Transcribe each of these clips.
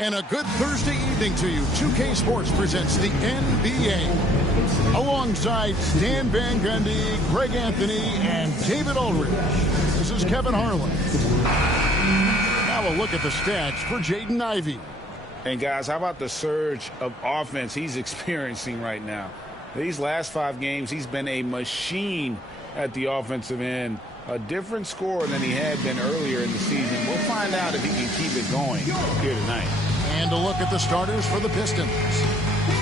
And a good Thursday evening to you. 2K Sports presents the NBA. Alongside Stan Van Gundy, Greg Anthony, and David Ulrich. This is Kevin Harlan. Now a look at the stats for Jaden Ivey. And guys, how about the surge of offense he's experiencing right now? These last 5 games, he's been a machine at the offensive end. A different scorer than he had been earlier in the season. We'll find out if he can keep it going here tonight. And a look at the starters for the Pistons.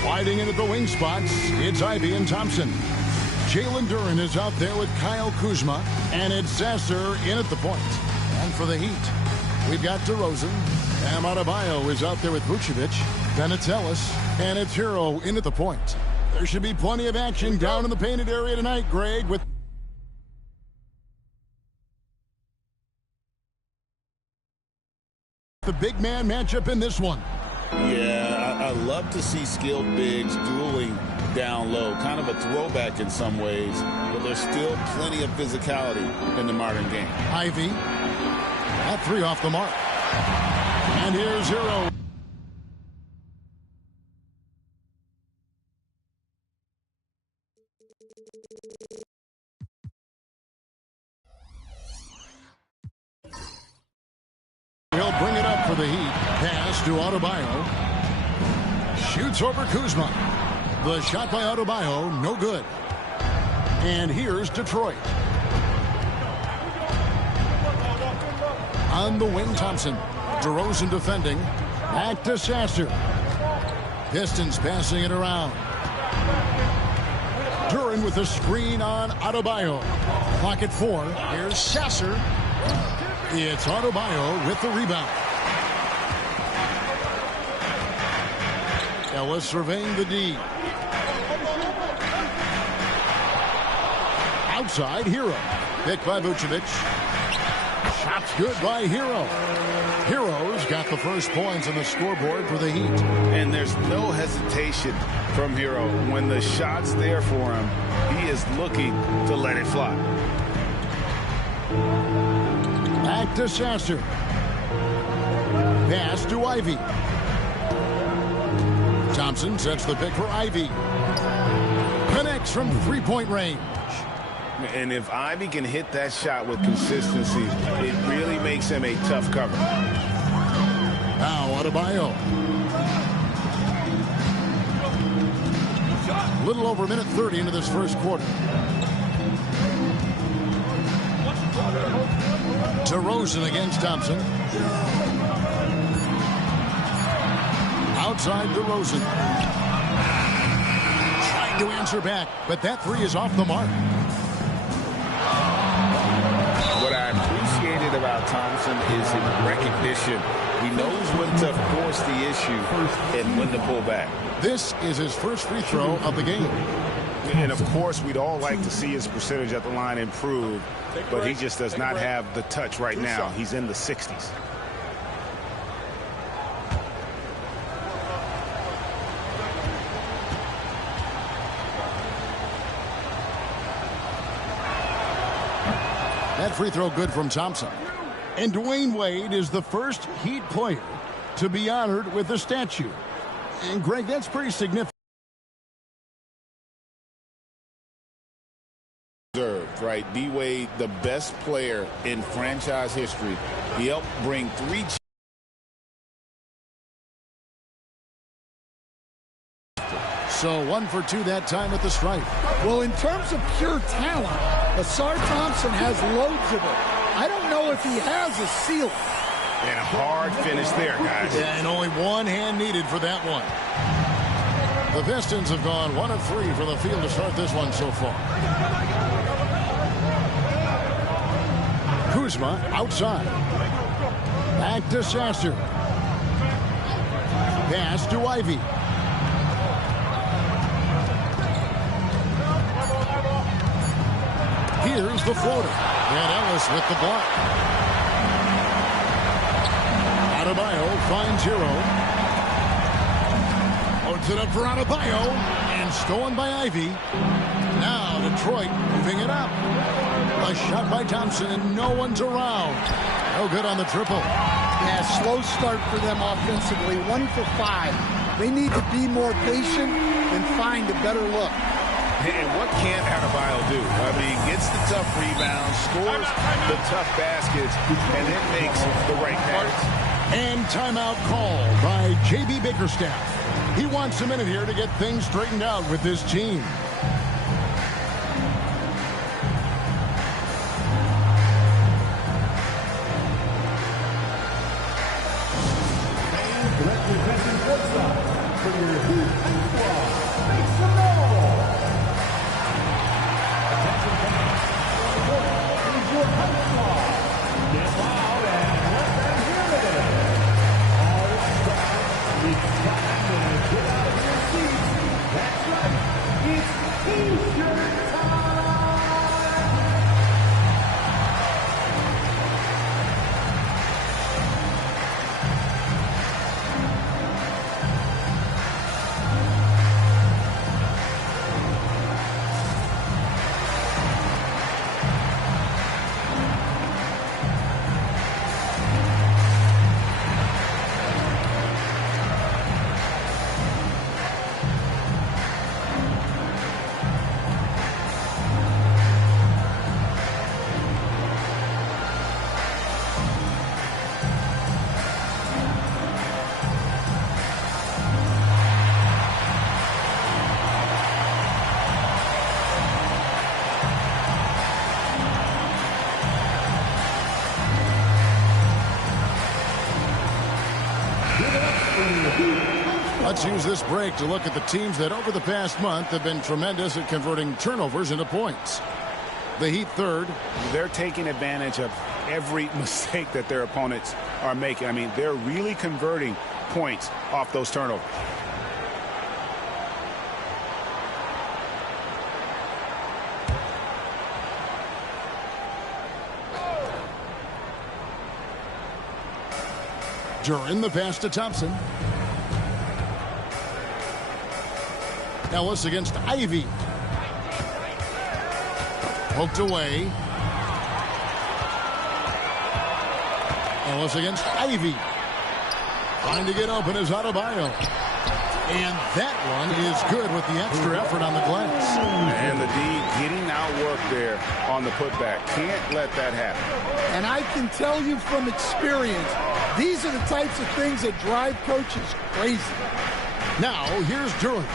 Sliding in at the wing spots, it's Ivey and Thompson. Jalen Duren is out there with Kyle Kuzma. And it's Sasser in at the point. And for the Heat, we've got DeRozan. Bam Adebayo is out there with Vucevic. Then it's Ellis. And it's Hero in at the point. There should be plenty of action down in the painted area tonight, Greg, with the big man matchup in this one. Yeah, I love to see skilled bigs dueling down low. Kind of a throwback in some ways, but there's still plenty of physicality in the modern game. Ivey, that 3 off the mark. And here's Hero. He'll bring it up for the Heat. Pass to Adebayo. Shoots over Kuzma. The shot by Adebayo, no good. And here's Detroit. On the wing, Thompson. DeRozan defending. Back to Sasser. Pistons passing it around. Duren with a screen on Adebayo. Clock at 4. Here's Sasser. It's Adebayo with the rebound. Ellis surveying the D. Outside, Hero. Picked by Vucevic. Shots good by Hero. Hero's got the first points on the scoreboard for the Heat. And there's no hesitation from Hero. When the shot's there for him, he is looking to let it fly. Back to Sasser. Pass to Ivey. Thompson sets the pick for Ivey. Connects from three-point range. And if Ivey can hit that shot with consistency, it really makes him a tough cover. Now Adebayo. Little over a minute 30 into this first quarter. DeRozan against Thompson. Outside DeRozan. Trying to answer back, but that 3 is off the mark. What I appreciated about Thompson is his recognition. He knows when to force the issue and when to pull back. This is his first free throw of the game. And of course, we'd all like to see his percentage at the line improve, but he just does not have the touch right now. He's in the 60s. That free throw good from Thompson. And Dwayne Wade is the first Heat player to be honored with a statue. And Greg, that's pretty significant. Right, D. Wade, the best player in franchise history. He helped bring 3. So 1 for 2 that time at the stripe. Well, in terms of pure talent, Ausar Thompson has loads of it. I don't know if he has a ceiling. And a hard finish there, guys. Yeah, and only one hand needed for that one. The Pistons have gone 1 of 3 from the field to start this one so far. Kuzma outside. Back to Sasser. Pass to Ivey. Here's the floater. And Ellis with the block. Adebayo finds Hero. Loads it up for Adebayo. And stolen by Ivey. Now Detroit moving it up. A shot by Thompson, and no one's around. No good on the triple. Yeah, slow start for them offensively. 1 for 5. They need to be more patient and find a better look. And what can't Adebayo do? I mean, gets the tough rebounds, scores the tough baskets, and then makes the right pass. And timeout called by J.B. Bickerstaff. He wants a minute here to get things straightened out with this team. Let's use this break to look at the teams that over the past month have been tremendous at converting turnovers into points. The Heat third. They're taking advantage of every mistake that their opponents are making. I mean, they're really converting points off those turnovers. During the pass to Thompson. Ellis against Ivy. Poked away. Ellis against Ivy. Trying to get open is Adebayo. And that one is good with the extra effort on the glass. And the D getting outworked there on the putback. Can't let that happen. And I can tell you from experience, these are the types of things that drive coaches crazy. Now, here's Duren.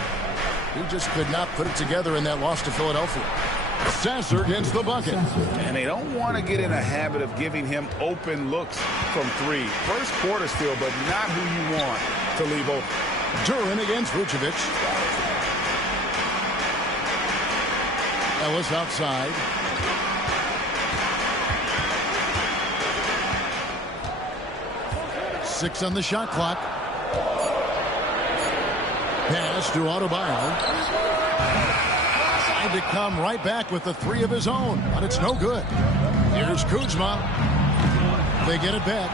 He just could not put it together in that loss to Philadelphia. Sasser gets the bucket. And they don't want to get in a habit of giving him open looks from three. First quarter still, but not who you want to leave open. Duren against Vucevic. Ellis outside. Six on the shot clock. Pass to Adebayo. Tried to come right back with the three of his own, but it's no good. Here's Kuzma. They get it back.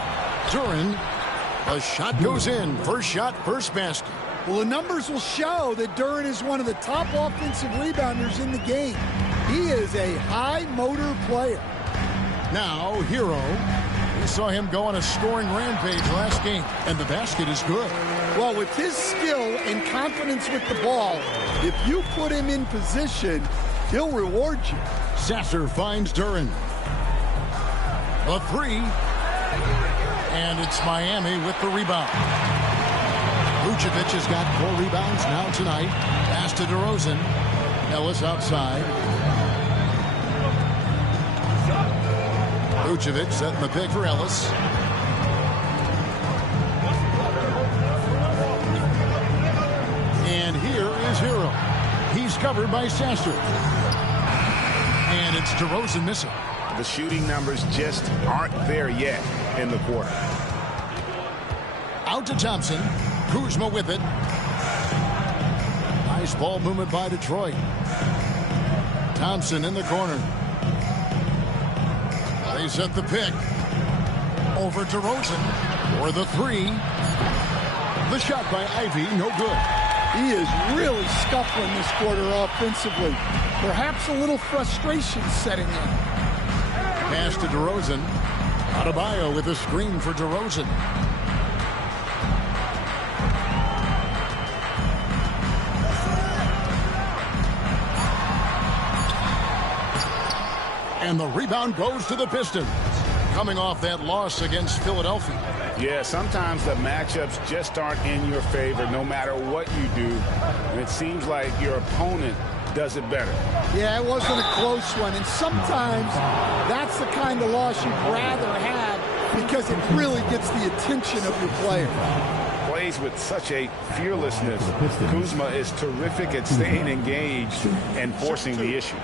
Duren. A shot goes in. First shot, first basket. Well, the numbers will show that Duren is one of the top offensive rebounders in the game. He is a high-motor player. Now, Hero. We saw him go on a scoring rampage last game, and the basket is good. Well, with his skill and confidence with the ball, if you put him in position, he'll reward you. Sasser finds Duren. A three. And it's Miami with the rebound. Vucevic has got 4 rebounds now tonight. Pass to DeRozan. Ellis outside. Vucevic setting the pick for Ellis. And here is Hero. He's covered by Sasser. And it's DeRozan missing. The shooting numbers just aren't there yet in the quarter. Out to Thompson. Kuzma with it. Nice ball movement by Detroit. Thompson in the corner. They set the pick. Over DeRozan for the three. The shot by Ivy, no good. He is really scuffling this quarter offensively. Perhaps a little frustration setting in. Pass to DeRozan. Adebayo with a screen for DeRozan. And the rebound goes to the Pistons, coming off that loss against Philadelphia. Yeah, sometimes the matchups just aren't in your favor no matter what you do. And it seems like your opponent does it better. Yeah, it wasn't a close one. And sometimes that's the kind of loss you'd rather have because it really gets the attention of your player. Plays with such a fearlessness. Kuzma is terrific at staying engaged and forcing the issue.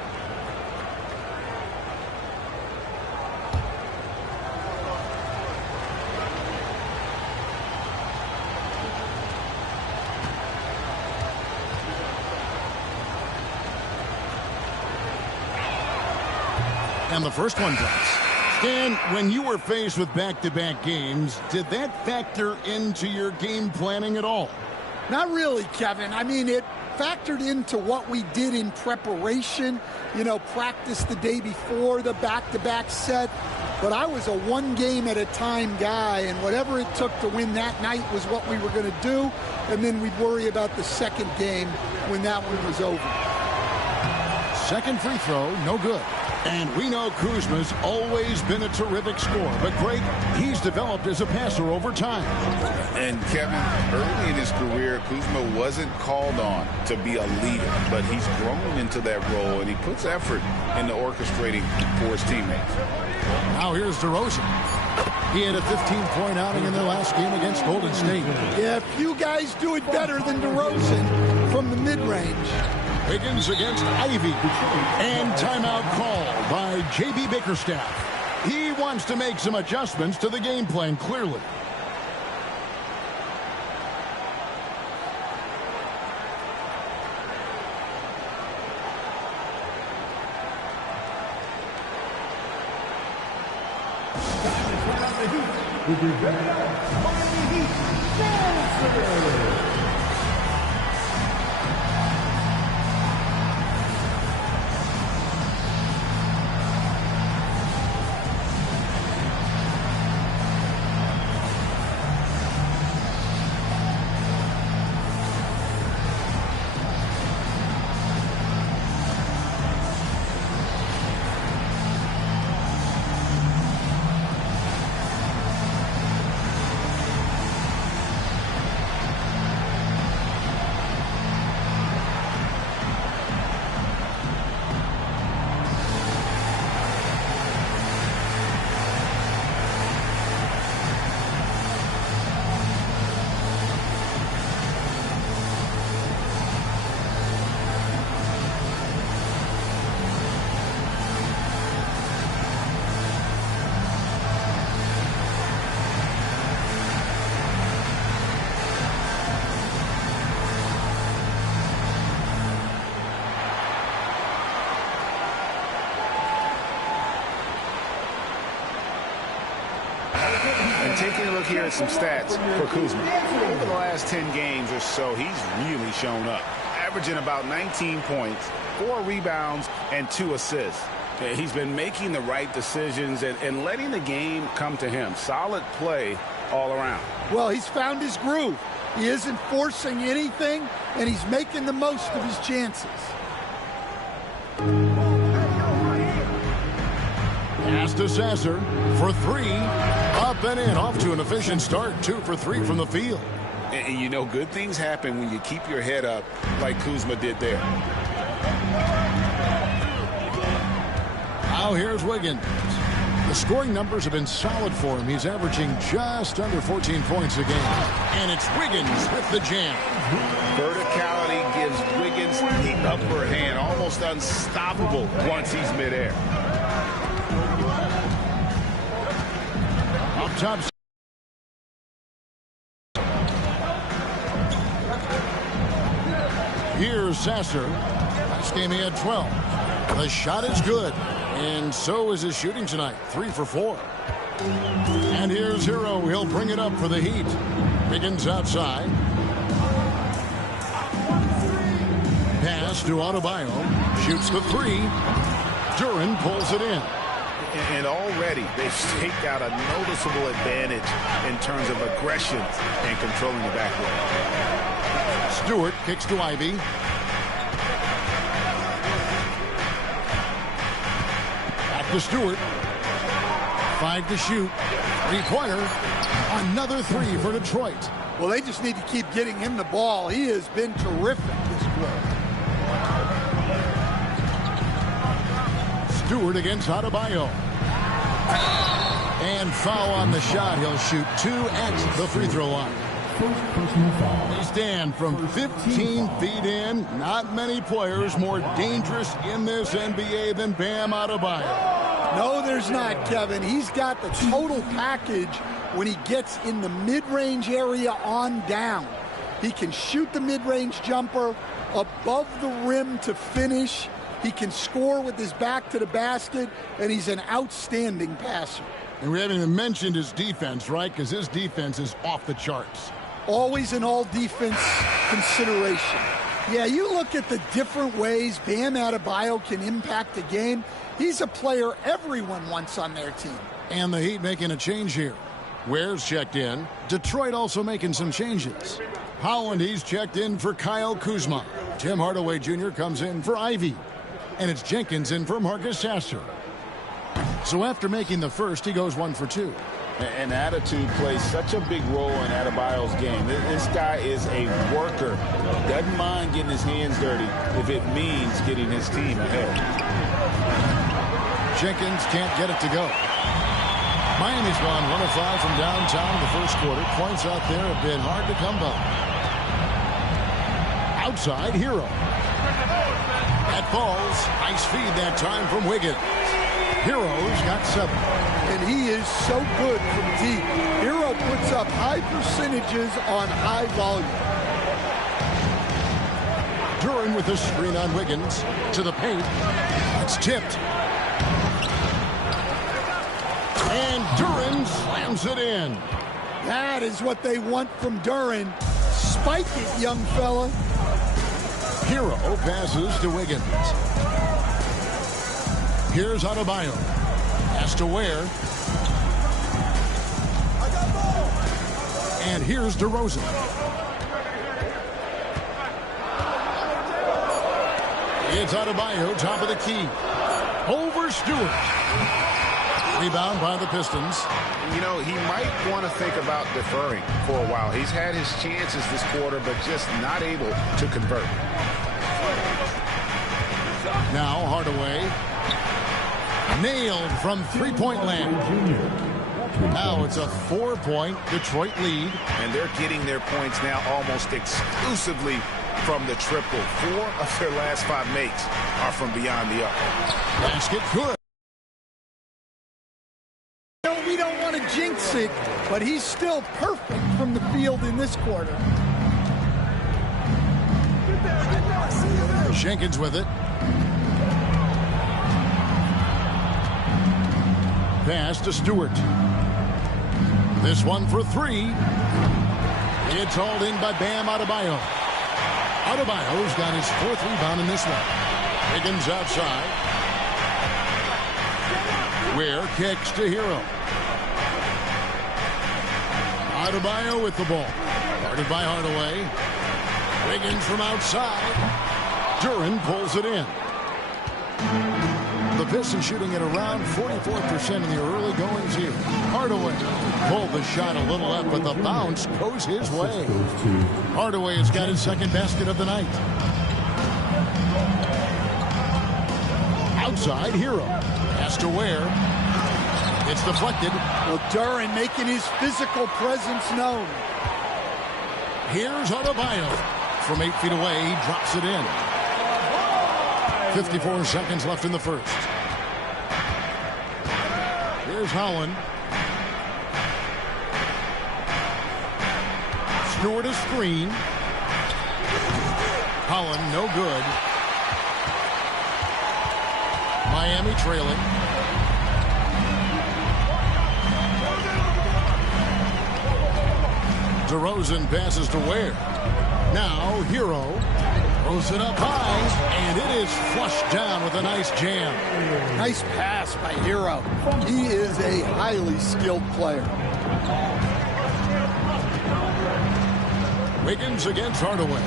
And the first one drops. Stan, when you were faced with back-to-back games, did that factor into your game planning at all? Not really, Kevin. I mean, it factored into what we did in preparation, practice the day before the back-to-back set. But I was a one-game-at-a-time guy, and whatever it took to win that night was what we were going to do, and then we'd worry about the second game when that one was over. Second free throw, no good. And we know Kuzma's always been a terrific scorer. But, Greg, he's developed as a passer over time. And, Kevin, early in his career, Kuzma wasn't called on to be a leader. But he's grown into that role, and he puts effort into orchestrating for his teammates. Now here's DeRozan. He had a 15-point outing in their last game against Golden State. Yeah, few guys do it better than DeRozan from the mid-range. Wiggins against Ivy. And timeout called by J.B. Bickerstaff. He wants to make some adjustments to the game plan, clearly. Taking a look here at some stats for Kuzma. Over the last 10 games or so, he's really shown up. Averaging about 19 points, 4 rebounds, and 2 assists. He's been making the right decisions and letting the game come to him. Solid play all around. Well, he's found his groove. He isn't forcing anything, and he's making the most of his chances. Pass to Sasser for 3. Up and in, off to an efficient start. 2 for 3 from the field. And good things happen when you keep your head up like Kuzma did there. Now here's Wiggins. The scoring numbers have been solid for him. He's averaging just under 14 points a game. And it's Wiggins with the jam. Verticality gives Wiggins the upper hand, almost unstoppable once he's midair. Up top. Here's Sasser. Last game he had 12. The shot is good. And so is his shooting tonight. 3 for 4. And here's Hero. He'll bring it up for the Heat. Wiggins outside. Pass to Adebayo. Shoots the 3. Duren pulls it in. And already they've staked out a noticeable advantage in terms of aggression and controlling the back row. Stewart kicks to Ivy. Back to Stewart. 5 to shoot. Three-pointer. Another 3 for Detroit. Well, they just need to keep getting him the ball. He has been terrific this quarter. Stewart against Adebayo. And foul on the shot. He'll shoot 2 at the free throw line. They stand from 15 feet in. Not many players more dangerous in this NBA than Bam Adebayo. No, there's not, Kevin. He's got the total package when he gets in the mid-range area on down. He can shoot the mid-range jumper above the rim to finish. He can score with his back to the basket, and he's an outstanding passer. And we haven't even mentioned his defense, right? Because his defense is off the charts. Always an all-defense consideration. Yeah, you look at the different ways Bam Adebayo can impact a game. He's a player everyone wants on their team. And the Heat making a change here. Ware's checked in. Detroit also making some changes. Holland, he's checked in for Kyle Kuzma. Tim Hardaway Jr. comes in for Ivy. And it's Jenkins in for Marcus Sasser. So after making the first, he goes 1 for 2. And attitude plays such a big role in Adebayo's game. This guy is a worker. Doesn't mind getting his hands dirty if it means getting his team ahead. Jenkins can't get it to go. Miami's gone 1 of 5 from downtown in the first quarter. Points out there have been hard to come by. Outside, Hero. That falls. Nice feed that time from Wiggins. Hero's got 7. And he is so good from deep. Hero puts up high percentages on high volume. Duren with a screen on Wiggins. To the paint. It's tipped. And Duren slams it in. That is what they want from Duren. Spike it, young fella. Hero passes to Wiggins. Here's Adebayo. Has to Ware. And here's DeRozan. It's Adebayo, top of the key. Over Stewart. Rebound by the Pistons. You know, he might want to think about deferring for a while. He's had his chances this quarter, but just not able to convert. Now Hardaway. Nailed from three-point land. Now it's a 4-point Detroit lead. And they're getting their points now almost exclusively from the triple. 4 of their last 5 makes are from beyond the arc. Basket good. We don't want to jinx it, but he's still perfect from the field in this quarter. Jenkins with it. Pass to Stewart. This one for 3. It's hauled in by Bam Adebayo. Adebayo's got his 4th rebound in this one. Wiggins outside. Ware kicks to Hero. Adebayo with the ball. Guarded by Hardaway. Wiggins from outside. Duren pulls it in. The Pistons shooting at around 44% in the early goings here. Hardaway pulled the shot a little up, but the bounce goes his way. Hardaway has got his 2nd basket of the night. Outside, Hero. Has to Ware. It's deflected. Well, Duren making his physical presence known. Here's Adebayo. From 8 feet away, he drops it in. 54 seconds left in the first. Here's Holland. Stewart a screen. Holland no good. Miami trailing. DeRozan passes to Ware. Now Hero. Throws it up high, and it is flushed down with a nice jam. Nice pass by Hero. He is a highly skilled player. Wiggins against Hardaway.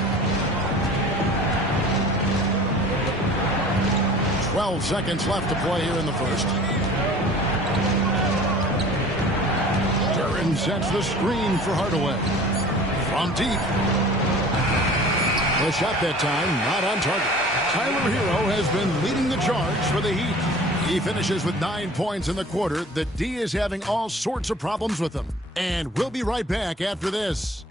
12 seconds left to play here in the first. Duren sets the screen for Hardaway. From deep. The shot that time, not on target. Tyler Hero has been leading the charge for the Heat. He finishes with 9 points in the quarter. The D is having all sorts of problems with him. And we'll be right back after this.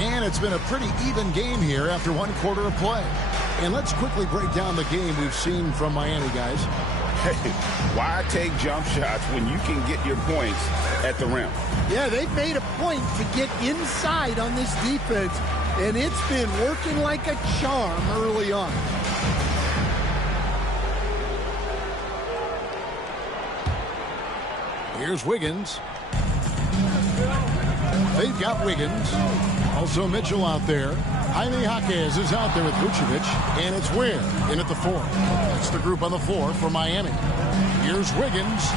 And it's been a pretty even game here after one quarter of play. And let's quickly break down the game we've seen from Miami, guys. Hey, why take jump shots when you can get your points at the rim? Yeah, they've made a point to get inside on this defense, and it's been working like a charm early on. Here's Wiggins. They've got Wiggins. Also Mitchell out there. Jaime Jaquez is out there with Vucevic. And it's Ware in at the 4. That's the group on the floor for Miami. Here's Wiggins.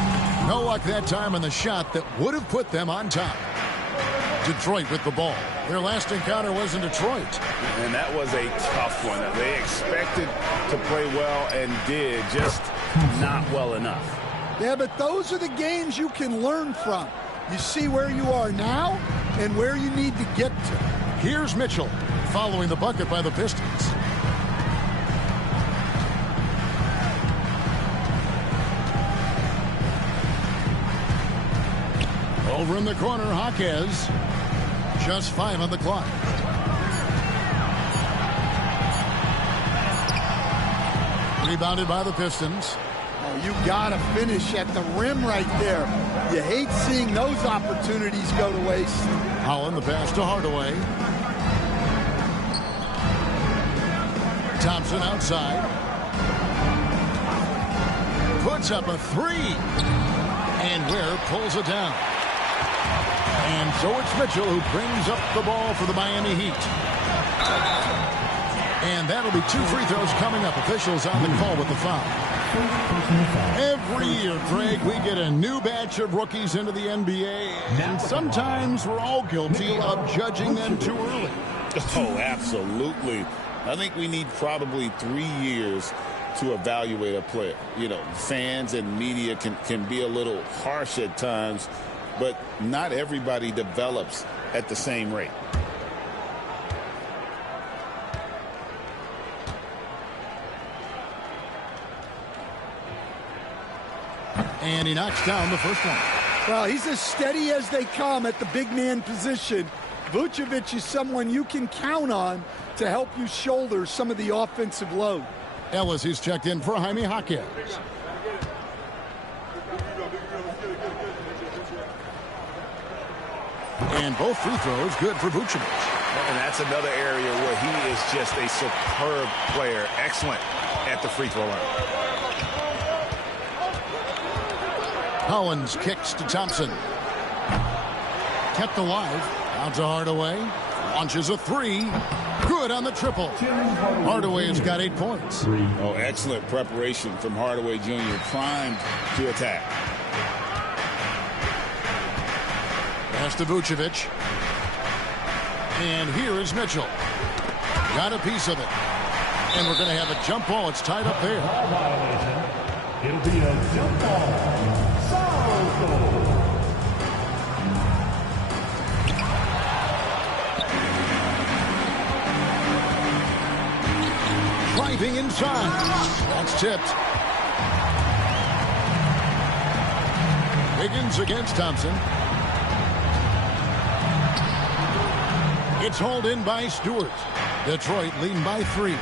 No luck that time on the shot that would have put them on top. Detroit with the ball. Their last encounter was in Detroit. And that was a tough one. They expected to play well and did, just not well enough. Yeah, but those are the games you can learn from. You see where you are now and where you need to get to. Here's Mitchell following the bucket by the Pistons. Over in the corner, Jaquez. Just 5 on the clock. Rebounded by the Pistons. Oh, you gotta finish at the rim right there. You hate seeing those opportunities go to waste. Holland the pass to Hardaway. Thompson outside. Puts up a 3. And Ware pulls it down. And so it's Mitchell who brings up the ball for the Miami Heat. And that'll be 2 free throws coming up. Officials on the call with the foul. Every year, Greg, we get a new batch of rookies into the NBA, and sometimes we're all guilty of judging them too early. Oh, absolutely. I think we need probably 3 years to evaluate a player. You know, fans and media can be a little harsh at times, but not everybody develops at the same rate. And he knocks down the first one. Well, he's as steady as they come at the big man position. Vucevic is someone you can count on to help you shoulder some of the offensive load. Ellis is checked in for Jaime Jaquez. And both free throws good for Vucevic. And that's another area where he is just a superb player. Excellent at the free throw line. Collins kicks to Thompson. Kept alive. Out to Hardaway. Launches a 3. Good on the triple. Hardaway has got 8 points. Oh, excellent preparation from Hardaway Jr. Primed to attack. Pass to Vucevic. And here is Mitchell. Got a piece of it. And we're going to have a jump ball. It's tied up there. It'll be a jump ball. Driving inside. That's tipped. Wiggins against Thompson. It's hauled in by Stewart. Detroit leading by 3.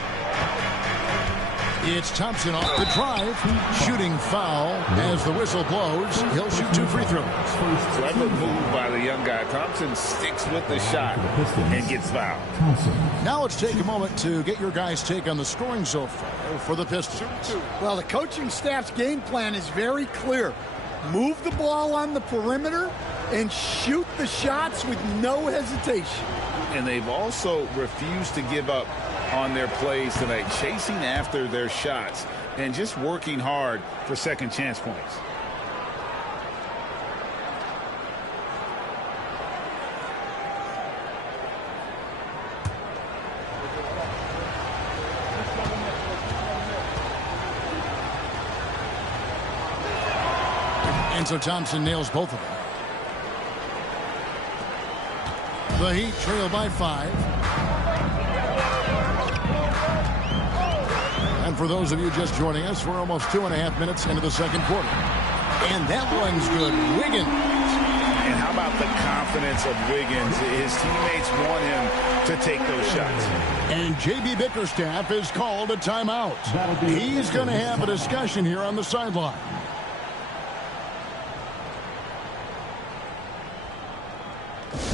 It's Thompson off the drive. Shooting foul as the whistle blows. He'll shoot 2 free throws. Clever move by the young guy. Thompson sticks with the shot and gets fouled. Now let's take a moment to get your guys' take on the scoring so far for the Pistons. Well, the coaching staff's game plan is very clear. Move the ball on the perimeter and shoot the shots with no hesitation. And they've also refused to give up on their plays tonight, chasing after their shots and just working hard for second chance points. And so Thompson nails both of them. The Heat trail by 5. And for those of you just joining us, we're almost 2.5 minutes into the second quarter. And that one's good. Wiggins. And how about the confidence of Wiggins? His teammates want him to take those shots. And J.B. Bickerstaff is called a timeout. He's going to have a discussion here on the sideline.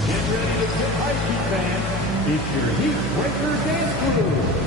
Get ready to get hype, Heat fans. It's your Heat Breaker Dance Crew.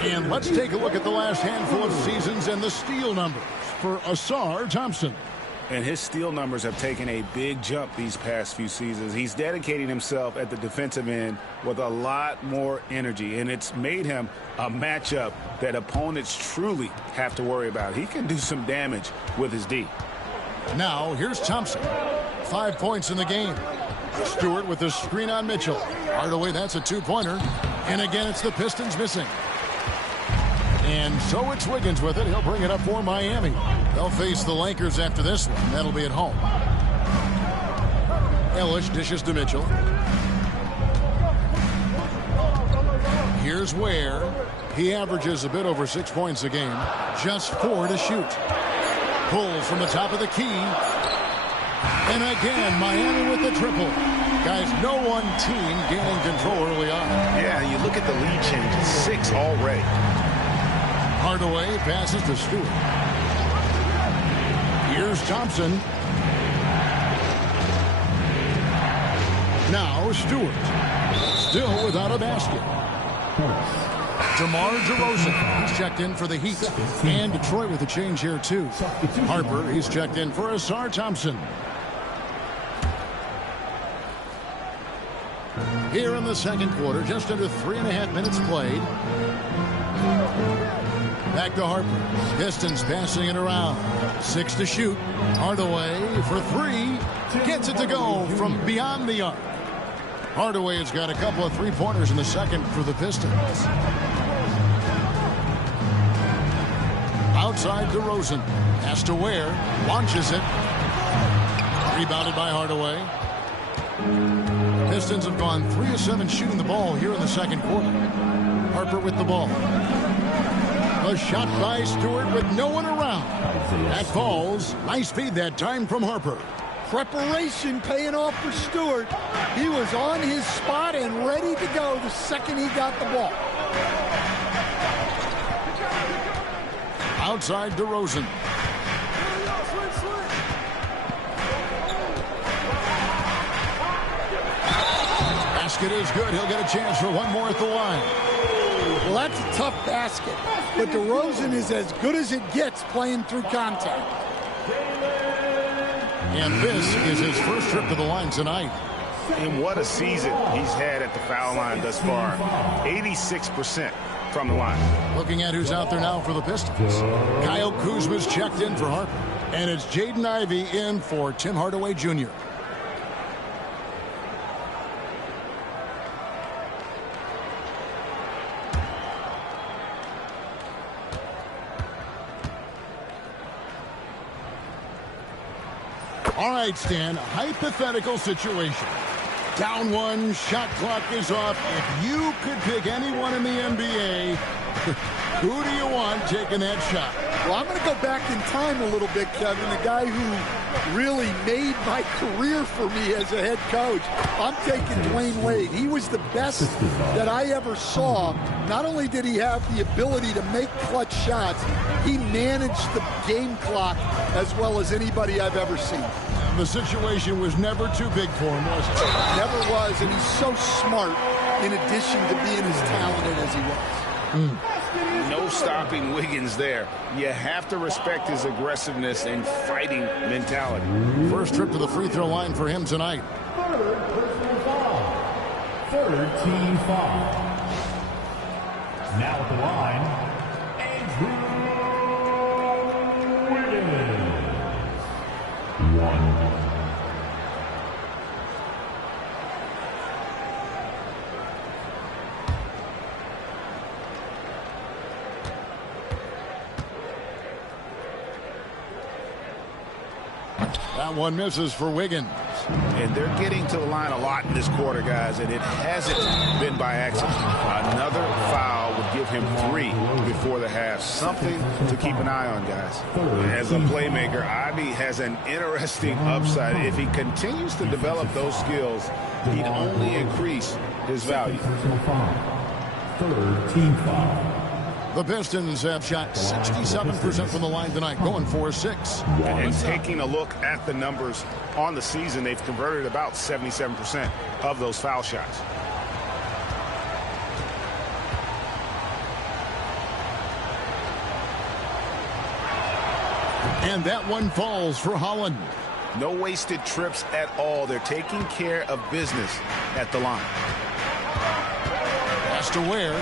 And let's take a look at the last handful of seasons and the steal numbers for Ausar Thompson. And his steal numbers have taken a big jump these past few seasons. He's dedicating himself at the defensive end with a lot more energy, and it's made him a matchup that opponents truly have to worry about. He can do some damage with his D. Now, here's Thompson. 5 points in the game. Stewart with the screen on Mitchell. Hardaway, that's a 2-pointer. And again, it's the Pistons missing. And so it's Wiggins with it. He'll bring it up for Miami. They'll face the Lakers after this one. That'll be at home. Ellis dishes to Mitchell. Here's Ware. He averages a bit over 6 points a game. Just 4 to shoot. Pulls from the top of the key. And again, Miami with the triple. Guys, no one team gaining control early on. Yeah, you look at the lead changes. 6 already. Hardaway passes to Stewart. Here's Thompson. Now Stewart. Still without a basket. DeMar DeRozan. He's checked in for the Heat. And Detroit with a change here, too. Harper, he's checked in for Ausar Thompson. Here in the second quarter, just under 3.5 minutes played. Back to Harper. Pistons passing it around. 6 to shoot. Hardaway for 3. Gets it to go from beyond the arc. Hardaway has got a couple of 3-pointers in the second for the Pistons. Outside DeRozan. Has to Ware. Launches it. Rebounded by Hardaway. Pistons have gone 3 of 7 shooting the ball here in the second quarter. Harper with the ball. A shot by Stewart with no one around. That falls. Nice feed that time from Harper. Preparation paying off for Stewart. He was on his spot and ready to go the second he got the ball. Outside DeRozan. basket is good. He'll get a chance for one more at the line. Well, that's a tough basket, but DeRozan is as good as it gets playing through contact. And this is his first trip to the line tonight. And what a season he's had at the foul line thus far. 86% from the line. Looking at who's out there now for the Pistons. Kyle Kuzma's checked in for Harper. And it's Jaden Ivey in for Tim Hardaway Jr. All right, Stan, hypothetical situation. Down one, shot clock is off. If you could pick anyone in the NBA, who do you want taking that shot? Well, I'm going to go back in time a little bit, Kevin. The guy who really made my career for me as a head coach. I'm taking Dwayne Wade. He was the best that I ever saw. Not only did he have the ability to make clutch shots, he managed the game clock as well as anybody I've ever seen. The situation was never too big for him, was it? Never was, and he's so smart in addition to being as talented as he was. No stopping Wiggins there. You have to respect his aggressiveness and fighting mentality. First trip to the free throw line for him tonight. Third team foul. Now at the line, Andrew Wiggins. 1. That one misses for Wiggins. And they're getting to the line a lot in this quarter, guys, and it hasn't been by accident. Another foul would give him 3 before the half. Something to keep an eye on, guys. As a playmaker, Ivey has an interesting upside. If he continues to develop those skills, he'd only increase his value. Third team foul. The Pistons have shot 67% from the line tonight, going 4-6. And taking a look at the numbers on the season, they've converted about 77% of those foul shots. And that one falls for Holland. No wasted trips at all. They're taking care of business at the line. Pass to Ware.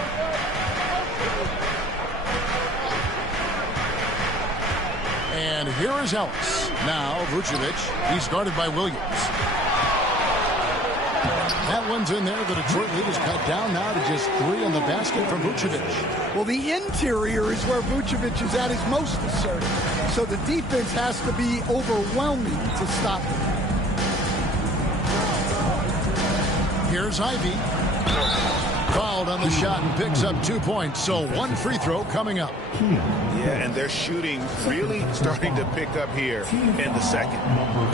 And here is Ellis. Now Vucevic. He's guarded by Williams. That one's in there. The Detroit lead is cut down now to just 3 on the basket from Vucevic. Well, the interior is where Vucevic is at his most assertive. So the defense has to be overwhelming to stop him. Here's Ivey. Fouled on the shot and picks up 2 points. So 1 free throw coming up. Yeah, and their shooting really starting to pick up here in the second.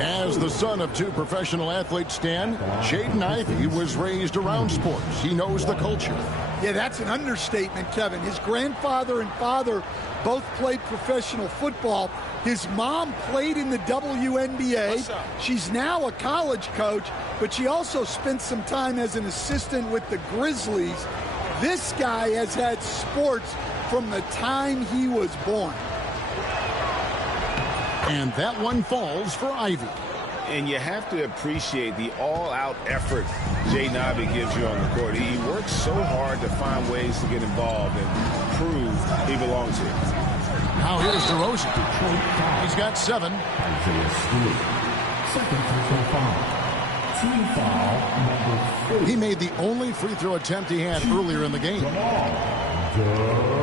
As the son of 2 professional athletes, Stan, Jaden Ivey was raised around sports. He knows the culture. Yeah, that's an understatement, Kevin. His grandfather and father both played professional football. His mom played in the WNBA. She's now a college coach, but she also spent some time as an assistant with the Grizzlies. This guy has had sports from the time he was born. And that one falls for Ivey. And you have to appreciate the all-out effort Jaden Ivey gives you on the court. He works so hard to find ways to get involved and prove he belongs here. Now here's DeRozan. He's got 7. Second personal foul. Team foul number 4. He made the only free throw attempt he had earlier in the game. DeRozan.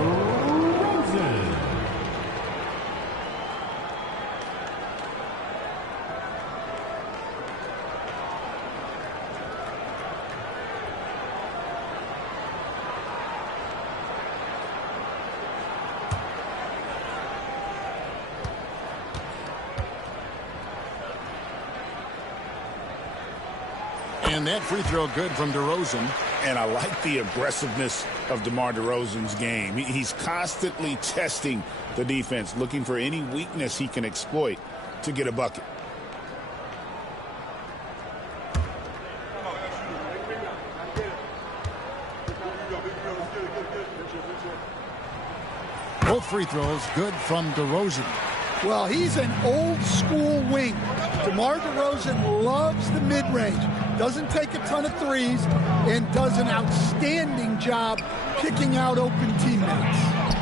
And that free throw good from DeRozan. And I like the aggressiveness of DeMar DeRozan's game. He's constantly testing the defense, looking for any weakness he can exploit to get a bucket. Both free throws good from DeRozan. Well, he's an old school wing. DeMar DeRozan loves the mid-range. Doesn't take a ton of threes and does an outstanding job picking out open teammates.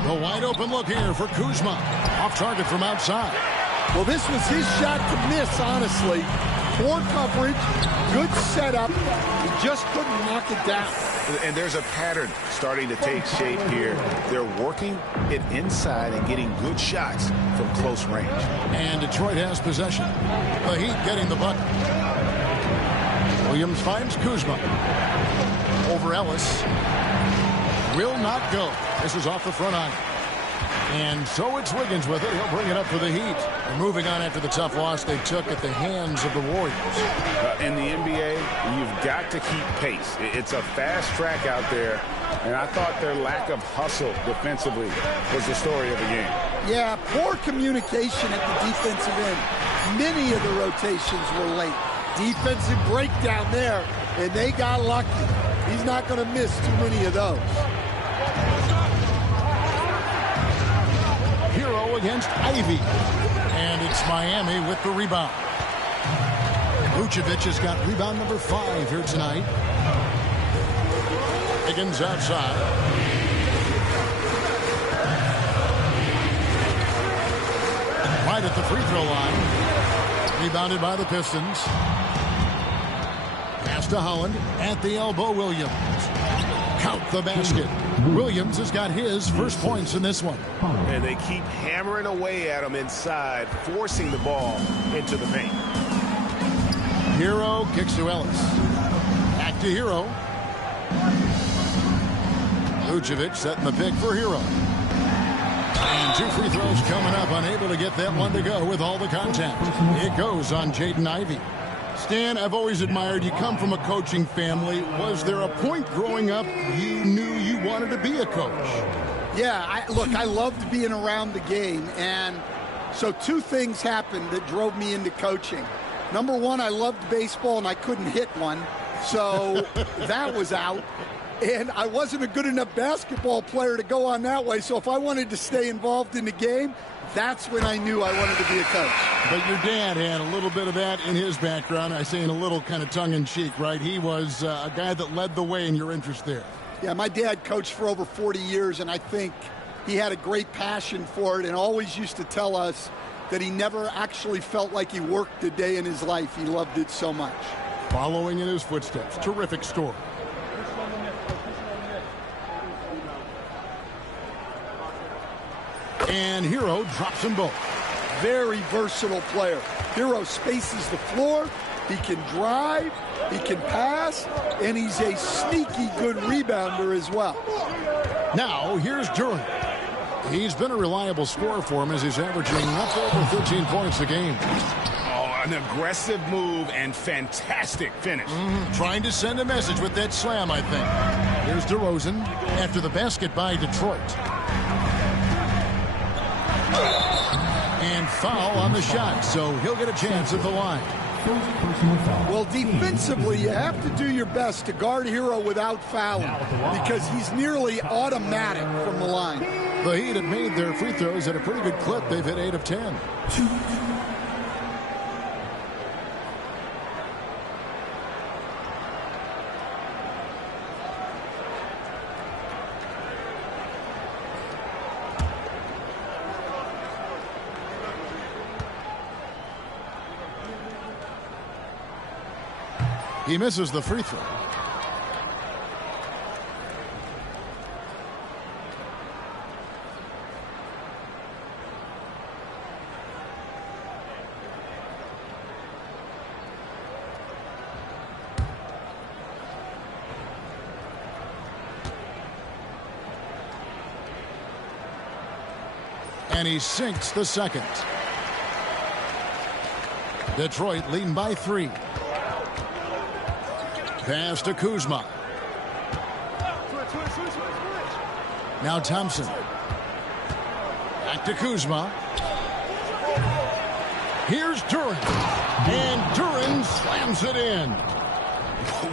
The wide open look here for Kuzma. Off target from outside. Well, this was his shot to miss, honestly. Poor coverage, good setup. He just couldn't knock it down. And there's a pattern starting to take shape here. They're working it inside and getting good shots from close range. And Detroit has possession. The Heat getting the bucket. Williams finds Kuzma. Over Ellis. Will not go. This is off the front iron. And so it's Wiggins with it. He'll bring it up for the Heat. And moving on after the tough loss they took at the hands of the Warriors. In the NBA, you've got to keep pace. It's a fast track out there. And I thought their lack of hustle defensively was the story of the game. Yeah, poor communication at the defensive end. Many of the rotations were late. Defensive breakdown there, and they got lucky. He's not going to miss too many of those. Hero against Ivy. And it's Miami with the rebound. Vucevic has got rebound number 5 here tonight. Higgins outside. Right at the free throw line. Rebounded by the Pistons. Pass to Holland. At the elbow, Williams. Count the basket. Williams has got his first points in this one. And they keep hammering away at him inside, forcing the ball into the paint. Hero kicks to Ellis. Back to Hero. Vucevic setting the pick for Hero. And 2 free throws coming up. Unable to get that one to go with all the contact. It goes on Jaden Ivey. Stan, I've always admired you. Come from a coaching family. Was there a point growing up you knew you wanted to be a coach? Yeah, look, I loved being around the game. And so 2 things happened that drove me into coaching. Number 1, I loved baseball and I couldn't hit one. So that was out. And I wasn't a good enough basketball player to go on that way. So if I wanted to stay involved in the game, that's when I knew I wanted to be a coach. But your dad had a little bit of that in his background. I say in a little kind of tongue-in-cheek, right? He was a guy that led the way in your interest there. Yeah, my dad coached for over 40 years, and I think he had a great passion for it and always used to tell us that he never actually felt like he worked a day in his life. He loved it so much. Following in his footsteps. Terrific story. And Hero drops them both. Very versatile player. Hero spaces the floor. He can drive. He can pass. And he's a sneaky good rebounder as well. Now, here's Duren. He's been a reliable scorer for him as he's averaging up over 13 points a game. Oh, an aggressive move and fantastic finish. Trying to send a message with that slam, I think. Here's DeRozan after the basket by Detroit. And foul on the shot, so he'll get a chance at the line. Well, defensively, you have to do your best to guard Hero without fouling because he's nearly automatic from the line. The Heat have made their free throws at a pretty good clip. They've hit 8 of 10. He misses the free throw. And he sinks the second. Detroit leading by 3. Pass to Kuzma. Now Thompson. Back to Kuzma. Here's Duren. And Duren slams it in.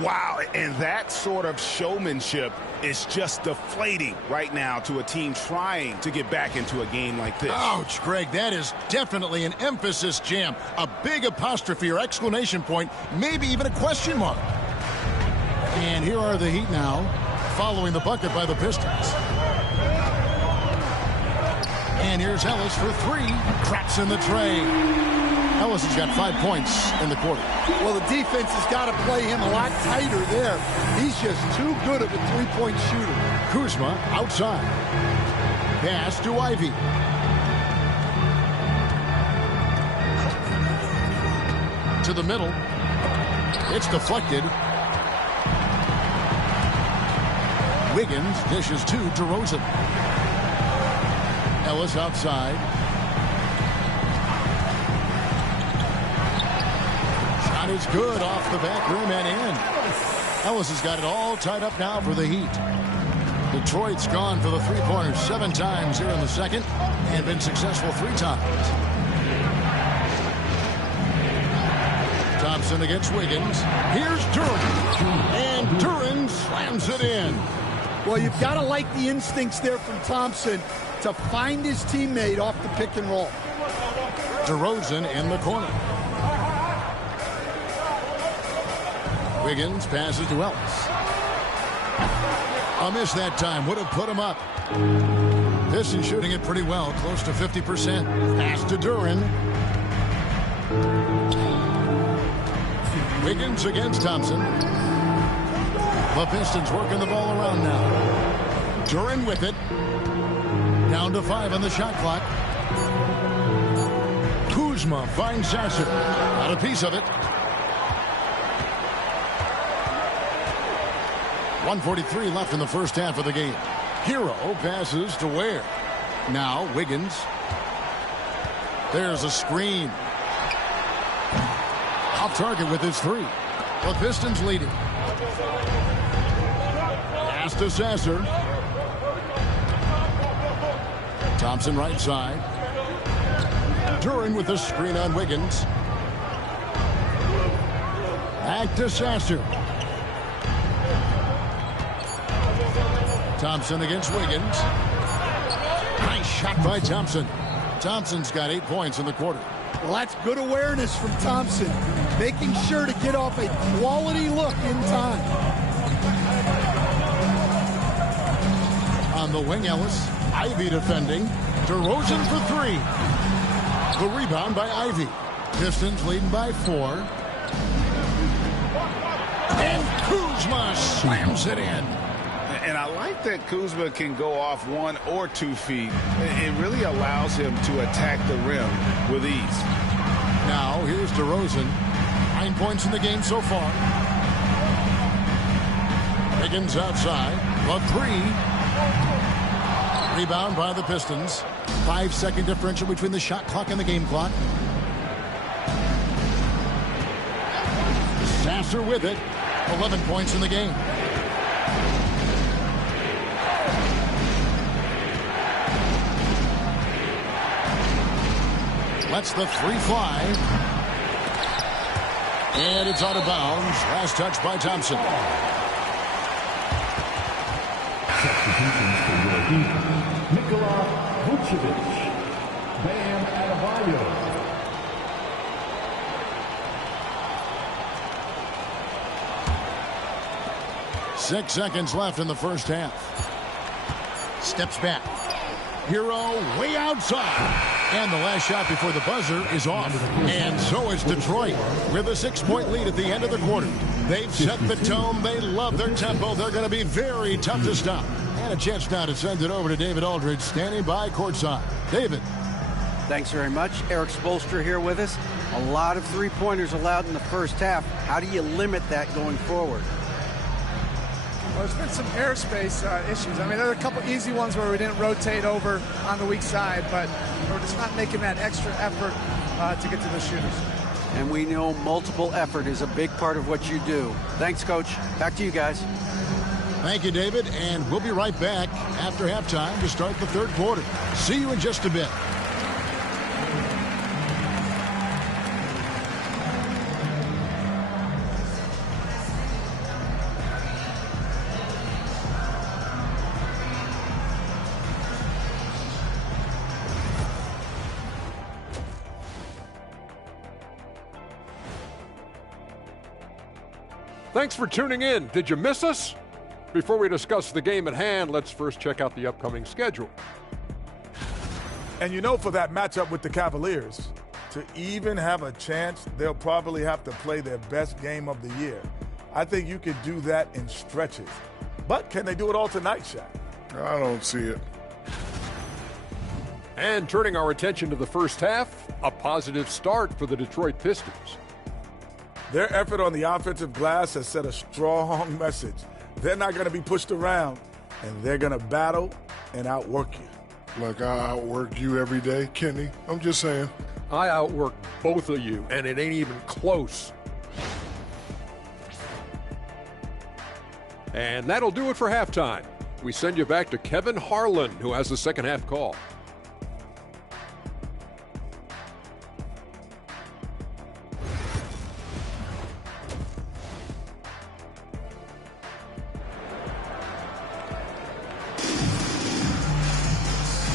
Wow, and that sort of showmanship is just deflating right now to a team trying to get back into a game like this. Ouch, Greg, that is definitely an emphasis jam. A big apostrophe or exclamation point, maybe even a question mark. And here are the Heat now, following the bucket by the Pistons. And here's Ellis for three. Craps in the tray. Ellis has got 5 points in the quarter. Well, the defense has got to play him a lot tighter there. He's just too good of a three-point shooter. Kuzma outside. Pass to Ivy. To the middle. It's deflected. Wiggins dishes to DeRozan. Ellis outside. Shot is good off the back rim and in. Ellis has got it all tied up now for the Heat. Detroit's gone for the three-pointers 7 times here in the second and been successful 3 times. Thompson against Wiggins. Here's Duren. And Duren slams it in. Well, you've got to like the instincts there from Thompson to find his teammate off the pick and roll. DeRozan in the corner. Wiggins passes to Ellis. A miss that time. Would have put him up. Pistons shooting it pretty well. Close to 50%. Pass to Duren. Wiggins against Thompson. The Pistons working the ball around now. Duren with it. Down to 5 on the shot clock. Kuzma finds Sasser. Got a piece of it. 1:43 left in the first half of the game. Hero passes to Ware. Now Wiggins. There's a screen. Off target with his 3. The Pistons leading. Pass to Sasser. Thompson right side. Duren with the screen on Wiggins. Back to Sasser. Thompson against Wiggins. Nice shot by Thompson. Thompson's got 8 points in the quarter. Well, that's good awareness from Thompson, making sure to get off a quality look in time. On the wing, Ellis. Ivy defending. DeRozan for 3. The rebound by Ivy. Pistons leading by 4. And Kuzma slams it in. And I like that Kuzma can go off 1 or 2 feet. It really allows him to attack the rim with ease. Now here's DeRozan. 9 points in the game so far. Wiggins outside. The 3. Rebound by the Pistons. 5-second differential between the shot clock and the game clock. Sasser with it. 11 points in the game. Lets the 3 fly. And it's out of bounds. Last touch by Thompson. Substitutions for your Heat. Nikola Vucevic. Bam Adebayo. Six seconds left in the first half. Steps back. Hero way outside. And the last shot before the buzzer is off. And so is Detroit with a 6-point lead at the end of the quarter. They've set the tone. They love their tempo. They're going to be very tough to stop. And a chance now to send it over to David Aldridge, standing by courtside. David. Thanks very much. Eric Spoelstra here with us. A lot of three-pointers allowed in the first half. How do you limit that going forward? Well, there's been some airspace issues. I mean, there are a couple easy ones where we didn't rotate over on the weak side, but we're just not making that extra effort to get to the shooters. And we know multiple effort is a big part of what you do. Thanks, Coach. Back to you guys. Thank you, David. And we'll be right back after halftime to start the third quarter. See you in just a bit. Thanks for tuning in. Did you miss us? Before we discuss the game at hand, let's first check out the upcoming schedule. And you know, for that matchup with the Cavaliers, to even have a chance, they'll probably have to play their best game of the year. I think you could do that in stretches. But can they do it all tonight, Shaq? I don't see it. And turning our attention to the first half, a positive start for the Detroit Pistons. Their effort on the offensive glass has set a strong message. They're not going to be pushed around, and they're going to battle and outwork you. Like I outwork you every day, Kenny. I'm just saying. I outwork both of you, and it ain't even close. And that'll do it for halftime. We send you back to Kevin Harlan, who has the second half call.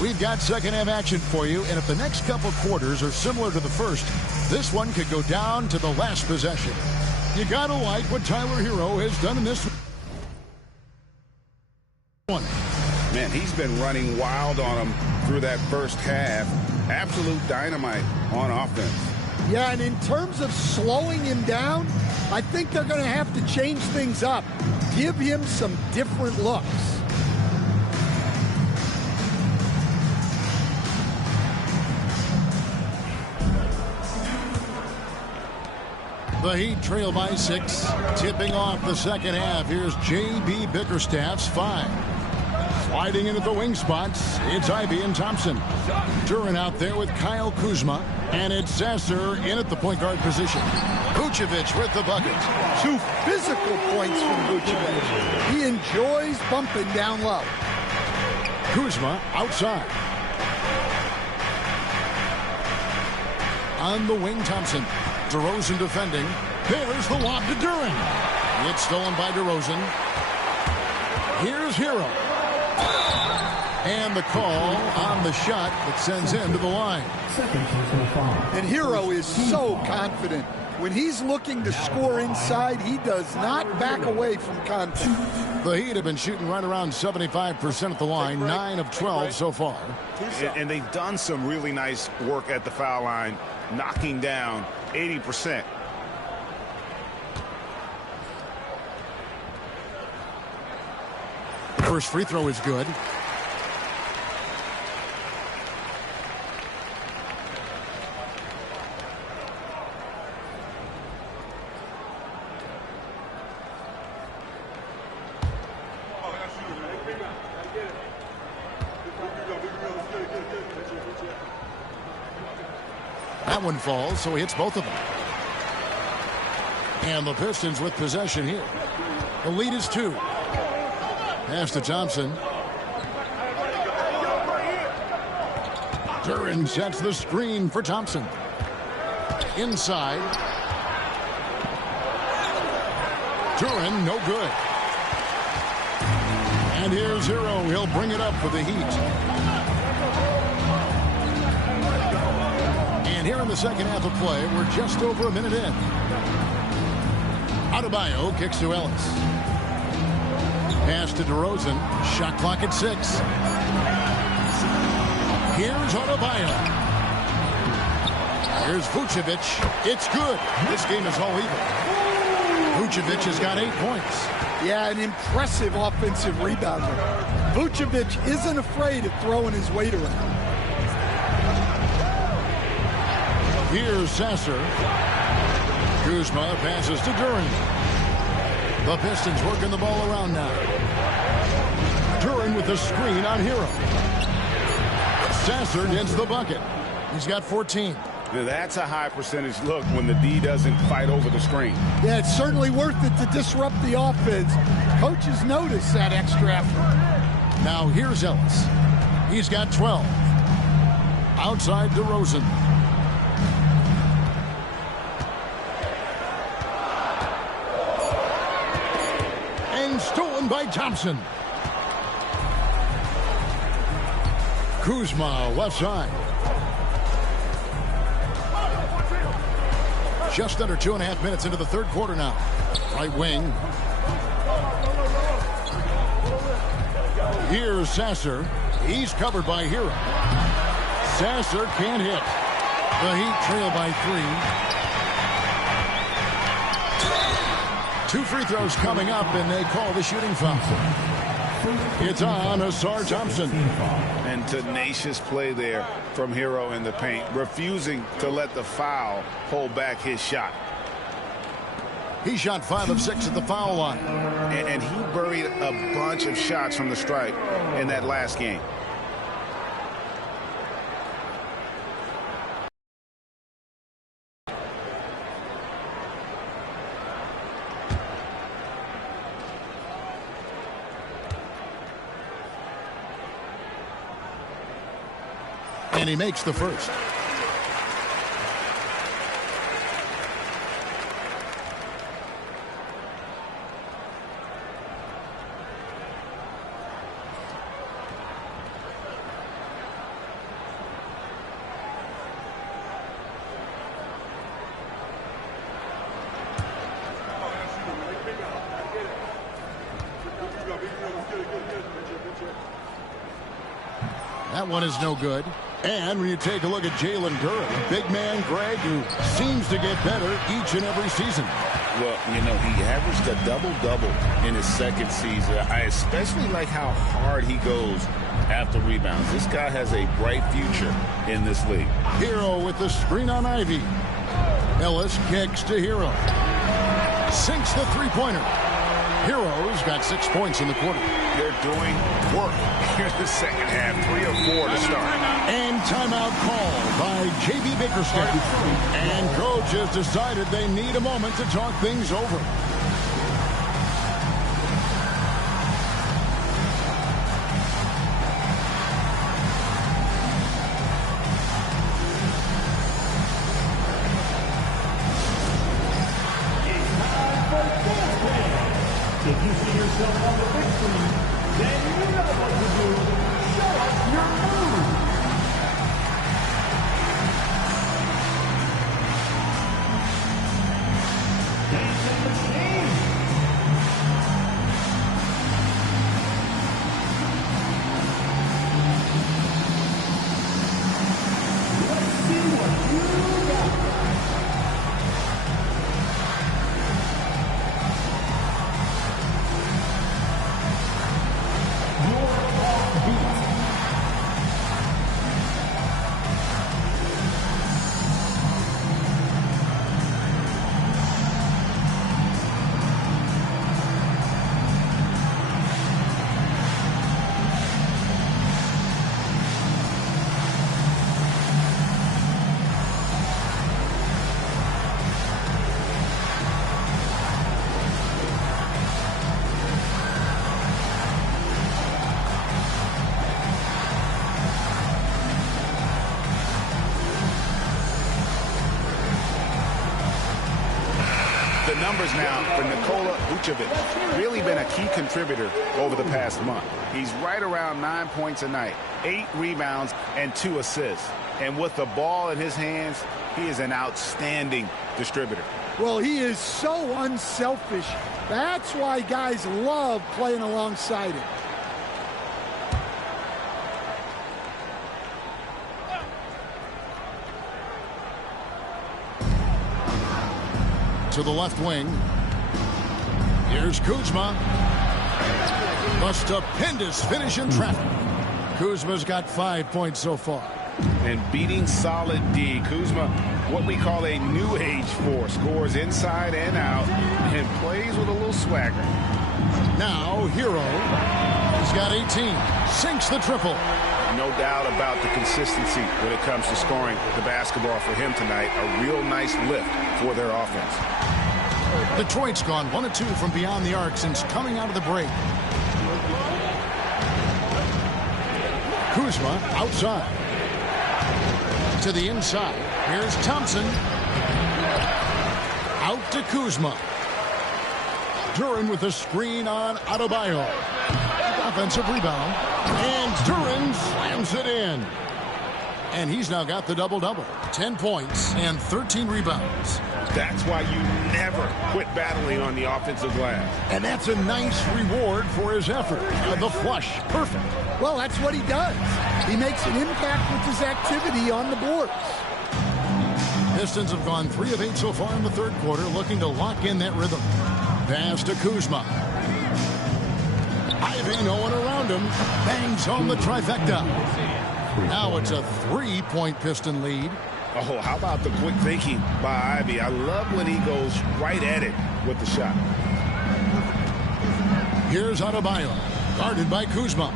We've got second half action for you, and if the next couple quarters are similar to the first, this one could go down to the last possession. You gotta like what Tyler Hero has done in this one. Man, he's been running wild on him through that first half. Absolute dynamite on offense. Yeah, and in terms of slowing him down, I think they're going to have to change things up. Give him some different looks. The Heat trail by 6. Tipping off the second half. Here's J.B. Bickerstaff's 5. Sliding into the wing spots, it's Ivey and Thompson. Duren out there with Kyle Kuzma. And it's Sasser in at the point guard position. Vucevic with the bucket. 2 physical points from Vucevic. He enjoys bumping down low. Kuzma outside. On the wing, Thompson. DeRozan defending. There's the lob to Duren. It's stolen by DeRozan. Here's Hero. And the call on the shot that sends him to the line. And Hero is so confident. When he's looking to score inside, he does not back away from contact. The Heat have been shooting right around 75% at the line, 9 of 12 so far. And they've done some really nice work at the foul line, knocking down 80%. First free throw is good. That one falls, so he hits both of them. And the Pistons with possession here. The lead is 2. Pass to Thompson. Duren sets the screen for Thompson. Inside. Duren, no good. And here's Hero. He'll bring it up for the Heat. And here in the second half of play, we're just over a minute in. Adebayo kicks to Ellis. Pass to DeRozan. Shot clock at 6. Here's Adebayo. Here's Vucevic. It's good. This game is all even. Vucevic has got 8 points. Yeah, an impressive offensive rebounder. Vucevic isn't afraid of throwing his weight around. Here's Sasser. Kuzma passes to Duren. The Pistons working the ball around now. Duren with the screen on Hero. Sasser gets the bucket. He's got 14. Now that's a high percentage look when the D doesn't fight over the screen. Yeah, it's certainly worth it to disrupt the offense. Coaches notice that extra effort. Now here's Ellis. He's got 12. Outside DeRozan. And stolen by Thompson. Kuzma left side. Just under 2.5 minutes into the third quarter now. Right wing. Here's Sasser. He's covered by Hero. Sasser can't hit. The Heat trail by 3. 2 free throws coming up, and they call the shooting foul. It's on Ausar Thompson. And tenacious play there from Hero in the paint, refusing to let the foul hold back his shot. He shot 5 of 6 at the foul line. And he buried a bunch of shots from the stripe in that last game. And he makes the first. That one is no good. And when you take a look at Jalen Duren, a big man, Greg, who seems to get better each and every season. Well, you know, he averaged a double-double in his second season. I especially like how hard he goes after rebounds. This guy has a bright future in this league. Hero with the screen on Ivy. Ellis kicks to Hero. Sinks the three-pointer. Hero's got 6 points in the quarter. They're doing work here in the second half. 3 or 4 to start. And timeout called by J.B. Bickerstaff. And coach has decided they need a moment to talk things over. If you see yourself on the big screen, then you know what to do. Show us your move. Dancing machine. Let's see what you got. The numbers now for Nikola Vucevic, really been a key contributor over the past month. He's right around 9 points a night, 8 rebounds, and 2 assists. And with the ball in his hands, he is an outstanding distributor. Well, he is so unselfish. That's why guys love playing alongside him. To the left wing. Here's Kuzma. A stupendous finish in traffic. Kuzma's got 5 points so far. And beating solid D. Kuzma, what we call a new age force, scores inside and out and plays with a little swagger. Now Hero. He's got 18. Sinks the triple. No doubt about the consistency when it comes to scoring the basketball for him tonight. A real nice lift for their offense. Detroit's gone 1 of 2 from beyond the arc since coming out of the break. Kuzma outside. To the inside. Here's Thompson. Out to Kuzma. Duren with a screen on Adebayo. Offensive rebound. And Duren slams it in. And he's now got the double-double. 10 points and 13 rebounds. That's why you never quit battling on the offensive glass. And that's a nice reward for his effort. The flush, perfect. Well, that's what he does. He makes an impact with his activity on the boards. Pistons have gone 3 of 8 so far in the third quarter, looking to lock in that rhythm. Pass to Kuzma. Ivy, no one around him. Bangs home the trifecta. Now it's a 3-point Piston lead. Oh, how about the quick thinking by Ivy? I love when he goes right at it with the shot. Here's Adebayo, guarded by Kuzma.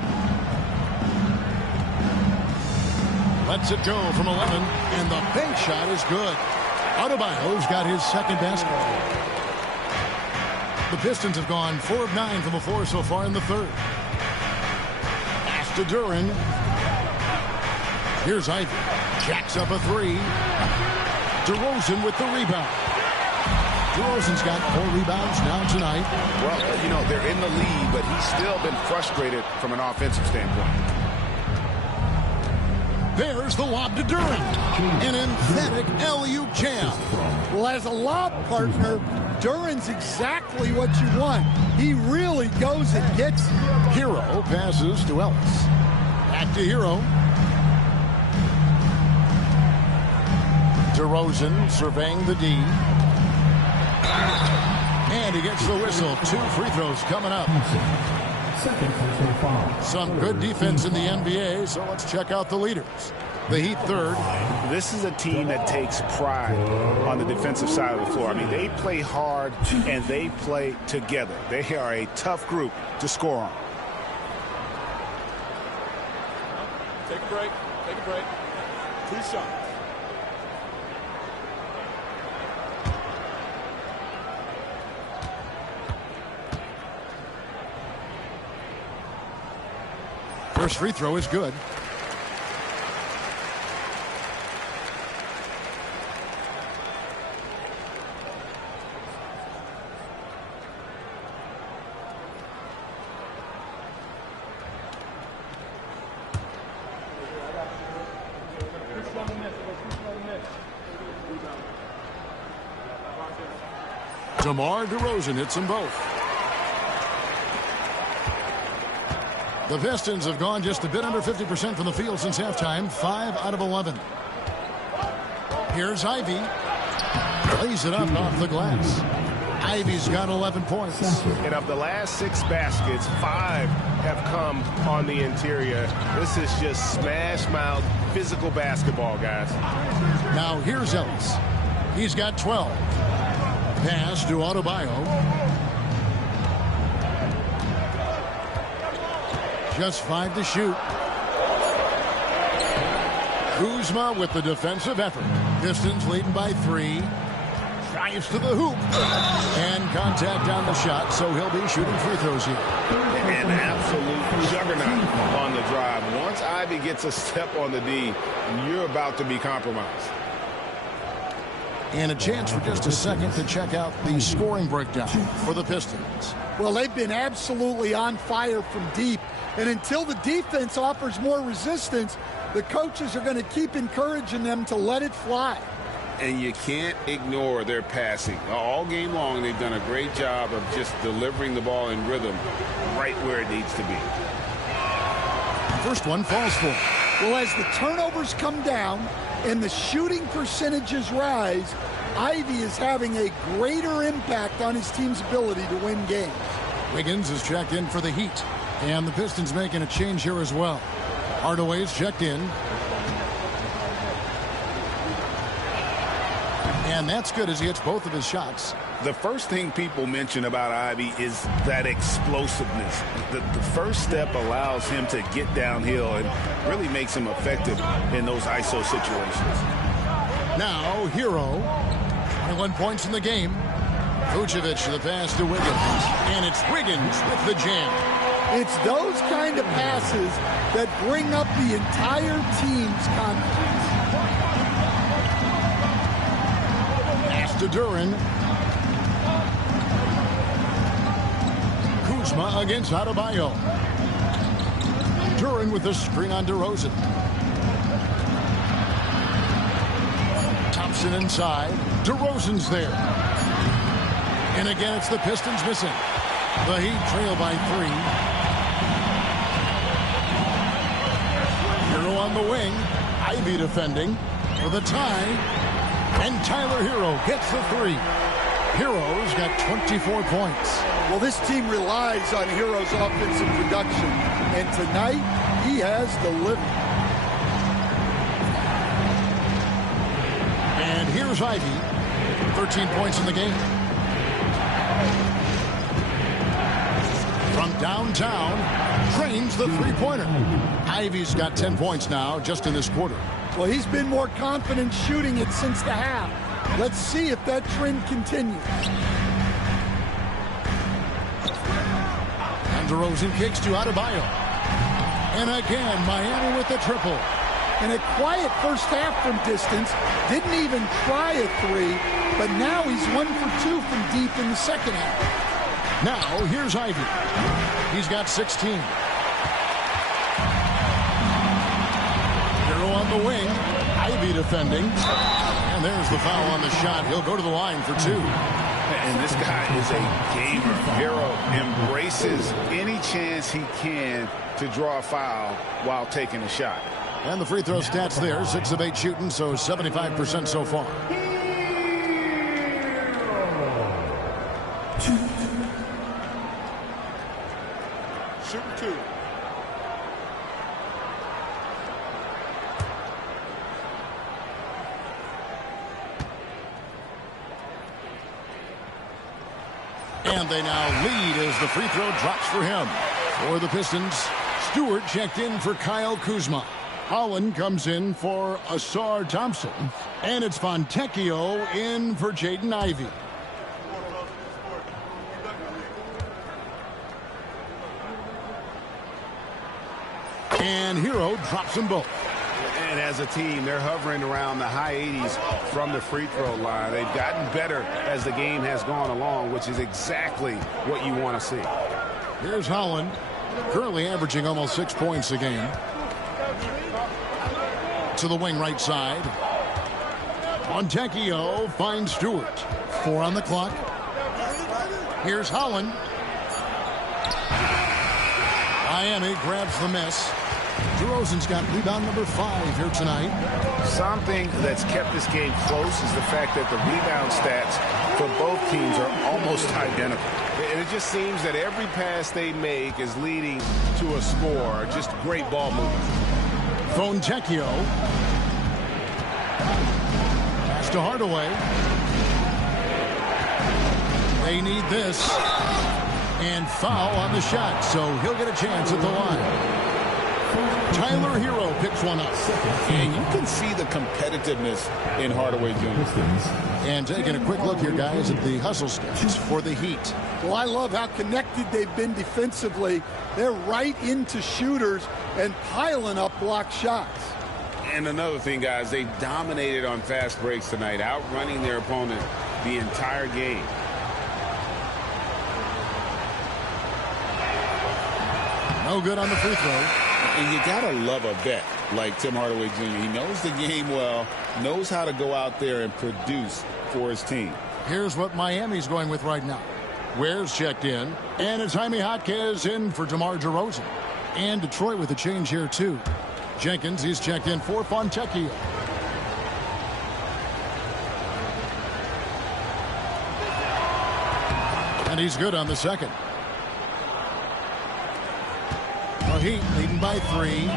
Lets it go from 11, and the bank shot is good. Adebayo's got his second basket. The Pistons have gone 4 of 9 from the floor so far in the third. Pass to Duren. Here's Ivy. Jacks up a 3. DeRozan with the rebound. DeRozan's got 4 rebounds now tonight. Well, you know, they're in the lead, but he's still been frustrated from an offensive standpoint. There's the lob to Duren. An emphatic alley-oop jam. Well, as a lob partner, Duren's exactly what you want. He really goes and gets it. Hero passes to Ellis. Back to Hero. DeRozan surveying the D. And he gets the whistle. 2 free throws coming up. Some good defense in the NBA, so let's check out the leaders. The Heat third. This is a team that takes pride on the defensive side of the floor. I mean, they play hard and they play together. They are a tough group to score on. Take a break. Take a break. 2 shots. First free throw is good. DeMar DeRozan hits them both. The Pistons have gone just a bit under 50% from the field since halftime. 5 out of 11. Here's Ivy. Lays it up off the glass. Ivy's got 11 points. And of the last 6 baskets, 5 have come on the interior. This is just smash mouth physical basketball, guys. Now here's Ellis. He's got 12. Pass to Adebayo. Just 5 to shoot. Kuzma with the defensive effort. Pistons leading by 3. Drives to the hoop. And contact on the shot, so he'll be shooting free throws here. An absolute juggernaut on the drive. Once Ivy gets a step on the D, you're about to be compromised. And a chance for just a second to check out the scoring breakdown for the Pistons. Well, they've been absolutely on fire from deep. And until the defense offers more resistance, the coaches are going to keep encouraging them to let it fly. And you can't ignore their passing. All game long, they've done a great job of just delivering the ball in rhythm right where it needs to be. First one falls for. Well, as the turnovers come down and the shooting percentages rise, Ivy is having a greater impact on his team's ability to win games. Wiggins is checked in for the Heat. And the Pistons making a change here as well. Hardaway's checked in. And that's good as he hits both of his shots. The first thing people mention about Ivy is that explosiveness. The first step allows him to get downhill and really makes him effective in those ISO situations. Now, Hero. 21 points in the game. Vucevic the pass to Wiggins. And it's Wiggins with the jam. It's those kind of passes that bring up the entire team's confidence. Pass to Duren. Kuzma against Adebayo. Duren with the screen on DeRozan. Thompson inside. DeRozan's there. And again, it's the Pistons missing. The Heat trail by 3. Hero on the wing. Ivy defending for the tie. And Tyler Hero gets the 3. Hero's got 24 points. Well, this team relies on Hero's offensive production. And tonight, he has delivered. And here's Ivy. 13 points in the game. From downtown, drains the three-pointer. Ivy's got 10 points now just in this quarter. Well, he's been more confident shooting it since the half. Let's see if that trend continues. And DeRozan kicks to Adebayo. And again, Miami with the triple. In a quiet first half from distance, didn't even try a 3, but now he's 1 for 2 from deep in the second half. Now, here's Ivy. He's got 16. Hero on the wing. Ivy defending. And there's the foul on the shot. He'll go to the line for 2. And this guy is a gamer. Hero embraces any chance he can to draw a foul while taking a shot. And the free throw stats there. 6 of 8 shooting, so 75% so far. Shooting 2. And they now lead as the free throw drops for him. For the Pistons, Stewart checked in for Kyle Kuzma. Holland comes in for Ausar Thompson. And it's Fontecchio in for Jaden Ivey. And Hero drops them both. And as a team, they're hovering around the high 80s from the free throw line. They've gotten better as the game has gone along, which is exactly what you want to see. Here's Holland, currently averaging almost 6 points a game. To the wing right side. Fontecchio finds Stewart. 4 on the clock. Here's Holland. Miami grabs the miss. DeRozan's got rebound number 5 here tonight. Something that's kept this game close is the fact that the rebound stats for both teams are almost identical. And it just seems that every pass they make is leading to a score. Just great ball movement. Fontecchio. Pass to Hardaway. They need this. And foul on the shot, so he'll get a chance at the line. Tyler Hero picks one up. And you can see the competitiveness in Hardaway Jr. And taking a quick look here, guys, at the hustle stats for the Heat. Well, I love how connected they've been defensively. They're right into shooters and piling up block shots. And another thing, guys, they dominated on fast breaks tonight, outrunning their opponent the entire game. No good on the free throw. And you got to love a vet like Tim Hardaway Jr. He knows the game well, knows how to go out there and produce for his team. Here's what Miami's going with right now. Ware's checked in, and it's Jaime Jaquez in for DeMar DeRozan. And Detroit with a change here, too. Jenkins, he's checked in for Fontecchio. And he's good on the second. The Heat leading by 3.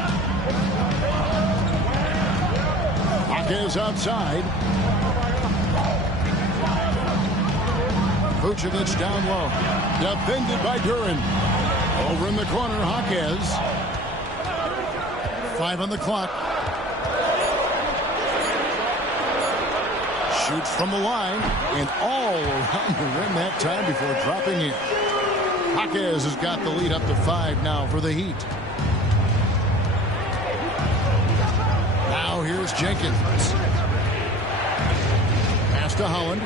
Jaquez outside. Vucevic down low. Defended by Duren. Over in the corner, Jaquez. 5 on the clock. Shoots from the line and all around the rim that time before dropping in. Jaquez has got the lead up to 5 now for the Heat. Now here's Jenkins. Pass to Holland.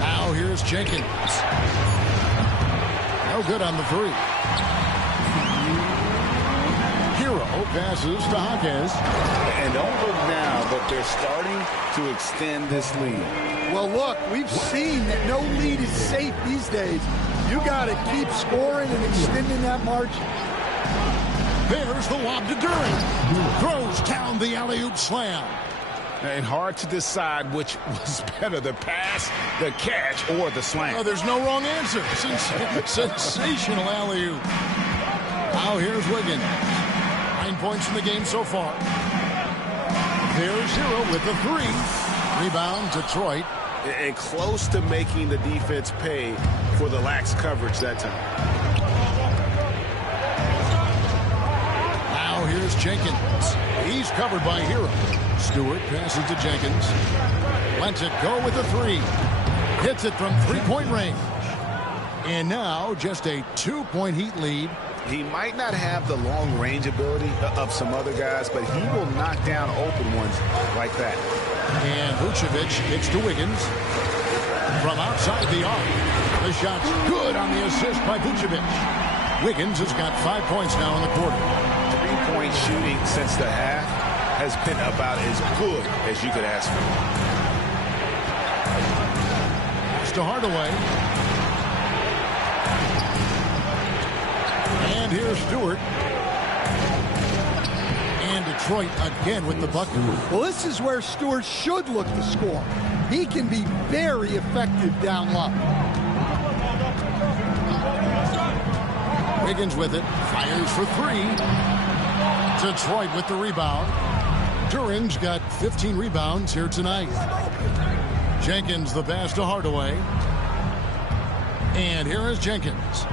Now here's Jenkins. No good on the 3. passes to Jaquez. And don't look now, but they're starting to extend this lead. Well, look, we've seen that no lead is safe these days. You got to keep scoring and extending that margin. There's the lob to Duren. Throws down the alley-oop slam. And hard to decide which was better, the pass, the catch, or the slam. Oh, there's no wrong answer. Sensational alley-oop. Now here's Wiggins. 9 points in the game so far. There's 0 with the 3. Rebound, Detroit. And close to making the defense pay for the lax coverage that time. Now here's Jenkins. He's covered by Hero. Stewart passes to Jenkins. Lets it go with the 3. Hits it from 3-point range. And now just a 2-point Heat lead. He might not have the long-range ability of some other guys, but he will knock down open ones like that. And Vucevic kicks to Wiggins. From outside the arc. The shot's good on the assist by Vucevic. Wiggins has got 5 points now in the quarter. 3-point shooting since the half has been about as good as you could ask for. Pass to Hardaway. And here's Stewart. And Detroit again with the bucket. Well, this is where Stewart should look to score. He can be very effective down low. Wiggins with it. Fires for 3. Detroit with the rebound. Duren's got 15 rebounds here tonight. Jenkins the pass to Hardaway. And here is Jenkins.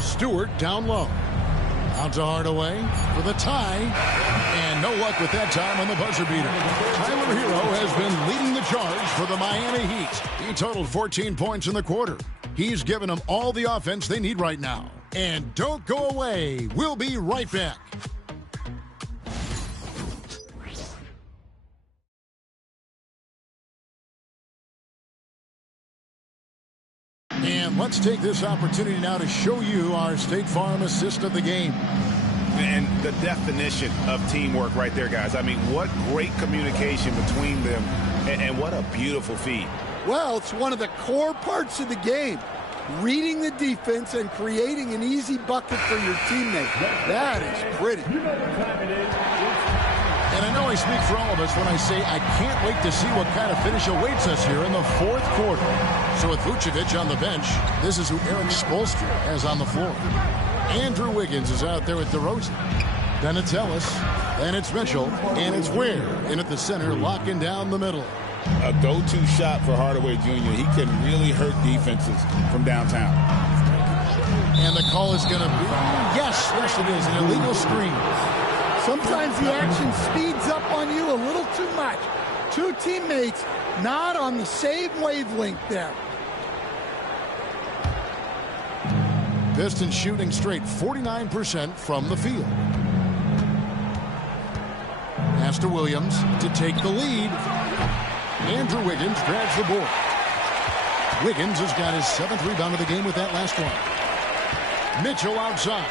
Stewart down low. Out to Hardaway for the tie. And no luck with that time on the buzzer beater. Tyler Hero has been leading the charge for the Miami Heat. He totaled 14 points in the quarter. He's given them all the offense they need right now. And don't go away. We'll be right back. And let's take this opportunity now to show you our State Farm assist of the game. And the definition of teamwork right there, guys. I mean, what great communication between them, and what a beautiful feed. Well, it's one of the core parts of the game. Reading the defense and creating an easy bucket for your teammate. That is pretty. And I know I speak for all of us when I say I can't wait to see what kind of finish awaits us here in the fourth quarter. So with Vucevic on the bench, this is who Eric Spoelstra has on the floor. Andrew Wiggins is out there with DeRozan. Then it's Ellis, then it's Mitchell, and it's Ware in at the center, locking down the middle. A go-to shot for Hardaway Jr. He can really hurt defenses from downtown. And the call is going to be, yes, it is, an illegal screen. Sometimes the action speeds up on you a little too much. Two teammates not on the same wavelength there. Pistons shooting straight 49% from the field. Pass to Williams to take the lead. Andrew Wiggins grabs the board. Wiggins has got his 7th rebound of the game with that last one. Mitchell outside.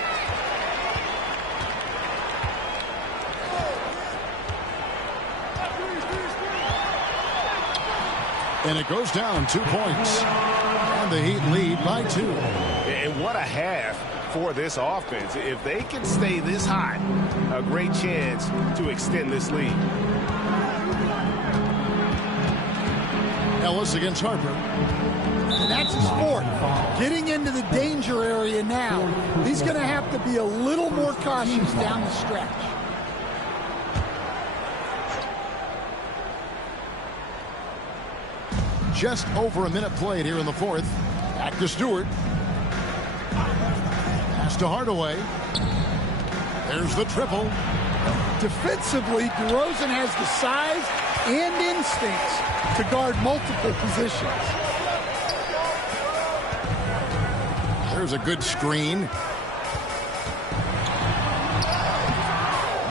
And it goes down 2 points. And the Heat lead by 2. And what a half for this offense. If they can stay this hot, a great chance to extend this lead. Ellis against Harper. And that's his fourth. Getting into the danger area now. He's going to have to be a little more cautious down the stretch. Just over a minute played here in the fourth. Back to Stewart. Pass to Hardaway. There's the triple. Defensively, DeRozan has the size and instincts to guard multiple positions. There's a good screen.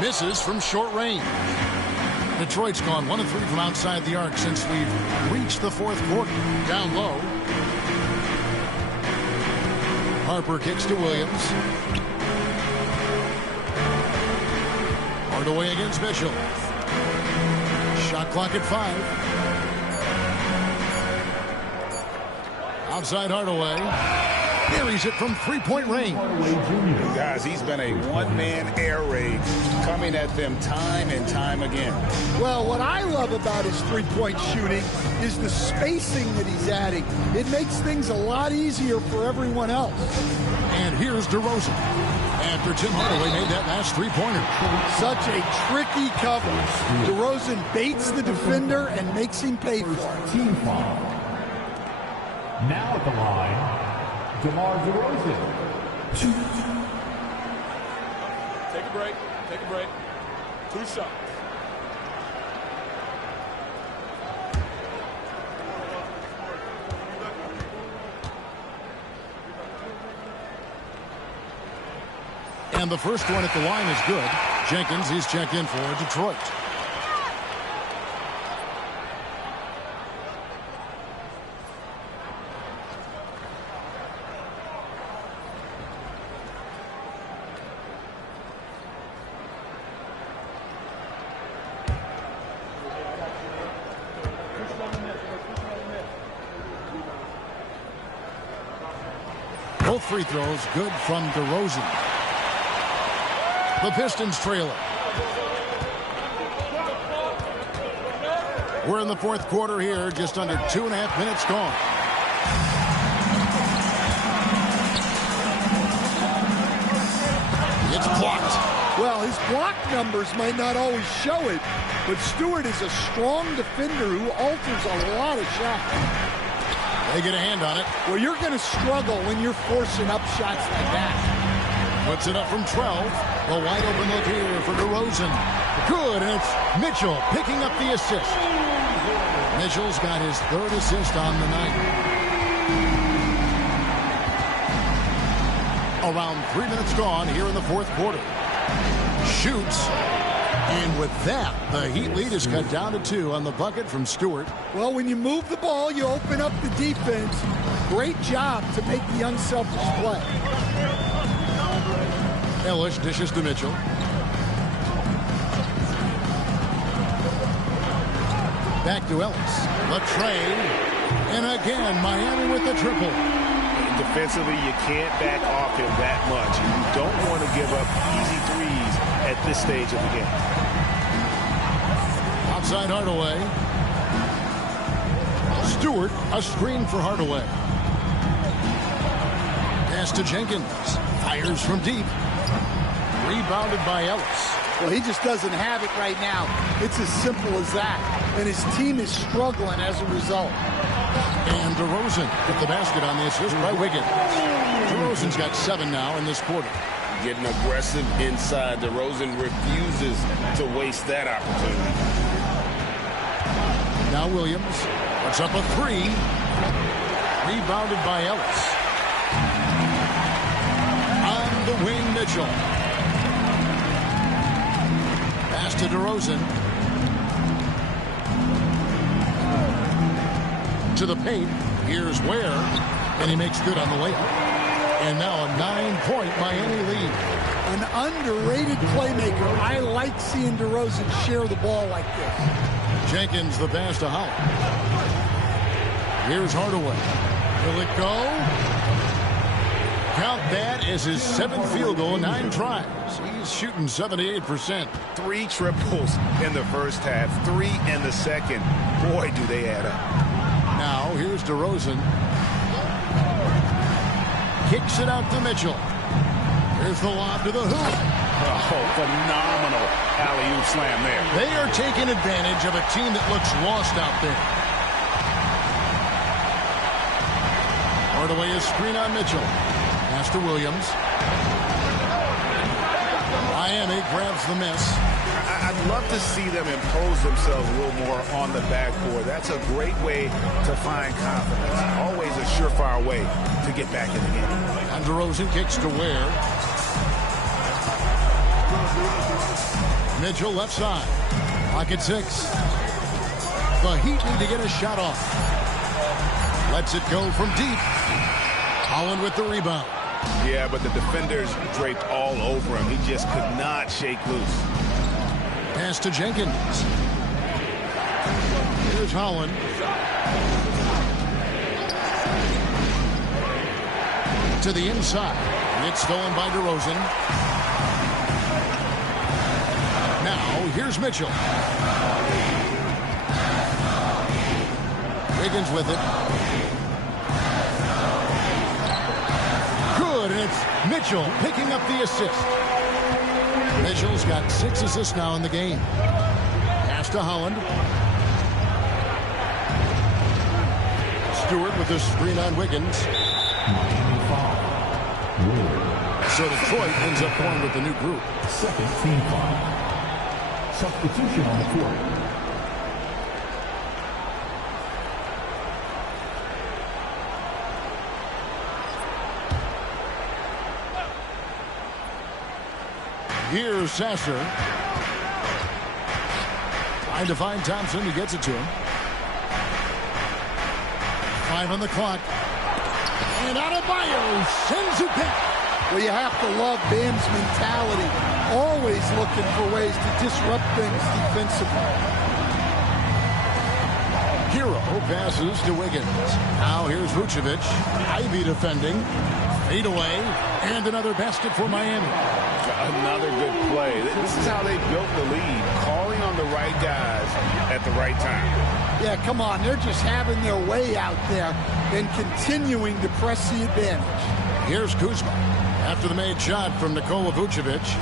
Misses from short range. Detroit's gone 1 of 3 from outside the arc since we've reached the fourth quarter. Down low. Harper kicks to Williams. Hardaway against Mitchell. Shot clock at 5. Outside Hardaway. Buries it from three-point range. Guys, he's been a one-man air raid coming at them time and time again. Well, what I love about his three-point shooting is the spacing that he's adding. It makes things a lot easier for everyone else. And here's DeRozan. After Tim Hardaway made that last three-pointer. Such a tricky cover. DeRozan baits the defender and makes him pay for it. Team foul. Now at the line, DeMar DeRozan. Take a break. Take a break. 2 shots. And the first one at the line is good. Jenkins is checked in for Detroit. Both free throws good from DeRozan. The Pistons trail it. We're in the fourth quarter here, just under 2.5 minutes gone. It's blocked. Well, his block numbers might not always show it, but Stewart is a strong defender who alters a lot of shots. They get a hand on it. Well, you're going to struggle when you're forcing up shots like that. Puts it up from 12. A wide open look here for DeRozan. Good, and it's Mitchell picking up the assist. Mitchell's got his 3rd assist on the night. Around 3 minutes gone here in the fourth quarter. Shoots. And with that, the Heat lead is cut down to 2 on the bucket from Stewart. Well, when you move the ball, you open up the defense. Great job to make the unselfish play. Ellis dishes to Mitchell. Back to Ellis. Latrey. And again, Miami with the triple. Defensively, you can't back off him that much. You don't want to give up easy threes at this stage of the game. Outside Hardaway. Stewart, a screen for Hardaway. Pass to Jenkins. Fires from deep. Rebounded by Ellis. Well, he just doesn't have it right now. It's as simple as that. And his team is struggling as a result. And DeRozan with the basket on the assist by Wiggins. DeRozan's got 7 now in this quarter. Getting aggressive inside. DeRozan refuses to waste that opportunity. Now Williams puts up a 3. Rebounded by Ellis. On the wing, Mitchell. Pass to DeRozan. To the paint. Here's Ware. And he makes good on the layup. And now a 9-point Miami lead. An underrated playmaker. I like seeing DeRozan share the ball like this. Jenkins the pass to Howard. Here's Hardaway. Will it go? Count that as his 7th field goal, 9 tries. He's shooting 78%. 3 triples in the first half, 3 in the second. Boy, do they add up. Now, here's DeRozan. Kicks it out to Mitchell. Here's the lob to the hoop. Oh, phenomenal alley-oop slam there. They are taking advantage of a team that looks lost out there. Hardaway is screen on Mitchell. Pass to Williams. Miami grabs the miss. I'd love to see them impose themselves a little more on the backboard. That's a great way to find confidence. Always a surefire way to get back in the game. And DeRozan kicks to Ware. Mitchell left side. Pocket 6. The Heat need to get a shot off. Lets it go from deep. Holland with the rebound. Yeah, but the defenders draped all over him. He just could not shake loose. Pass to Jenkins. Here's Holland. To the inside. It's stolen by DeRozan. Now, here's Mitchell. Wiggins with it. Good, and it's Mitchell picking up the assist. Mitchell's got 6 assists now in the game. Pass to Holland. Stewart with the screen on Wiggins. So Detroit ends up going with the new group. Second team foul. Substitution on the court. Here's Sasser. Trying to find Thompson. He gets it to him. 5 on the clock. And Adebayo sends it back. Well, you have to love Bam's mentality. Always looking for ways to disrupt things defensively. Hero passes to Wiggins. Now here's Vucevic. Ivy defending. Fade away. And another basket for Miami. Another good play. This is how they built the lead. Calling on the right guys at the right time. Yeah, come on. They're just having their way out there and continuing to press the advantage. Here's Kuzma. After the made shot from Nikola Vucevic.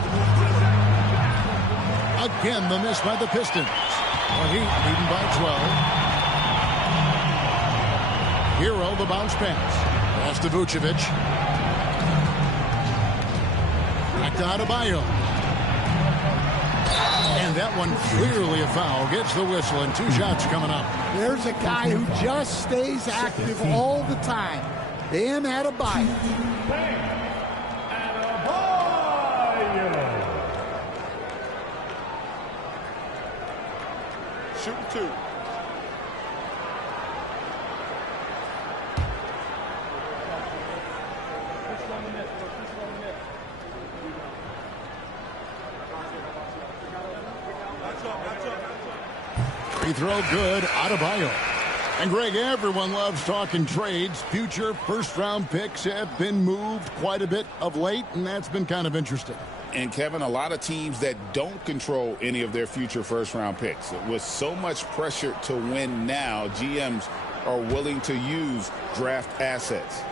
Again, the miss by the Pistons. The Heat leading by 12. Hero, the bounce pass. Pass to Vucevic. Back to Adebayo. And that one clearly a foul. Gets the whistle and 2 shots coming up. There's a guy who just stays active all the time. Bam Adebayo. Shooting 2. Free throw good. Adebayo. And Greg, everyone loves talking trades. Future first-round picks have been moved quite a bit of late, and that's been kind of interesting. And, Kevin, a lot of teams that don't control any of their future first-round picks. With so much pressure to win now, GMs are willing to use draft assets.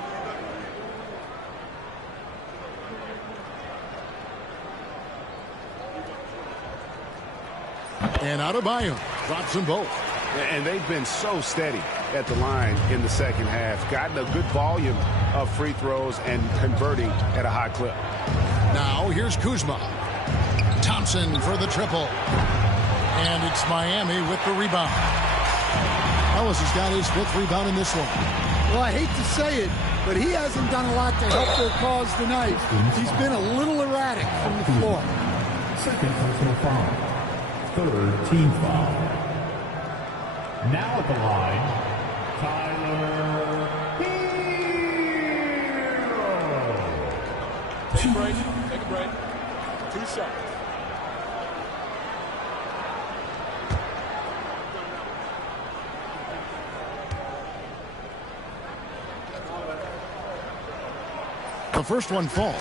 And Adebayo drops them both. And they've been so steady at the line in the second half. Gotten a good volume of free throws and converting at a high clip. Now here's Kuzma. Thompson for the triple. And it's Miami with the rebound. Ellis has got his 5th rebound in this one. Well, I hate to say it, but he hasn't done a lot to help their cause tonight. He's been a little erratic from the floor. Second personal foul. Third team foul. Now at the line, Tyler Hero. Take a break. Take a break. 2 shots. The first one falls.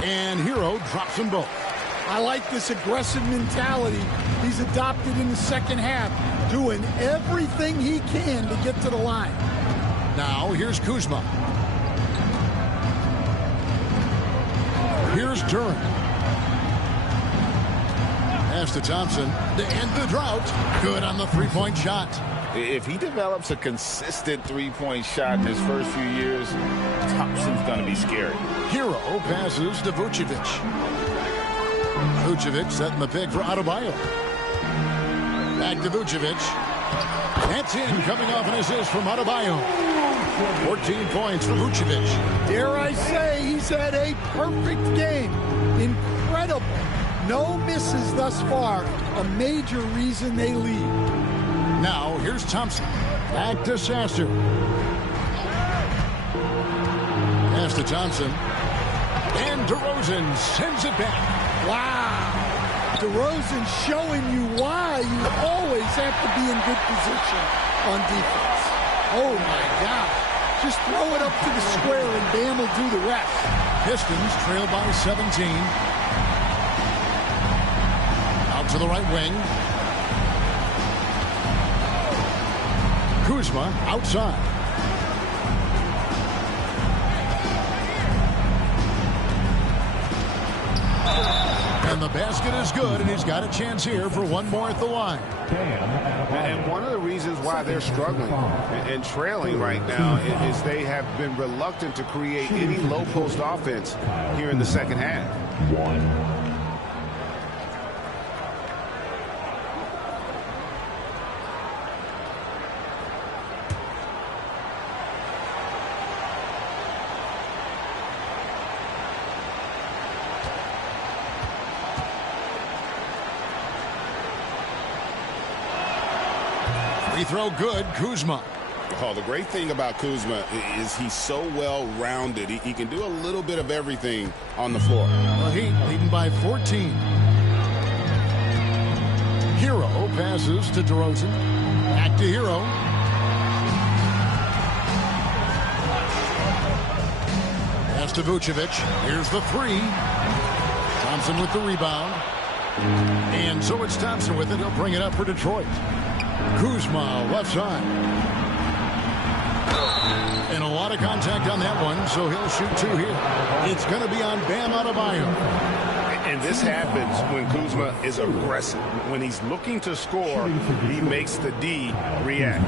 And Hero drops them both. I like this aggressive mentality he's adopted in the second half, doing everything he can to get to the line. Now here's Kuzma. Here's Duren. Pass to Thompson to end the drought. Good on the three-point shot. If he develops a consistent three-point shot in his first few years, Thompson's going to be scary. Hero passes to Vucevic. Vucevic setting the pick for Adebayo. Back to Vucevic. That's in, coming off an assist from Adebayo. 14 points for Vucevic. Dare I say he's had a perfect game. Incredible. No misses thus far. A major reason they lead. Now, here's Thompson. Back to Sasser. Pass to Thompson. And DeRozan sends it back. Wow. DeRozan showing you why you always have to be in good position on defense. Oh, my God. Just throw it up to the square and Bam will do the rest. Pistons trail by 17. Out to the right wing. Kuzma outside. And the basket is good, and he's got a chance here for one more at the line. And one of the reasons why they're struggling and trailing right now is they have been reluctant to create any low-post offense here in the second half. Free throw good, Kuzma. Oh, the great thing about Kuzma is he's so well-rounded. He can do a little bit of everything on the floor. The Heat leading by 14. Hero passes to DeRozan. Back to Hero. Pass to Vucevic. Here's the three. Thompson with the rebound. And so it's Thompson with it. He'll bring it up for Detroit. Kuzma left side. And a lot of contact on that one, so he'll shoot two here. It's going to be on Bam Adebayo. And this happens when Kuzma is aggressive. When he's looking to score, he makes the D react.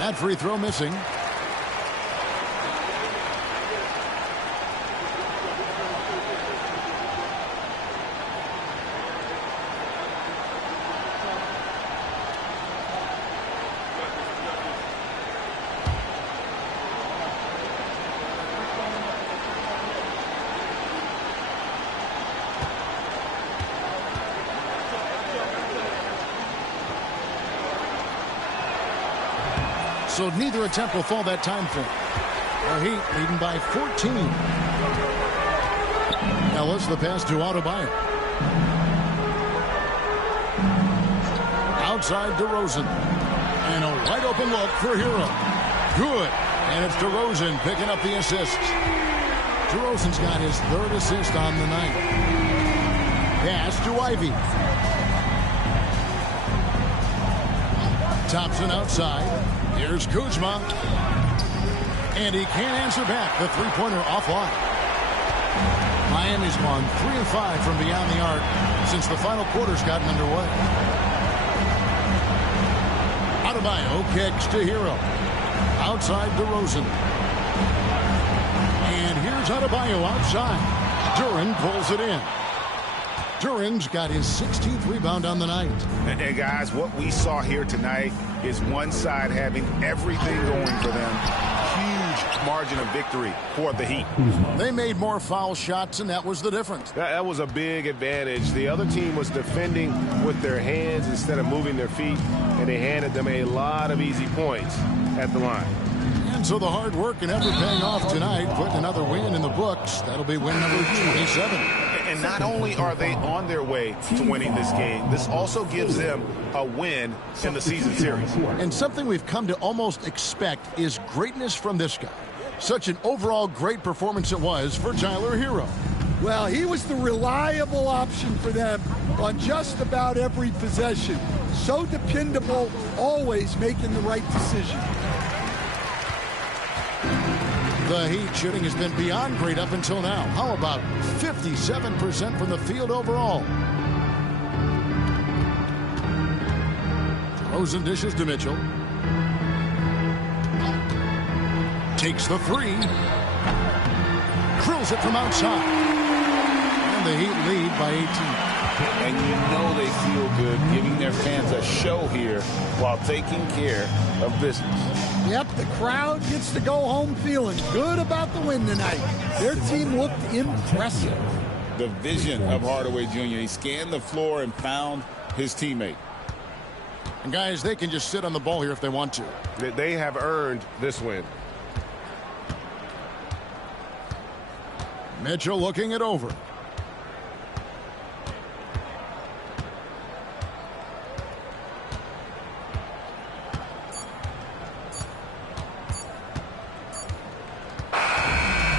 That free throw missing. So neither attempt will fall that time for him. The Heat leading by 14. Ellis, the pass to Adebayo. Outside DeRozan. And a wide open look for Hero. Good. And it's DeRozan picking up the assist. DeRozan's got his third assist on the night. Pass to Ivy. Thompson outside. Here's Kuzma. And he can't answer back. The three-pointer offline. Miami's gone 3 of 5 from beyond the arc since the final quarter's gotten underway. Adebayo kicks to Hero. Outside DeRozan. And here's Adebayo outside. Duren pulls it in. Duren's got his 16th rebound on the night. And guys, what we saw here tonight is one side having everything going for them. Huge margin of victory for the Heat. They made more foul shots, and that was the difference. That was a big advantage. The other team was defending with their hands instead of moving their feet, and they handed them a lot of easy points at the line. And so the hard work and effort paying off tonight, putting another win in the books. That'll be win number 27. And not only are they on their way to winning this game, this also gives them a win in the season series. And something we've come to almost expect is greatness from this guy. Such an overall great performance it was for Tyler Hero. Well, he was the reliable option for them on just about every possession. So dependable, always making the right decision. The Heat shooting has been beyond great up until now. How about 57% from the field overall? Throws and dishes to Mitchell. Takes the three. Drills it from outside. And the Heat lead by 18. And you know they feel good giving their fans a show here while taking care of business. Yep, the crowd gets to go home feeling good about the win tonight. Their team looked impressive. The vision of Hardaway Jr. He scanned the floor and found his teammate. And guys, they can just sit on the ball here if they want to. They have earned this win. Mitchell looking it over.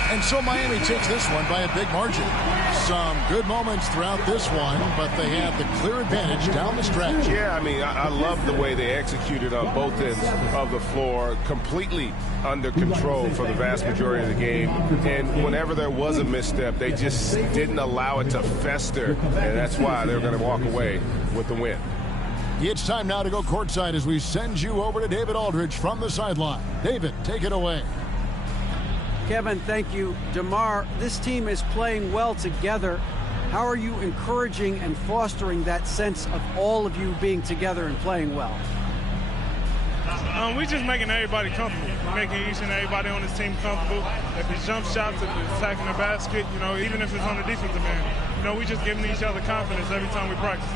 And so Miami takes this one by a big margin. Some good moments throughout this one, but they had the clear advantage down the stretch. Yeah, I mean, I love the way they executed on both ends of the floor, completely under control for the vast majority of the game. And whenever there was a misstep, they just didn't allow it to fester, and that's why they're going to walk away with the win. It's time now to go courtside as we send you over to David Aldridge from the sideline. David, take it away. Kevin, thank you. DeMar, this team is playing well together. How are you encouraging and fostering that sense of all of you being together and playing well? We're just making everybody comfortable. We're making each and everybody on this team comfortable. If it's jump shots, if it's attacking the basket, even if it's on the defensive end, we just giving each other confidence every time we practice.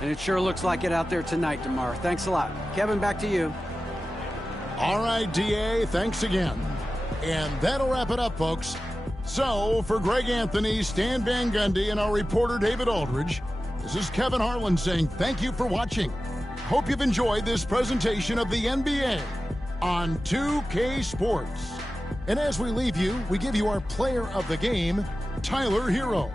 And it sure looks like it out there tonight, DeMar. Thanks a lot. Kevin, back to you. All right, DA, thanks again. And that'll wrap it up, folks. So, for Greg Anthony, Stan Van Gundy, and our reporter David Aldridge, this is Kevin Harlan saying thank you for watching. Hope you've enjoyed this presentation of the NBA on 2K Sports. And as we leave you, we give you our player of the game, Tyler Hero.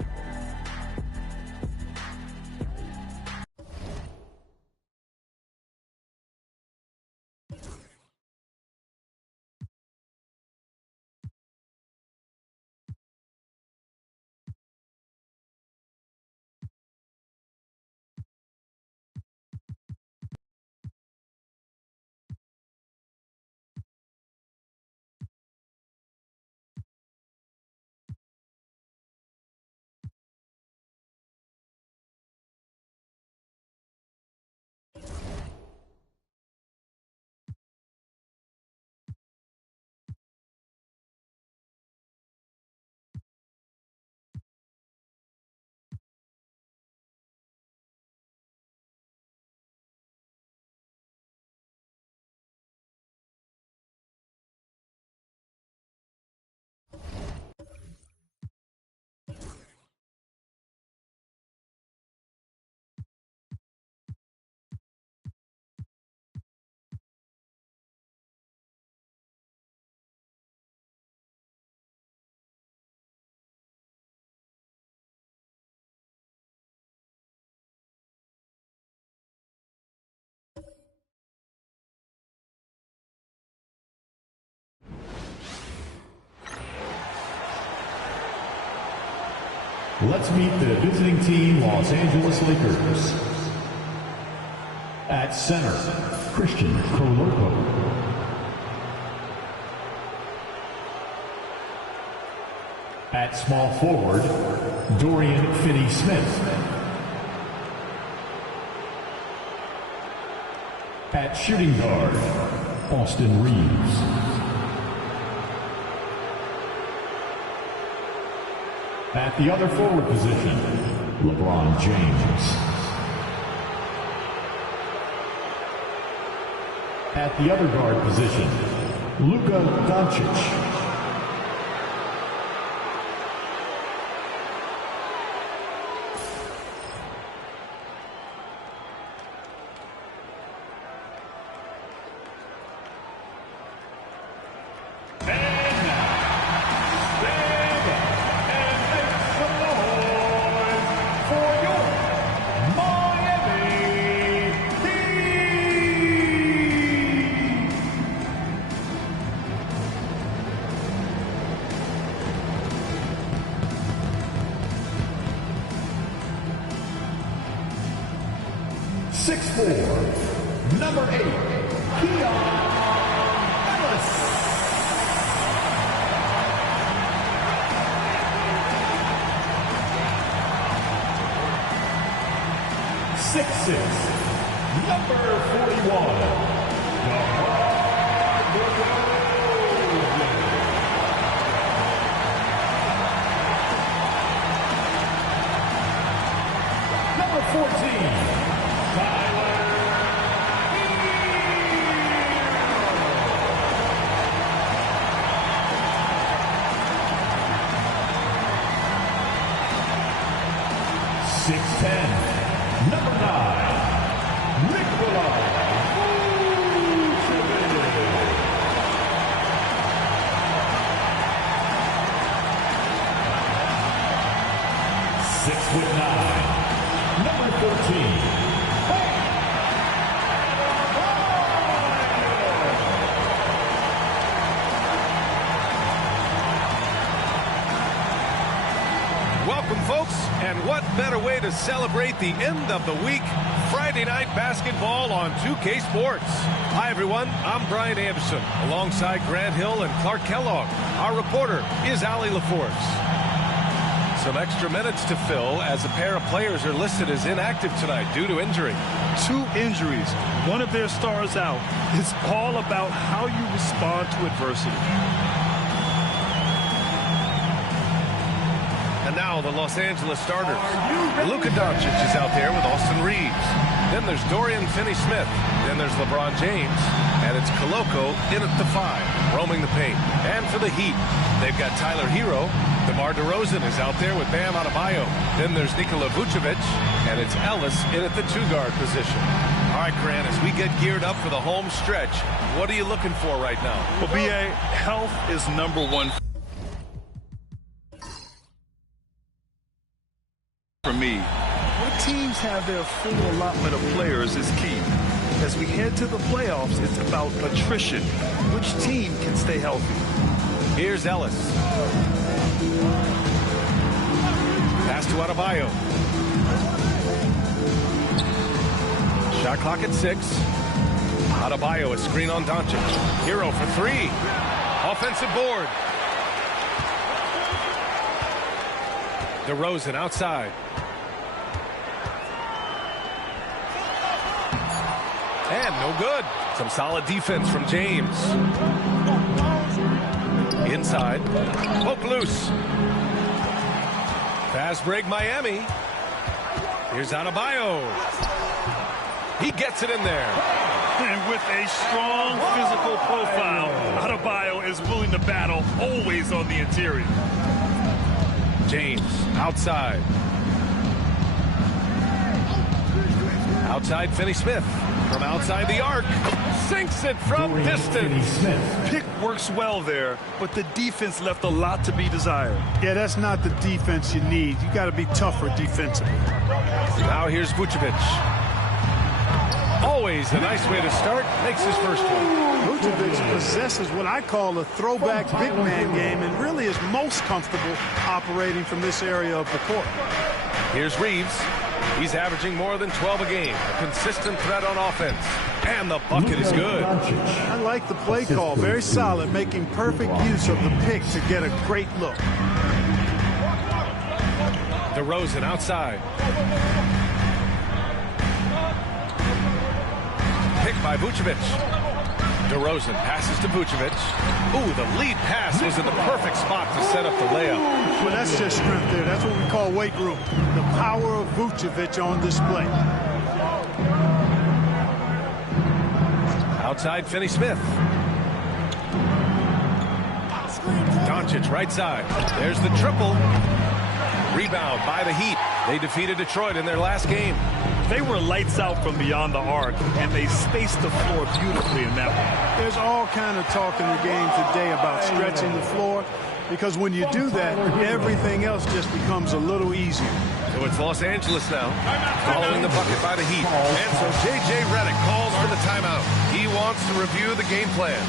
Let's meet the visiting team, Los Angeles Lakers. At center, Christian Koloko. At small forward, Dorian Finney-Smith. At shooting guard, Austin Reeves. At the other forward position, LeBron James. At the other guard position, Luka Doncic. number 8, Keon Ellis. 6'6", number 41. Number 14, Tyler Hero. 6'10", number 9, Nikola Vucevic. 6'9", number 13. Welcome, folks, and what better way to celebrate the end of the week? Friday night basketball on 2K Sports. Hi, everyone. I'm Brian Anderson, alongside Grant Hill and Clark Kellogg. Our reporter is Allie LaForce. Some extra minutes to fill as a pair of players are listed as inactive tonight due to injury. 2 injuries, one of their stars out. It's all about how you respond to adversity. And now the Los Angeles starters. Luka Doncic is out there with Austin Reeves. Then there's Dorian Finney-Smith. Then there's LeBron James. And it's Koloko in at the 5, roaming the paint. And for the Heat, they've got Tyler Hero. DeMar DeRozan is out there with Bam Adebayo. Then there's Nikola Vucevic. And it's Ellis in at the 2-guard position. All right, Grant, as we get geared up for the home stretch, what are you looking for right now? Well, B.A., health is number 1 for me. What teams have their full allotment of players is key. As we head to the playoffs, it's about attrition. Which team can stay healthy? Here's Ellis. Pass to Adebayo. Shot clock at 6. Adebayo, a screen on Doncic. Hero for 3. Offensive board. DeRozan outside. And no good. Some solid defense from James. Inside. Poke loose. Fast break Miami. Here's Adebayo. He gets it in there. And with a strong physical profile, Adebayo is willing to battle, always on the interior. James outside. Outside Finney-Smith. From outside the arc. Sinks it from distance. Pick works well there, but the defense left a lot to be desired. Yeah, that's not the defense you need. You got to be tougher defensively. Now here's Vucevic. Always a nice way to start. Makes his first one. Vucevic possesses what I call a throwback big man game and really is most comfortable operating from this area of the court. Here's Reeves. He's averaging more than 12 a game. A consistent threat on offense. And the bucket is good. I like the play call. Very solid, making perfect use of the pick to get a great look. DeRozan outside. Pick by Vucevic. DeRozan passes to Vucevic. Ooh, the lead pass was in the perfect spot to set up the layup. Well, that's just strength there. That's what we call weight room. The power of Vucevic on display. Outside Finney-Smith. Doncic right side. There's the triple. Rebound by the Heat. They defeated Detroit in their last game. They were lights out from beyond the arc, and they spaced the floor beautifully in that one. There's all kind of talk in the game today about stretching the floor, because when you do that, everything else just becomes a little easier. So it's Los Angeles now, following the bucket by the Heat. And so J.J. Redick calls for the timeout. He wants to review the game plan.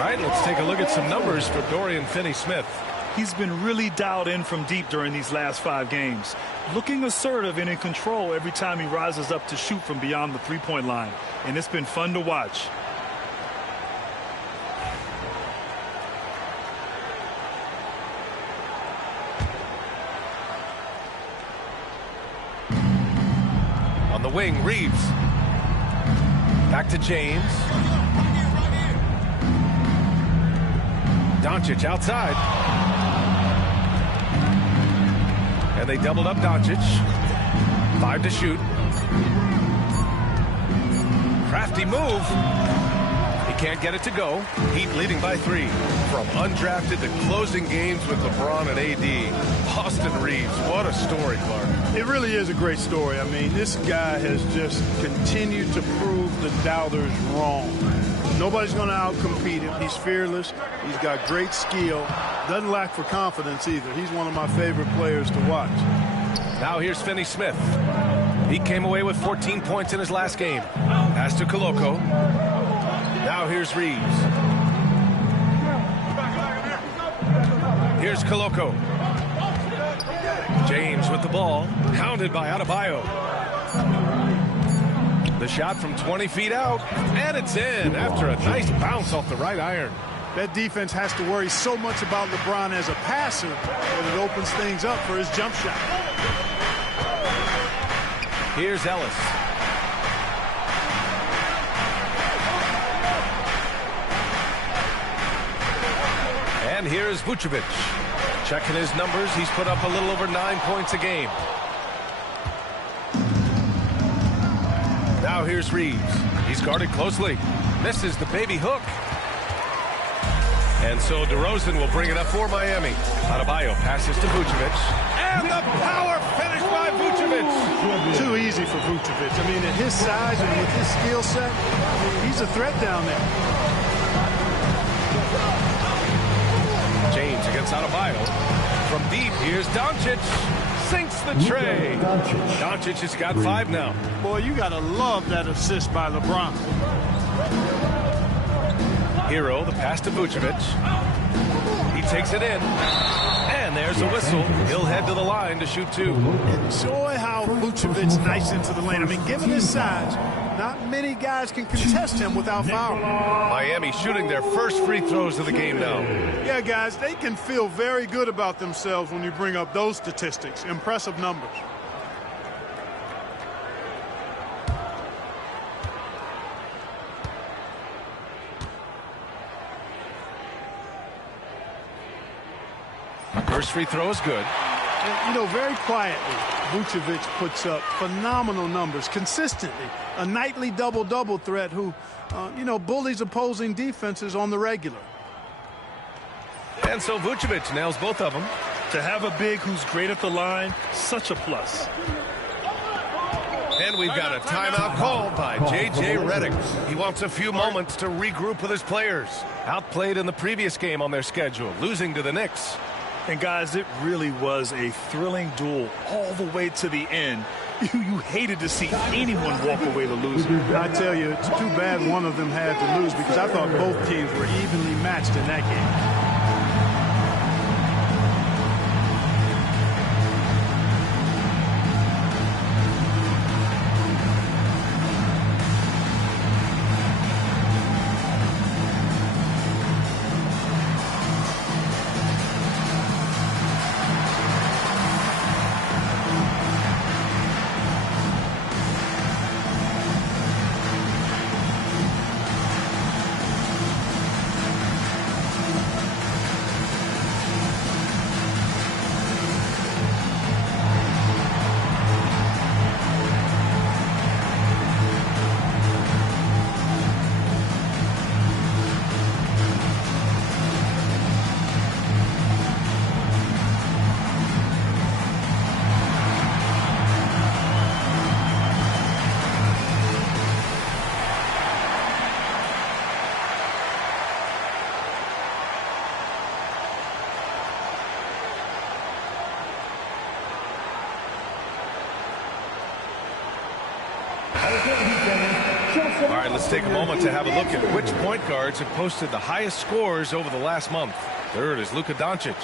All right, let's take a look at some numbers for Dorian Finney-Smith. He's been really dialed in from deep during these last 5 games. Looking assertive and in control every time he rises up to shoot from beyond the three-point line. And it's been fun to watch. On the wing, Reeves. Back to James. Doncic outside. And they doubled up Doncic. 5 to shoot. Crafty move. He can't get it to go. Heat leading by 3. From undrafted to closing games with LeBron and AD. Austin Reeves, what a story, Clark. It really is a great story. I mean, this guy has just continued to prove the doubters wrong. Nobody's going to outcompete him. He's fearless. He's got great skill. Doesn't lack for confidence either. He's one of my favorite players to watch. Now here's Finney-Smith. He came away with 14 points in his last game. Pass to Koloko. Now here's Reeves. Here's Koloko. James with the ball. Hounded by Adebayo. The shot from 20 feet out, and it's in after a nice bounce off the right iron. That defense has to worry so much about LeBron as a passer that it opens things up for his jump shot. Here's Ellis. And here's Vucevic. Checking his numbers, he's put up a little over 9 points a game. Now here's Reeves. He's guarded closely. Misses the baby hook. And so DeRozan will bring it up for Miami. Adebayo passes to Vucevic. And the power finish by Vucevic. Too easy for Vucevic. I mean, at his size and with his skill set, he's a threat down there. James against Adebayo. From deep, here's Doncic. Sinks the tray. Doncic has got 5 now. Boy, you got to love that assist by LeBron. Hero, the pass to Vucevic. He takes it in. And there's a whistle. He'll head to the line to shoot 2. Enjoy how Vucevic's nice into the lane. I mean, given his size, not many guys can contest him without fouling. Miami shooting their first free throws of the game now. Yeah, guys, they can feel very good about themselves when you bring up those statistics. Impressive numbers. First free throw is good. And, you know, very quietly, Vucevic puts up phenomenal numbers consistently. A nightly double-double threat who, you know, bullies opposing defenses on the regular. And so Vucevic nails both of them. To have a big who's great at the line, such a plus. And we've got a timeout called by J.J. Redick. He wants a few moments to regroup with his players. Outplayed in the previous game on their schedule, losing to the Knicks. And guys, it really was a thrilling duel all the way to the end. You hated to see anyone walk away the loser. I tell you, it's too bad one of them had to lose because I thought both teams were evenly matched in that game. All right, let's take a moment to have a look at which point guards have posted the highest scores over the last month. Third is Luka Doncic.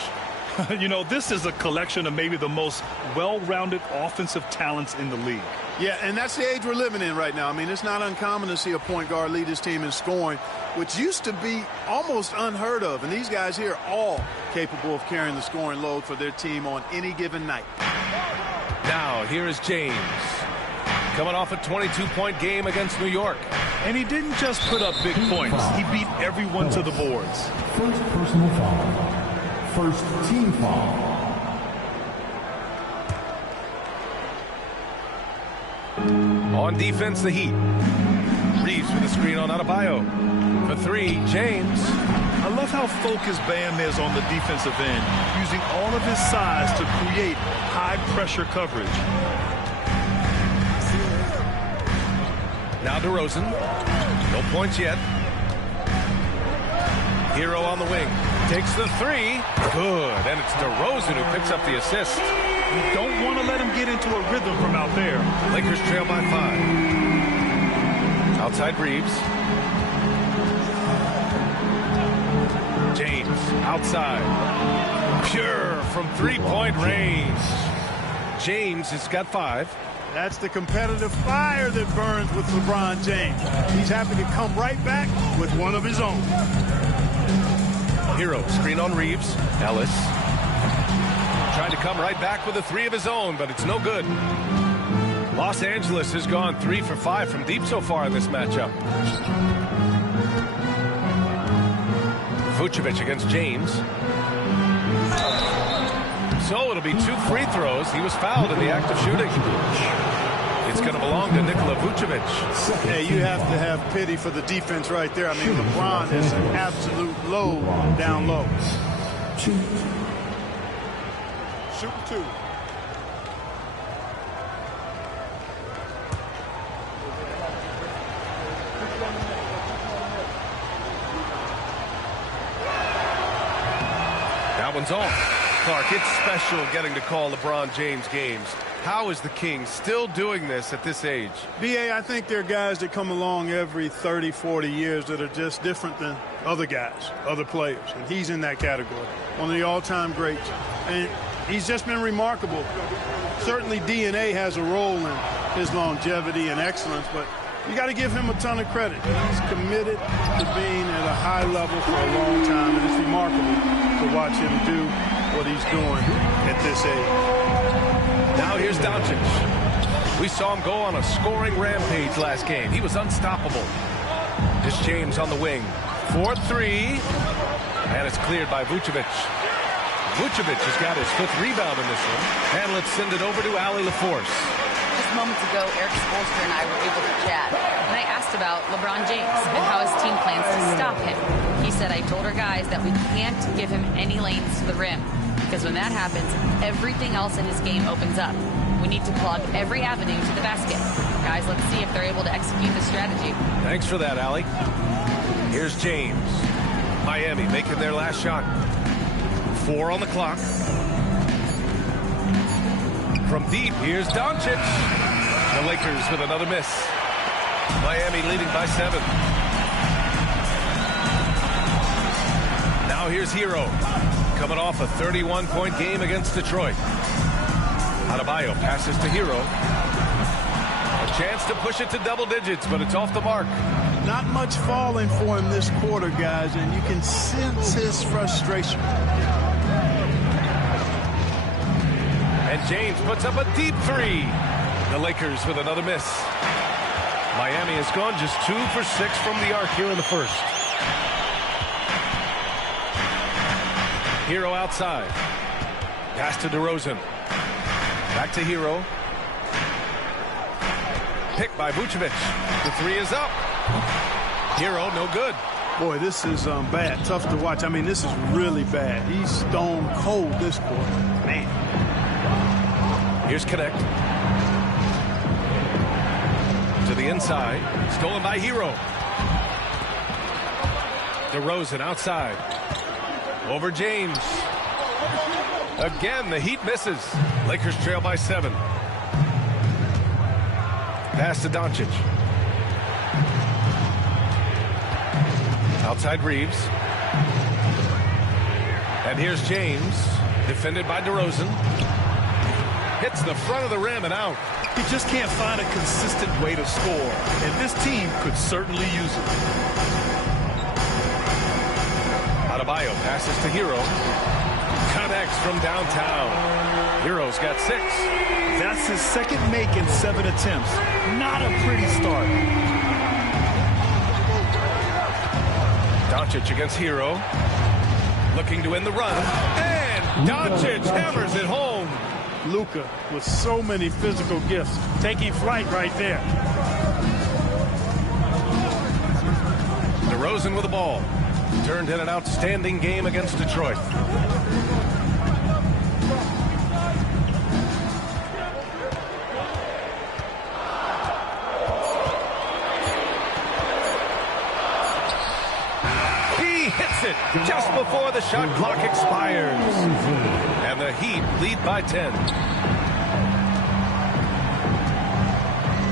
You know, this is a collection of maybe the most well-rounded offensive talents in the league. Yeah, and that's the age we're living in right now. I mean, it's not uncommon to see a point guard lead his team in scoring, which used to be almost unheard of. And these guys here are all capable of carrying the scoring load for their team on any given night. Now, here is James. Coming off a 22-point game against New York. And he didn't just put up big points. He beat everyone to the boards. First personal foul. First team foul. On defense, the Heat. Reeves with a screen on Adebayo. For three, James. I love how focused Bam is on the defensive end, using all of his size to create high-pressure coverage. Now DeRozan. No points yet. Hero on the wing. Takes the three. Good. And it's DeRozan who picks up the assist. You don't want to let him get into a rhythm from out there. Lakers trail by 5. Outside Reeves. James outside. Pure from three-point range. James has got 5. That's the competitive fire that burns with LeBron James. He's happy to come right back with one of his own. Hero, screen on Reeves. Ellis. Trying to come right back with a three of his own, but it's no good. Los Angeles has gone 3 for 5 from deep so far in this matchup. Vucevic against James. So it'll be 2 free throws. He was fouled in the act of shooting. It's going to belong to Nikola Vucevic. Yeah, you have to have pity for the defense right there. I mean, LeBron is an absolute load down low. Shoot 2. That one's off. Clark, it's special getting to call LeBron James games. How is the King still doing this at this age? B.A., I think there are guys that come along every 30, 40 years that are just different than other guys, other players. And he's in that category. One of the all-time greats. And he's just been remarkable. Certainly DNA has a role in his longevity and excellence, but you got to give him a ton of credit. He's committed to being at a high level for a long time, and it's remarkable to watch him do what he's doing at this age. Now here's Doncic. We saw him go on a scoring rampage last game. He was unstoppable. Here's James on the wing. 4-3. And it's cleared by Vucevic. Vucevic has got his 5th rebound in this one. And let's send it over to Allie LaForce. Just moments ago, Eric Spoelstra and I were able to chat. And I asked about LeBron James and how his team plans to stop him. He said, I told our guys that we can't give him any lanes to the rim. Because when that happens, everything else in his game opens up. We need to plug every avenue to the basket. Guys, let's see if they're able to execute the strategy. Thanks for that, Allie. Here's James. Miami making their last shot. 4 on the clock. From deep, here's Doncic. The Lakers with another miss. Miami leading by 7. Now here's Hero. Coming off a 31-point game against Detroit. Adebayo passes to Hero. A chance to push it to double digits, but it's off the mark. Not much falling for him this quarter, guys, and you can sense his frustration. And James puts up a deep 3. The Lakers with another miss. Miami has gone just 2 for 6 from the arc here in the first. Hero outside. Pass to DeRozan. Back to Hero. Picked by Vucevic. The 3 is up. Hero, no good. Boy, this is bad. Tough to watch. I mean, this is really bad. He's stone cold this quarter. Man. Here's Connect. To the inside. Stolen by Hero. DeRozan outside. Over James. Again, the Heat misses. Lakers trail by 7. Pass to Doncic. Outside Reeves. And here's James, defended by DeRozan. Hits the front of the rim and out. He just can't find a consistent way to score, and this team could certainly use it. Adebayo passes to Hero. Connects from downtown. Hero's got 6. That's his second make in 7 attempts. Not a pretty start. Doncic against Hero. Looking to win the run. And Doncic hammers it home. Luka with so many physical gifts. Taking flight right there. DeRozan with the ball. Turned in an outstanding game against Detroit. He hits it just before the shot clock expires. And the Heat lead by 10.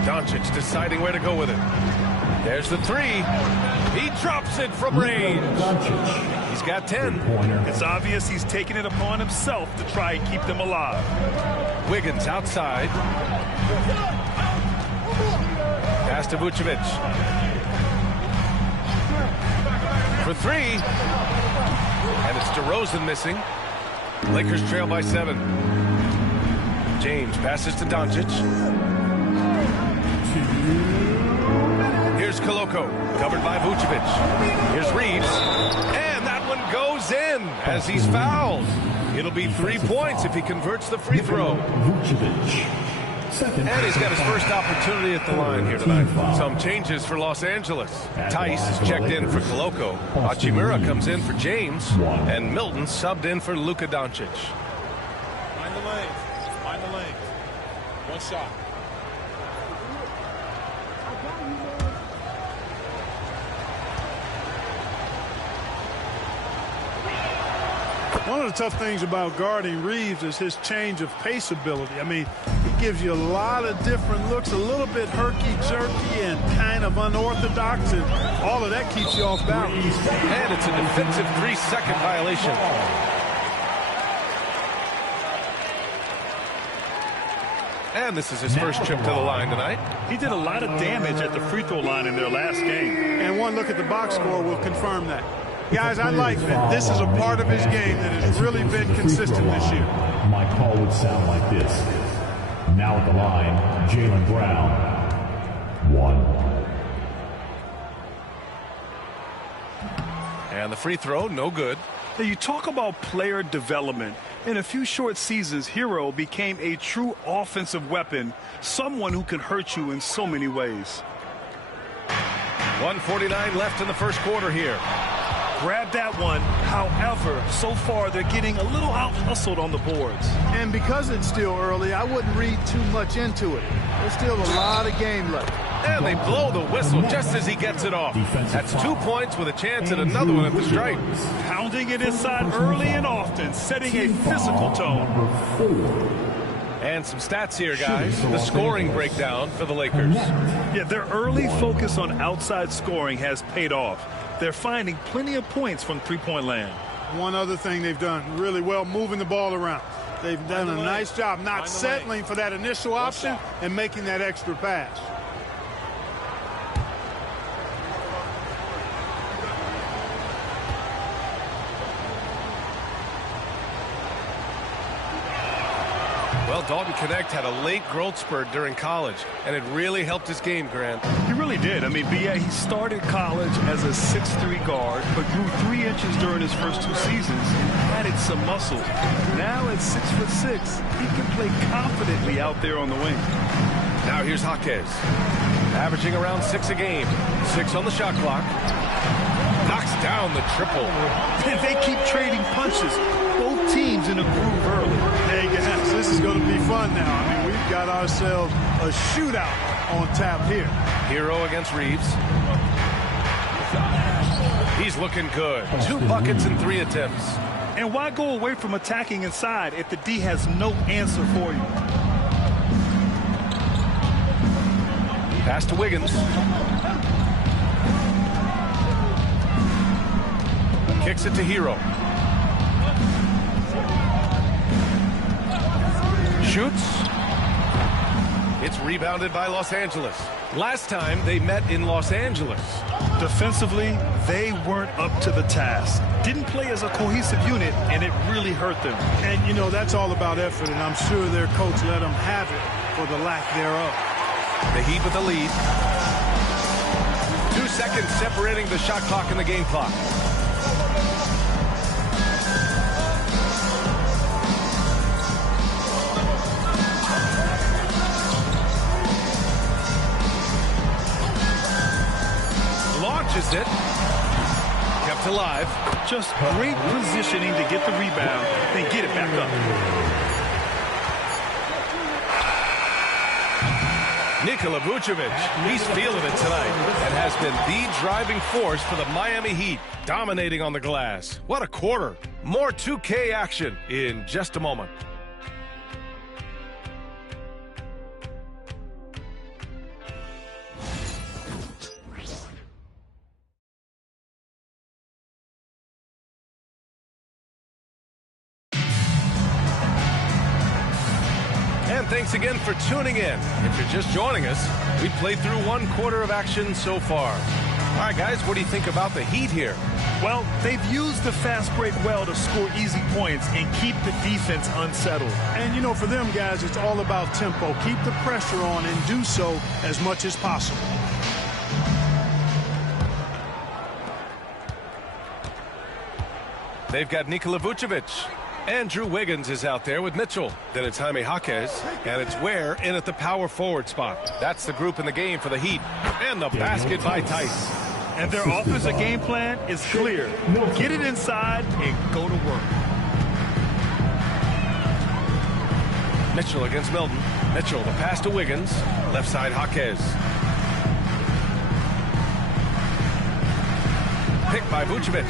Doncic deciding where to go with it. There's the 3. He drops it from range. He's got 10. It's obvious he's taking it upon himself to try and keep them alive. Wiggins outside. Pass to Vucevic. For 3. And it's DeRozan missing. Lakers trail by 7. James passes to Doncic. Here's Koloko, covered by Vucevic. Here's Reeves. And that one goes in as he's fouled. It'll be 3 points if he converts the free throw. And he's got his first opportunity at the line here tonight. Some changes for Los Angeles. Tice is checked in for Koloko. Hachimura comes in for James. And Milton subbed in for Luka Doncic. Find the lane. Find the lane. One shot. One of the tough things about guarding Reeves is his change of pace ability. I mean, he gives you a lot of different looks, a little bit herky-jerky and kind of unorthodox, and all of that keeps you off balance. And it's a defensive 3-second violation. And this is his first trip to the line tonight. He did a lot of damage at the free throw line in their last game. And one look at the box score will confirm that. Guys, I like that. This is a part of his game that has really been consistent this year. My call would sound like this. Now at the line, Jaylen Brown. 1. And the free throw, no good. Now, you talk about player development. In a few short seasons, Hero became a true offensive weapon, someone who can hurt you in so many ways. 1:49 left in the first quarter here. Grab that one. However, so far they're getting a little out-hustled on the boards. And because it's still early, I wouldn't read too much into it. There's still a lot of game left. And they blow the whistle just as he gets it off. That's 2 points with a chance at another one at the stripe. Pounding it inside early and often, setting a physical tone. And some stats here, guys. The scoring breakdown for the Lakers. Yeah, their early focus on outside scoring has paid off. They're finding plenty of points from three-point land. One other thing they've done really well, moving the ball around. They've done a nice job not settling for that initial option and making that extra pass. Well, Dalton Knecht had a late growth spurt during college, and it really helped his game, Grant. He really did. I mean, he started college as a 6'3" guard, but grew 3 inches during his first 2 seasons and added some muscle. Now at 6'6", he can play confidently out there on the wing. Now here's Jaquez, averaging around 6 a game. 6 on the shot clock. Knocks down the triple. They keep trading punches. Both teams in a groove early. Hey guys, this is going to be fun now. I mean, we've got ourselves a shootout on tap here. Hero against Reeves. He's looking good. 2 buckets in 3 attempts. And why go away from attacking inside if the D has no answer for you? Pass to Wiggins. Kicks it to Hero. Shoots. It's rebounded by Los Angeles. Last time they met in Los Angeles. Defensively, they weren't up to the task. Didn't play as a cohesive unit, and it really hurt them. And, you know, that's all about effort, and I'm sure their coach let them have it for the lack thereof. The Heat with the lead. 2 seconds separating the shot clock and the game clock. Launches it. Kept alive. Just great positioning to get the rebound, then get it back up. Nikola Vucevic, he's feeling it tonight and has been the driving force for the Miami Heat, dominating on the glass. What a quarter. More 2K action in just a moment. Thanks again for tuning in. If you're just joining us, we played through 1 quarter of action so far. All right, guys, what do you think about the Heat here? Well, they've used the fast break well to score easy points and keep the defense unsettled. And, you know, for them guys, it's all about tempo. Keep the pressure on and do so as much as possible. They've got Nikola Vucevic. Andrew Wiggins is out there with Mitchell. Then it's Jaime Jaquez, and it's Ware in at the power forward spot. That's the group in the game for the Heat. And the basket by Tice. And their offensive game plan is clear. Get it inside and go to work. Mitchell against Milton. Mitchell, the pass to Wiggins. Left side, Jaquez. Picked by Vucevic.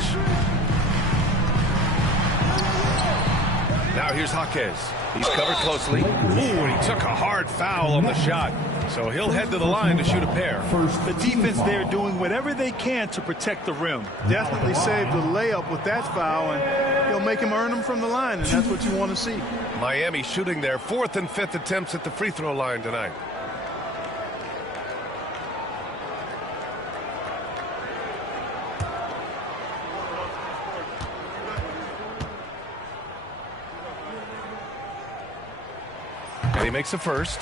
Now here's Jaquez. He's covered closely. Ooh, and he took a hard foul on the shot. So he'll head to the line to shoot a pair. The defense there doing whatever they can to protect the rim. Definitely saved the layup with that foul, and he'll make him earn them from the line, and that's what you want to see. Miami shooting their 4th and 5th attempts at the free throw line tonight. He makes a first.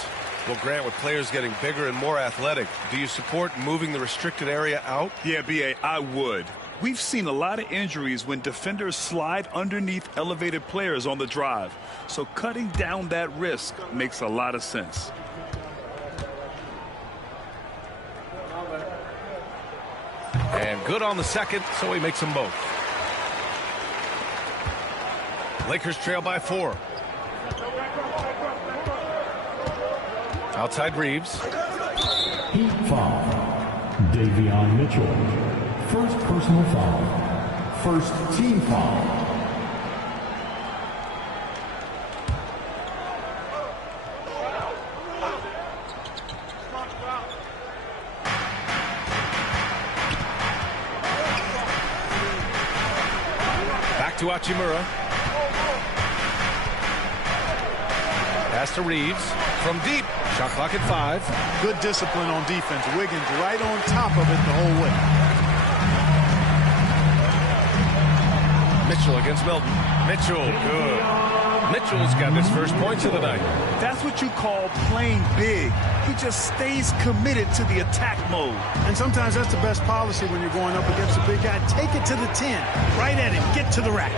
Well, Grant, with players getting bigger and more athletic, do you support moving the restricted area out? Yeah, B.A., I would. We've seen a lot of injuries when defenders slide underneath elevated players on the drive. So cutting down that risk makes a lot of sense. And good on the second, so he makes them both. Lakers trail by 4. Outside Reeves. Heat foul. Davion Mitchell. First personal foul. First team foul. Back to Hachimura. Pass to Reeves. From deep. Shot clock at 5. Good discipline on defense. Wiggins right on top of it the whole way. Mitchell against Milton. Mitchell, good. Mitchell's got his first points of the night. That's what you call playing big. He just stays committed to the attack mode. And sometimes that's the best policy when you're going up against a big guy. Take it to the 10. Right at him. Get to the rack.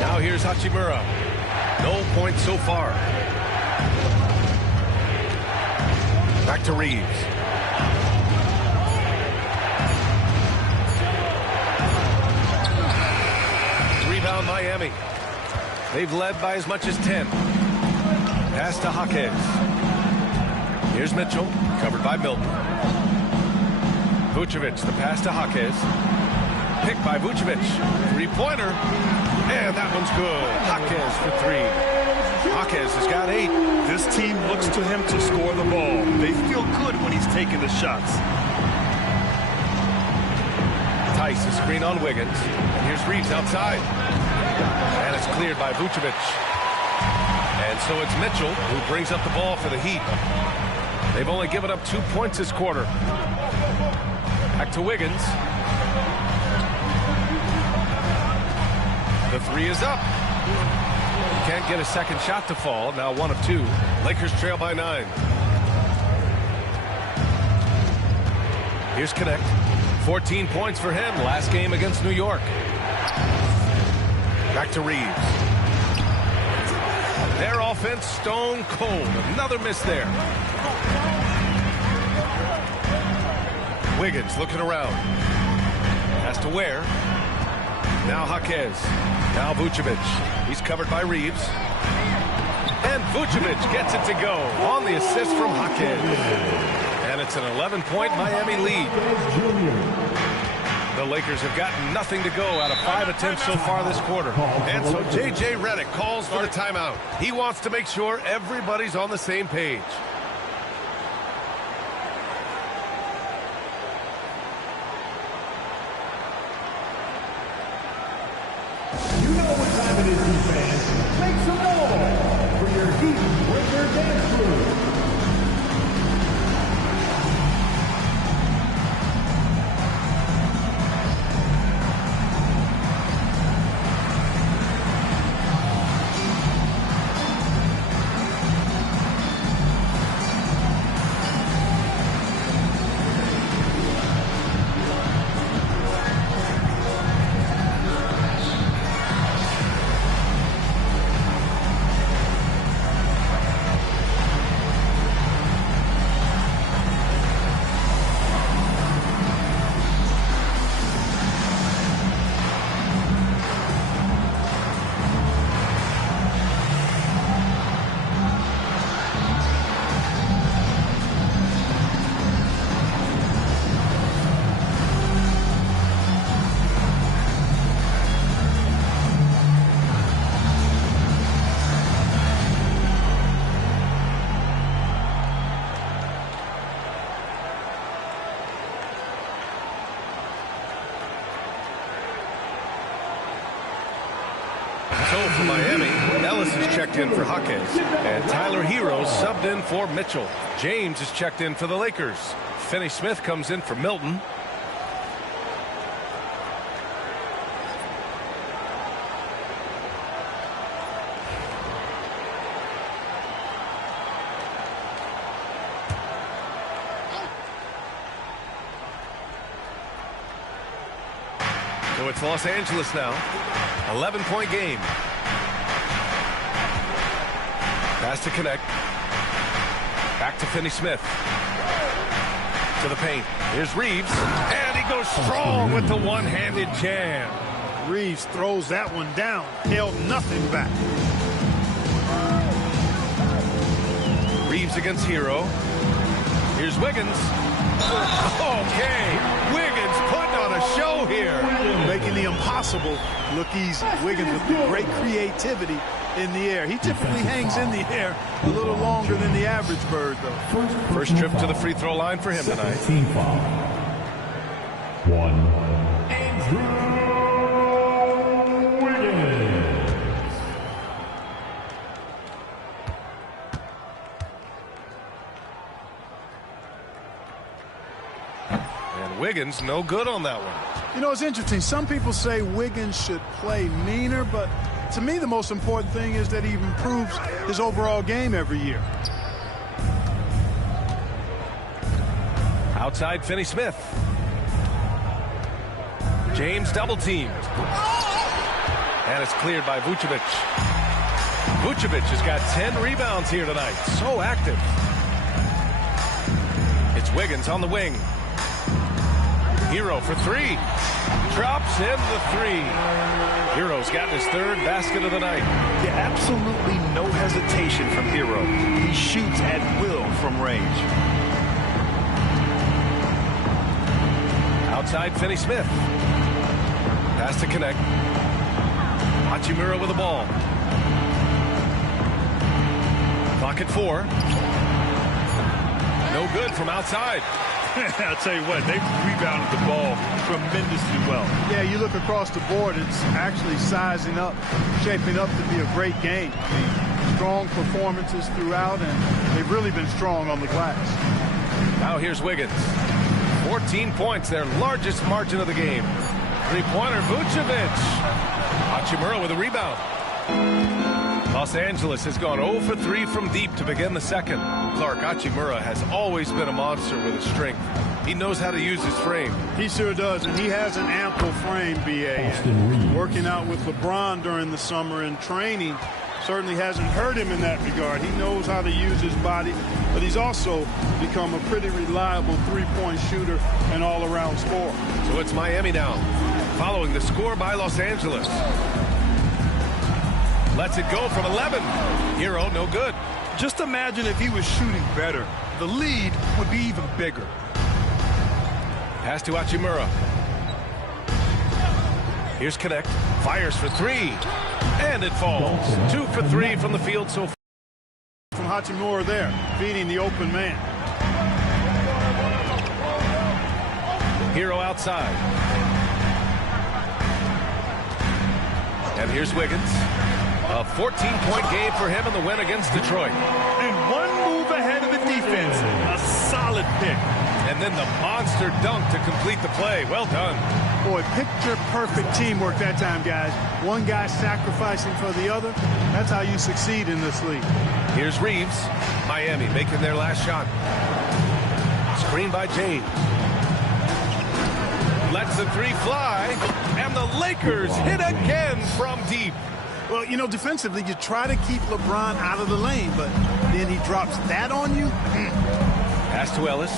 Now here's Hachimura. No points so far. Back to Reeves. Rebound Miami. They've led by as much as 10. Pass to Jaquez. Here's Mitchell, covered by Milton. Vucevic, the pass to Jaquez. Picked by Vucevic. 3-pointer. And that one's good. Jaquez for 3. Jaquez has got 8. This team looks to him to score the ball. They feel good when he's taking the shots. Tice, a screen on Wiggins. And here's Reeves outside. And it's cleared by Vucevic. And so it's Mitchell who brings up the ball for the Heat. They've only given up 2 points this quarter. Back to Wiggins. The three is up. Can't get a second shot to fall. Now 1 of 2. Lakers trail by 9. Here's Connect. 14 points for him last game against New York. Back to Reeves. Their offense stone cold. Another miss there. Wiggins looking around. Has to Ware. Now Jaquez. Now Vucevic. He's covered by Reeves. And Vucevic gets it to go on the assist from Jaquez. And it's an 11-point Miami lead. The Lakers have gotten nothing to go out of 5 attempts so far this quarter. And so J.J. Redick calls for the timeout. He wants to make sure everybody's on the same page. You know what time it is, Heat fans. Make some noise for your Heat Breaker Dance Crew. So for Miami, Ellis is checked in for Jaquez, and Tyler Hero subbed in for Mitchell. James is checked in for the Lakers. Finney Smith comes in for Milton. So it's Los Angeles now. 11-point game. Pass to Connect. Back to Finney Smith. To the paint. Here's Reeves. And he goes strong with the one-handed jam. Reeves throws that one down. Held nothing back. Reeves against Hero. Here's Wiggins. Okay. Wiggins putting on a show here. Making the impossible look easy. Wiggins with great creativity in the air. He typically hangs in the air a little longer than the average bird, though. First trip to the free throw line for him tonight. Team foul. 1. Andrew Wiggins. And Wiggins no good on that one. You know, it's interesting. Some people say Wiggins should play meaner, but to me the most important thing is that he improves his overall game every year. Outside Finney Smith. James double teamed. And it's cleared by Vucevic. Vucevic has got 10 rebounds here tonight. So active. It's Wiggins on the wing. Hero for three. Drops in the three. Hero's got his third basket of the night. Yeah, absolutely no hesitation from Hero. He shoots at will from range. Outside Finney Smith. Pass to Connect. Hachimura with the ball. Clock at 4. No good from outside. I'll tell you what, they've rebounded the ball tremendously well. Yeah, you look across the board, it's actually sizing up, shaping up to be a great game. I mean, strong performances throughout, and they've really been strong on the glass. Now here's Wiggins. 14 points, their largest margin of the game. Three-pointer, Vucevic. Hachimura with a rebound. Los Angeles has gone 0 for 3 from deep to begin the second. Clark, Hachimura has always been a monster with his strength. He knows how to use his frame. He sure does, and he has an ample frame, B.A. And working out with LeBron during the summer and training certainly hasn't hurt him in that regard. He knows how to use his body, but he's also become a pretty reliable three-point shooter and all-around scorer. So it's Miami now, following the score by Los Angeles. Lets it go from 11. Hero, no good. Just imagine if he was shooting better. The lead would be even bigger. Pass to Hachimura. Here's Connect. Fires for three. And it falls. 2 for 3 from the field so far. From Hachimura there, feeding the open man. Hero outside. And here's Wiggins. A 14-point game for him in the win against Detroit. And one move ahead of the defense. A solid pick. And then the monster dunk to complete the play. Well done. Boy, picture-perfect teamwork that time, guys. One guy sacrificing for the other. That's how you succeed in this league. Here's Reeves. Miami making their last shot. Screen by James. Lets the three fly. And the Lakers hit again from deep. Well, you know, defensively, you try to keep LeBron out of the lane, but then he drops that on you. Pass to Ellis.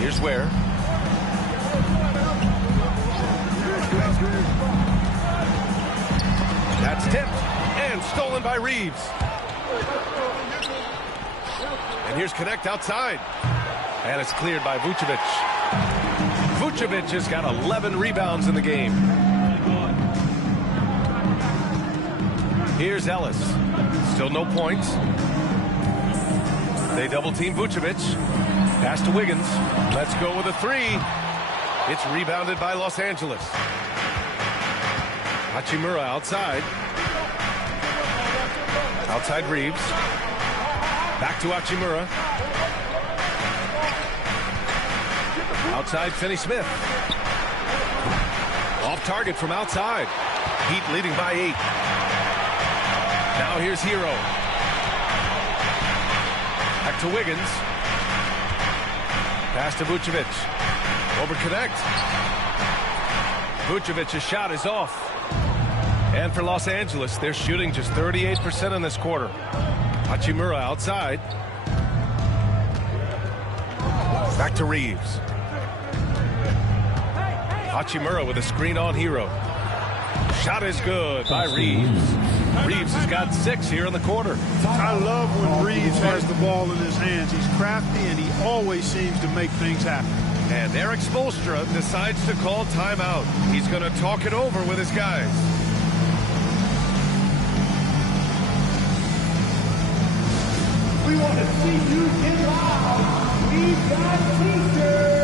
Here's Ware. That's tipped and stolen by Reeves. And here's Connect outside. And it's cleared by Vucevic. Vucevic has got 11 rebounds in the game. Here's Ellis. Still no points. They double-team Vucevic. Pass to Wiggins. Let's go with a three. It's rebounded by Los Angeles. Hachimura outside. Outside Reeves. Back to Hachimura. Outside Finney Smith. Off target from outside. Heat leading by 8. Now here's Hero. Back to Wiggins. Pass to Vucevic. Over Connect. Vucevic's shot is off. And for Los Angeles, they're shooting just 38% in this quarter. Hachimura outside. Back to Reeves. Hachimura with a screen on Hero. Shot is good by Reeves. Reeves has got 6 here in the quarter. I love when Reeves has the ball in his hands. He's crafty, and he always seems to make things happen. And Eric Spoelstra decides to call timeout. He's going to talk it over with his guys. We want to see you get loud. We've got T-shirts.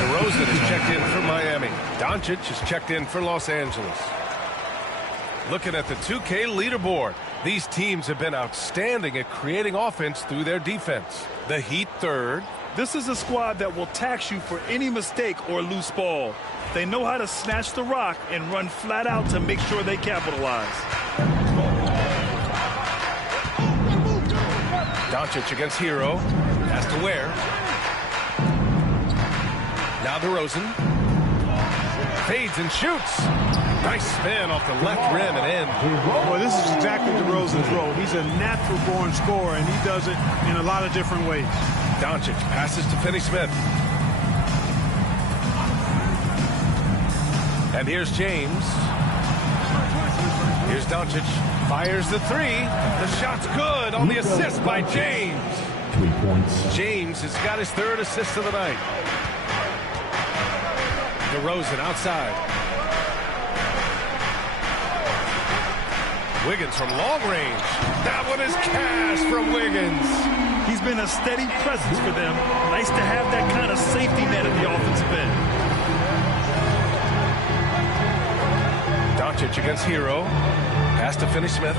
DeRozan is checked in for Miami. Doncic is checked in for Los Angeles. Looking at the 2K leaderboard, these teams have been outstanding at creating offense through their defense. The Heat third. This is a squad that will tax you for any mistake or loose ball. They know how to snatch the rock and run flat out to make sure they capitalize. Doncic against Hero. Has to Ware. Now DeRozan. Fades and shoots. Nice spin off the left rim and in. Well, this is exactly DeRozan's role. He's a natural-born scorer, and he does it in a lot of different ways. Doncic passes to Finney-Smith. And here's James. Here's Doncic. Fires the three. The shot's good on the assist by James. 3 points. James has got his third assist of the night. DeRozan outside. Wiggins from long range. That one is cash from Wiggins. He's been a steady presence for them. Nice to have that kind of safety net at the offensive end. Doncic against Hero. Pass to Finney-Smith.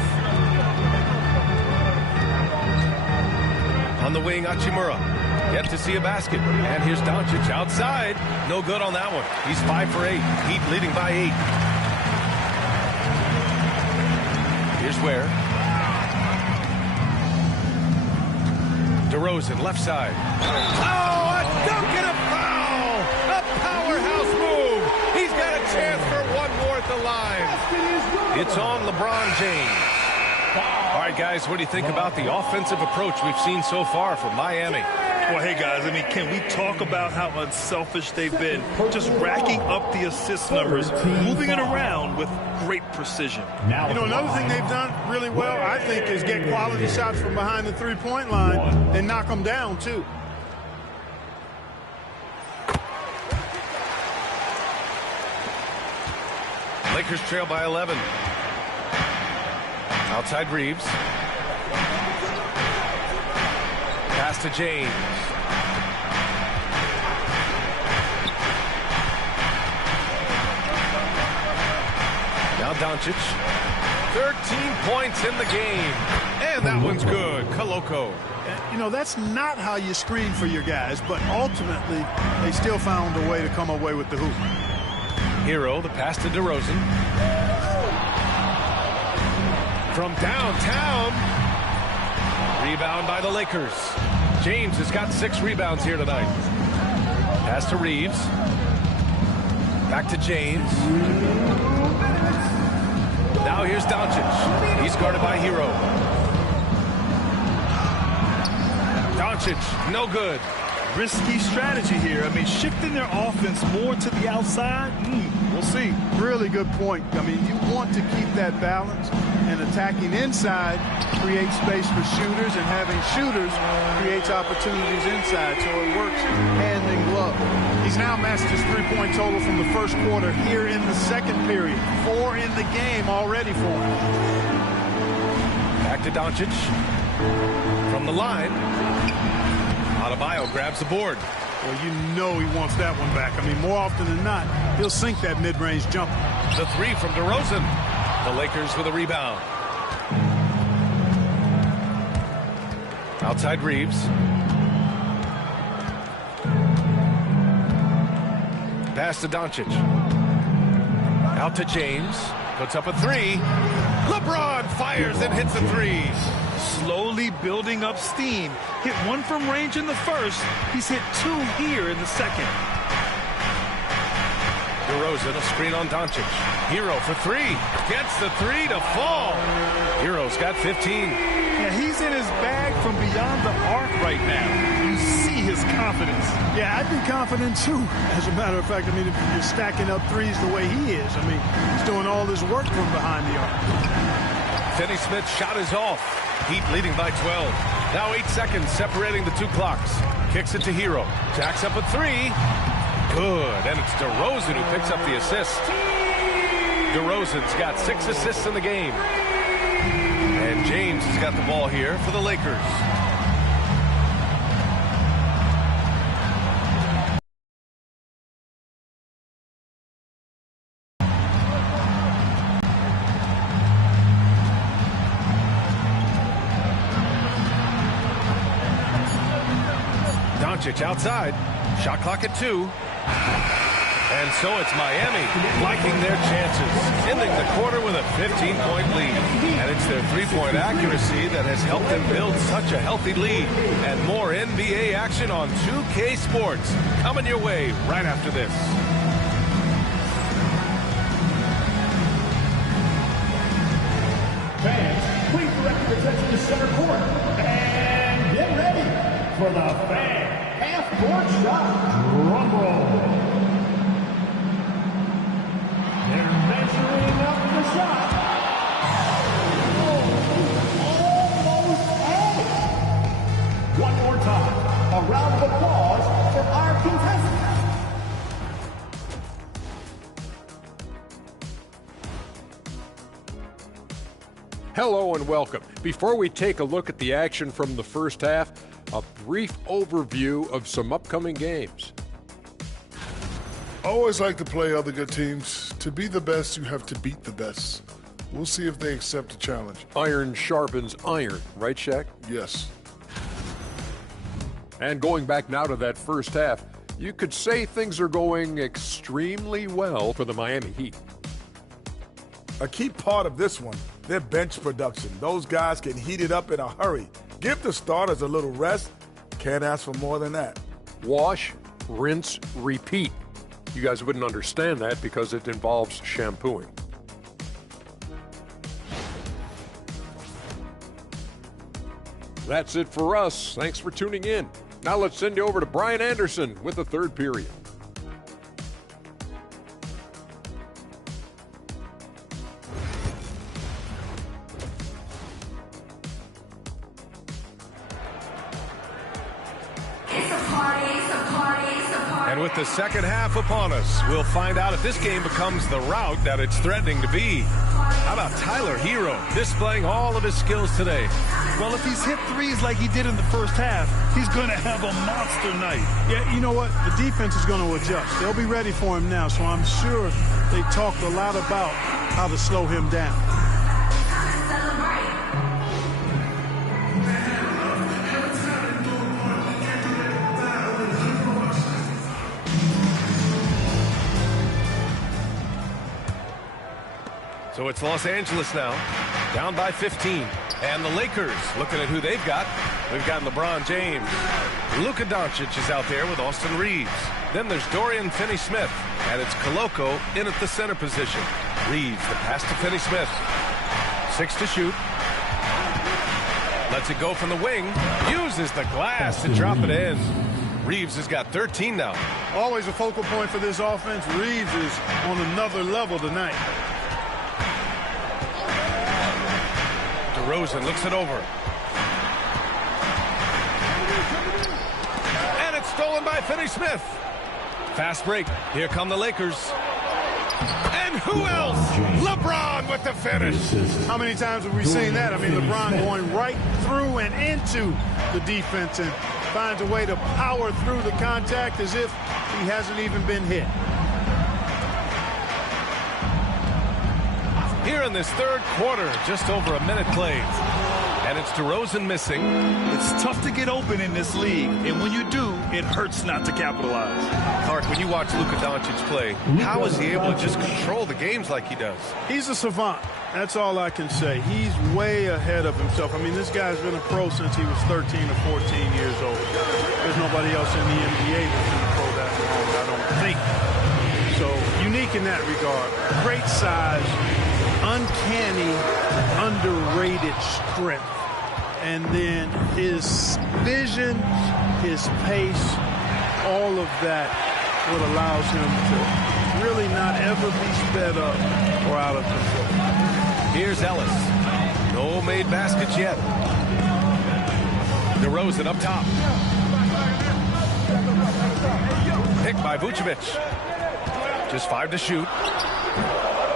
On the wing, Hachimura. Yet to see a basket. And here's Doncic outside. No good on that one. He's 5 for 8. Heat leading by 8. Here's Ware. DeRozan, left side. Oh, a dunk and a foul! A powerhouse move! He's got a chance for one more at the line. It's on LeBron James. All right, guys, what do you think about the offensive approach we've seen so far from Miami? Well, hey, guys, I mean, can we talk about how unselfish they've been? Just racking up the assist numbers, moving it around with great precision. You know, another thing they've done really well, I think, is get quality shots from behind the three-point line and knock them down, too. Lakers trail by 11. Outside Reeves. Pass to James. Now Doncic. 13 points in the game. And that one's good. Koloko. You know, that's not how you screen for your guys, but ultimately they still found a way to come away with the hoop. Hero, the pass to DeRozan. From downtown. Rebound by the Lakers. James has got 6 rebounds here tonight. Pass to Reeves. Back to James. Now here's Doncic. He's guarded by Hero. Doncic, no good. Risky strategy here. I mean, shifting their offense more to the outside, we'll see. Really good point. I mean, you want to keep that balance, and attacking inside creates space for shooters, and having shooters creates opportunities inside, so it works hand in glove. He's now matched his three-point total from the first quarter here in the second period. 4 in the game already for him. Back to Doncic. From the line. Adebayo grabs the board. Well, you know he wants that one back. I mean, more often than not, he'll sink that mid-range jumper. The 3 from DeRozan. The Lakers with a rebound. Outside Reeves. Pass to Doncic. Out to James. Puts up a 3. LeBron fires and hits a 3. Slowly building up steam. Hit 1 from range in the first. He's hit 2 here in the second. DeRozan, a screen on Doncic. Hero for 3. Gets the 3 to fall. Hero's got 15. Yeah, he's in his bag from beyond the arc right now. You see his confidence. Yeah, I'd be confident too. As a matter of fact, I mean, if you're stacking up threes the way he is, I mean, he's doing all this work from behind the arc. Finney-Smith's shot is off. Heat leading by 12. Now 8 seconds separating the 2 clocks. Kicks it to Hero. Jacks up a 3. Good. And it's DeRozan who picks up the assist. DeRozan's got 6 assists in the game. And James has got the ball here for the Lakers. Doncic outside. Shot clock at 2. And so it's Miami liking their chances, ending the quarter with a 15-point lead. And it's their three-point accuracy that has helped them build such a healthy lead. And more NBA action on 2K Sports coming your way right after this. Fans, please direct your attention to center court. And get ready for the fan half-court shot. Drum roll. They're measuring up the shot. Almost out. One more time. A round of applause for our contestants. Hello and welcome. Before we take a look at the action from the first half, a brief overview of some upcoming games. I always like to play other good teams. To be the best, you have to beat the best. We'll see if they accept the challenge. Iron sharpens iron, right, Shaq? Yes. And going back now to that first half, you could say things are going extremely well for the Miami Heat. A key part of this one, their bench production. Those guys can heat it up in a hurry. Give the starters a little rest. Can't ask for more than that. Wash, rinse, repeat. You guys wouldn't understand that because it involves shampooing. That's it for us. Thanks for tuning in. Now let's send you over to Brian Anderson with the third period. And with the second half upon us, we'll find out if this game becomes the rout that it's threatening to be. How about Tyler Hero displaying all of his skills today? Well, if he's hit threes like he did in the first half, he's going to have a monster night. Yeah, you know what? The defense is going to adjust. They'll be ready for him now, so I'm sure they talked a lot about how to slow him down. So it's Los Angeles now, down by 15. And the Lakers looking at who they've got. We've got LeBron James. Luka Doncic is out there with Austin Reeves. Then there's Dorian Finney-Smith. And it's Koloko in at the center position. Reeves, the pass to Finney-Smith. 6 to shoot. Lets it go from the wing. Uses the glass to drop it in. Reeves has got 13 now. Always a focal point for this offense. Reeves is on another level tonight. DeRozan looks it over. And it's stolen by Finney-Smith. Fast break. Here come the Lakers. And who else? LeBron with the finish. How many times have we seen that? I mean, LeBron going right through and into the defense and finds a way to power through the contact as if he hasn't even been hit. Here in this third quarter, just over a minute played. And it's DeRozan missing. It's tough to get open in this league, and when you do, it hurts not to capitalize. Clark, when you watch Luka Doncic play, how is he able to just control the games like he does? He's a savant. That's all I can say. He's way ahead of himself. I mean, this guy's been a pro since he was 13 or 14 years old. There's nobody else in the NBA that's been a pro that long, I don't think. So, unique in that regard. Great size, uncanny, underrated strength. And then his vision, his pace, all of that what allows him to really not ever be sped up or out of control. Here's Ellis. No made baskets yet. DeRozan up top. Picked by Vucevic. Just 5 to shoot.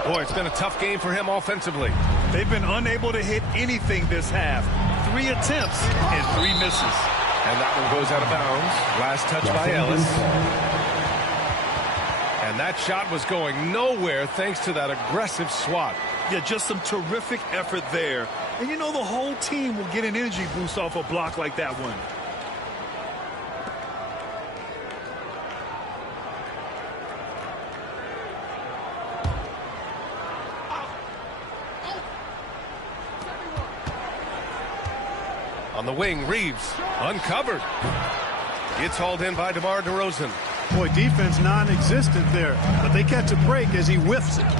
Boy, it's been a tough game for him offensively. They've been unable to hit anything this half. 3 attempts and 3 misses. And that one goes out of bounds. Last touch by Ellis. And that shot was going nowhere thanks to that aggressive swat. Yeah, just some terrific effort there. And you know the whole team will get an energy boost off a block like that one. On the wing, Reeves uncovered. It's hauled in by DeMar DeRozan. Boy, defense non-existent there, but they catch a break as he whiffs it.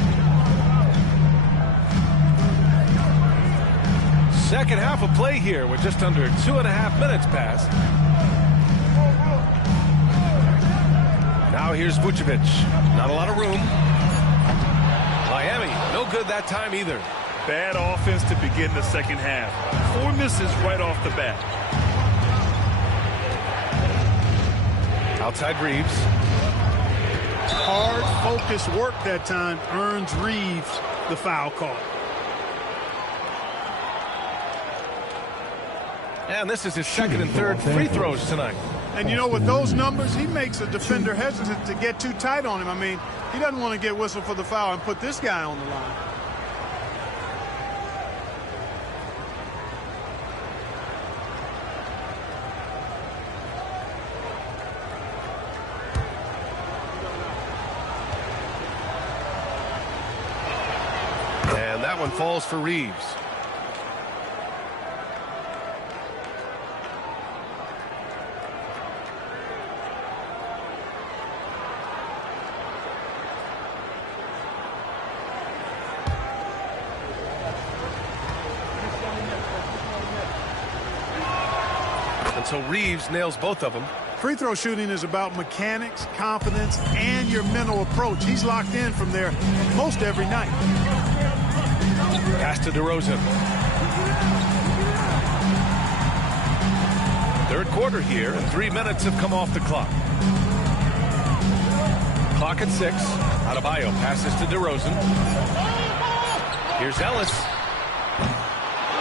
Second half of play here with just under 2.5 minutes passed. Now here's Vucevic. Not a lot of room. Miami, no good that time either. Bad offense to begin the second half. 4 misses right off the bat. Outside Reeves. Hard, focused work that time earns Reeves the foul call. And this is his second and third free throws tonight. And you know, with those numbers, he makes a defender hesitant to get too tight on him. I mean, he doesn't want to get whistled for the foul and put this guy on the line. And that one falls for Reeves. So Reeves nails both of them. Free throw shooting is about mechanics, confidence, and your mental approach. He's locked in from there most every night. Pass to DeRozan. Third quarter here, and 3 minutes have come off the clock. Clock at 6. Adebayo passes to DeRozan. Here's Ellis.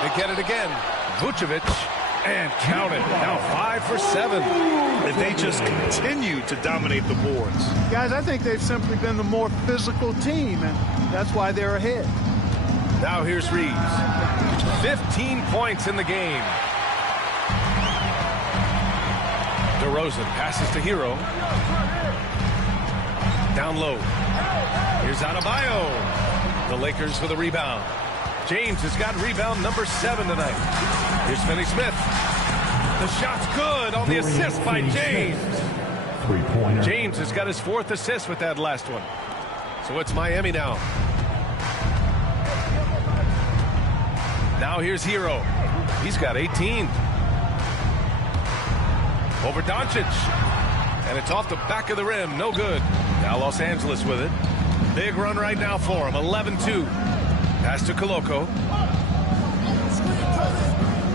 They get it again. Vucevic. And count it. Now 5 for 7. And they just continue to dominate the boards. Guys, I think they've simply been the more physical team, and that's why they're ahead. Now here's Reeves. 15 points in the game. DeRozan passes to Hero. Down low. Here's Adebayo. The Lakers with a rebound. James has got rebound number 7 tonight. Here's Finney-Smith. The shot's good on the assist by James. James has got his 4th assist with that last one. So it's Miami now. Now here's Hero. He's got 18. Over Doncic. And it's off the back of the rim. No good. Now Los Angeles with it. Big run right now for him. 11-2. Pass to Koloko.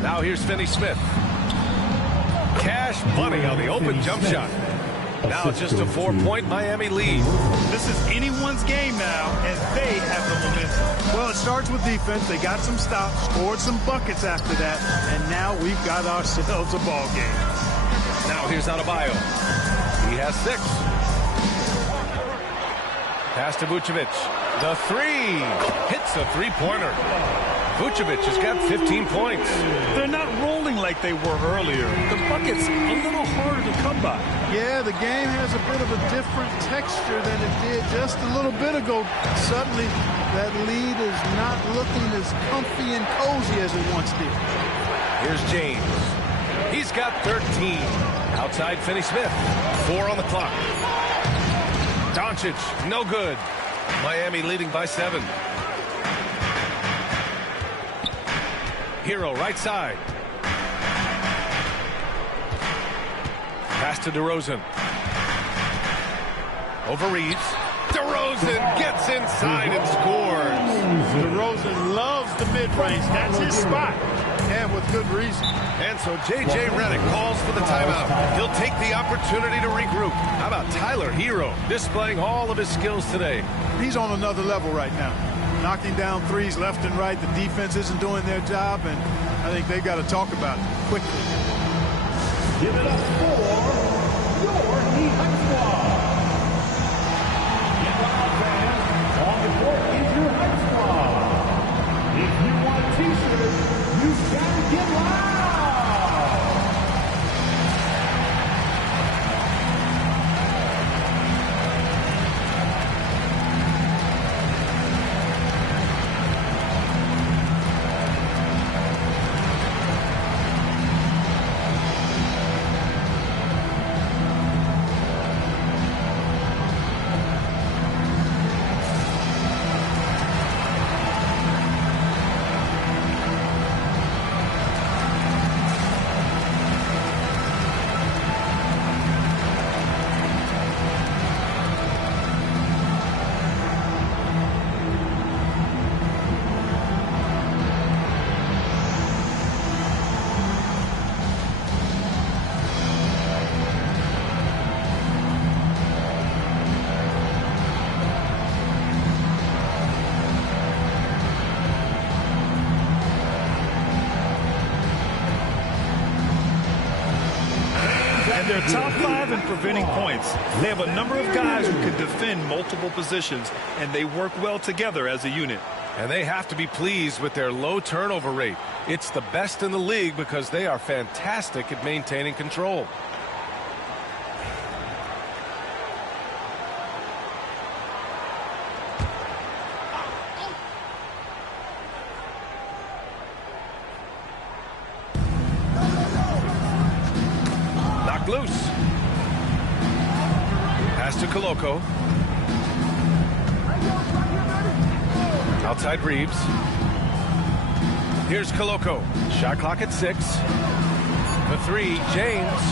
Now here's Finney-Smith. Cash money on the open jump shot. Now just a 4-point Miami lead. This is anyone's game now, and they have the momentum. Well, it starts with defense. They got some stops, scored some buckets after that, and now we've got ourselves a ball game. Now here's Adebayo. He has 6. Pass to Vucevic. The 3. Hits a 3-pointer. Vucevic has got 15 points. They're not rolling like they were earlier. The bucket's a little harder to come by. Yeah, the game has a bit of a different texture than it did just a little bit ago. Suddenly, that lead is not looking as comfy and cozy as it once did. Here's James. He's got 13. Outside Finney-Smith. 4 on the clock. Doncic, no good. Miami leading by 7. Hero right side. Pass to DeRozan. Over Reeves. DeRozan gets inside and scores. DeRozan loves the mid-range. That's his spot. And with good reason. And so J.J. Redick calls for the timeout. He'll take the opportunity to regroup. How about Tyler Hero displaying all of his skills today? He's on another level right now. Knocking down threes left and right. The defense isn't doing their job, and I think they've got to talk about it quickly. Give it up for your Heat Squad. Get loud, fans. On the court is your Heat Squad. If you want a t-shirt, you've got to get loud. have in preventing points. They have a number of guys who can defend multiple positions, and they work well together as a unit. And they have to be pleased with their low turnover rate. It's the best in the league because they are fantastic at maintaining control. Knocked loose. Pass to Koloko. Outside Reeves. Here's Koloko. Shot clock at 6. The 3, James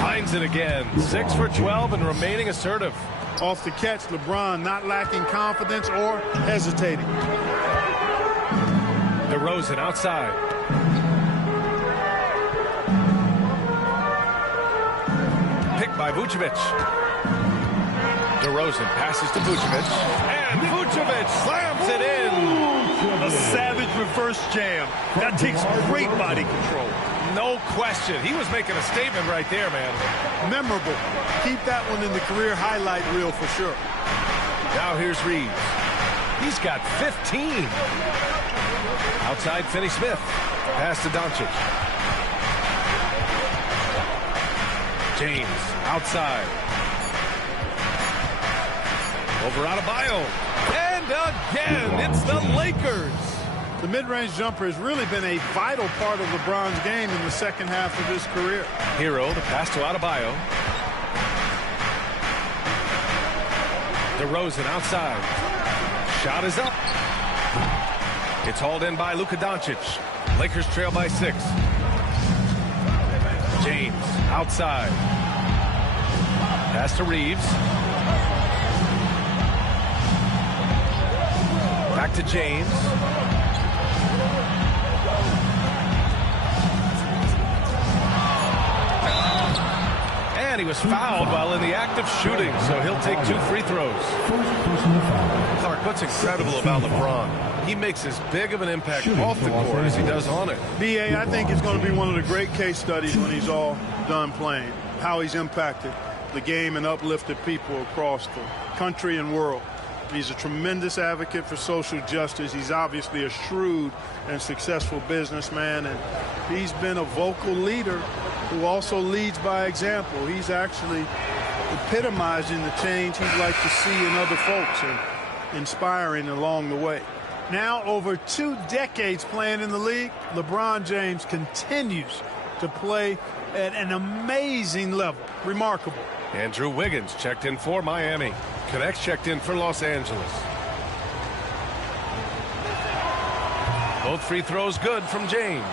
finds it again. 6 for 12 and remaining assertive. Off the catch, LeBron not lacking confidence or hesitating. DeRozan outside. Picked by Vucevic. DeRozan passes to Vucevic. And Vucevic slams it in. A savage reverse jam. That takes great body control. No question. He was making a statement right there, man. Memorable. Keep that one in the career highlight reel for sure. Now here's Reeves. He's got 15. Outside Finney Smith. Pass to Doncic. James outside. Over Adebayo. And again, it's the Lakers. The mid-range jumper has really been a vital part of LeBron's game in the second half of his career. Hero, the pass to Adebayo. DeRozan outside. Shot is up. It's hauled in by Luka Doncic. Lakers trail by 6. James outside. Pass to Reeves. Back to James. And he was fouled while in the act of shooting, so he'll take 2 free throws. Clark, what's incredible about LeBron? He makes as big of an impact off the court as he does on it. B.A., I think it's going to be one of the great case studies when he's all done playing. How he's impacted the game and uplifted people across the country and world. He's a tremendous advocate for social justice. He's obviously a shrewd and successful businessman, and he's been a vocal leader who also leads by example. He's actually epitomizing the change he'd like to see in other folks and inspiring along the way. Now, over 2 decades playing in the league, LeBron James continues to play at an amazing level. Remarkable. Andrew Wiggins checked in for Miami. Connects checked in for Los Angeles. Both free throws good from James.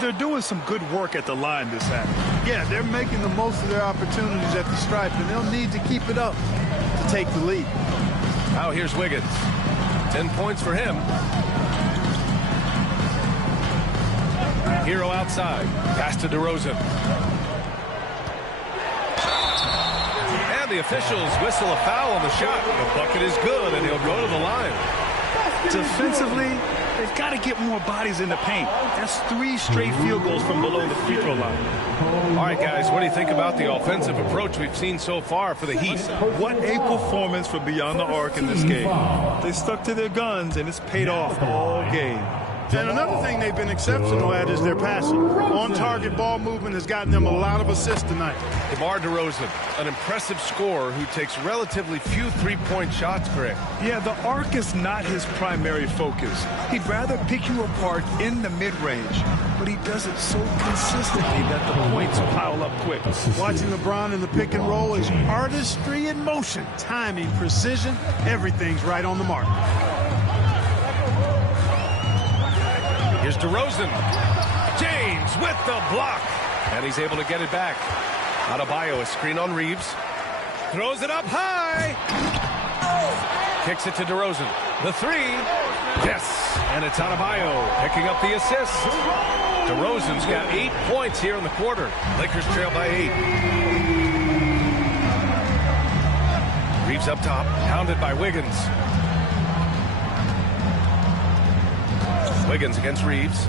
They're doing some good work at the line this half. Yeah, they're making the most of their opportunities at the stripe, and they'll need to keep it up to take the lead. Now here's Wiggins. 10 points for him. Hero outside. Pass to DeRozan. And the officials whistle a foul on the shot. The bucket is good, and he'll go to the line. Defensively, they've got to get more bodies in the paint. That's 3 straight field goals from below the free throw line. All right, guys, what do you think about the offensive approach we've seen so far for the Heat? What a performance for Beyond the Arc in this game. They stuck to their guns, and it's paid off all game. And another thing they've been exceptional at is their passing. On-target ball movement has gotten them a lot of assists tonight. DeMar DeRozan, an impressive scorer who takes relatively few three-point shots, Greg. Yeah, the arc is not his primary focus. He'd rather pick you apart in the mid-range, but he does it so consistently that the points pile up quick. Watching LeBron in the pick and roll is artistry in motion. Timing, precision, everything's right on the mark. Here's DeRozan. James with the block. And he's able to get it back. Adebayo, a screen on Reeves. Throws it up high. Kicks it to DeRozan. The 3. Yes. And it's Adebayo picking up the assist. DeRozan's got 8 points here in the quarter. Lakers trail by 8. Reeves up top. Pounded by Wiggins. Wiggins against Reeves.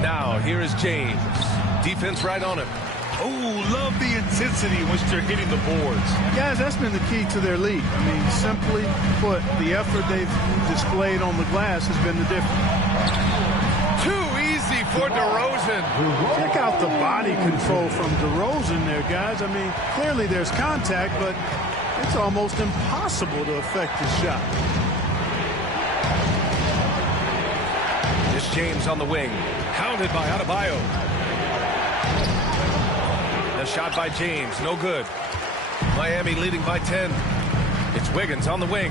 Now, here is James. Defense right on him. Oh, love the intensity in which they're hitting the boards. Guys, that's been the key to their lead. I mean, simply put, the effort they've displayed on the glass has been the difference. Too easy for DeRozan. Check out the body control from DeRozan there, guys. I mean, clearly there's contact, but it's almost impossible to affect his shot. It's James on the wing. Hounded by Adebayo. The shot by James, no good. Miami leading by 10. It's Wiggins on the wing.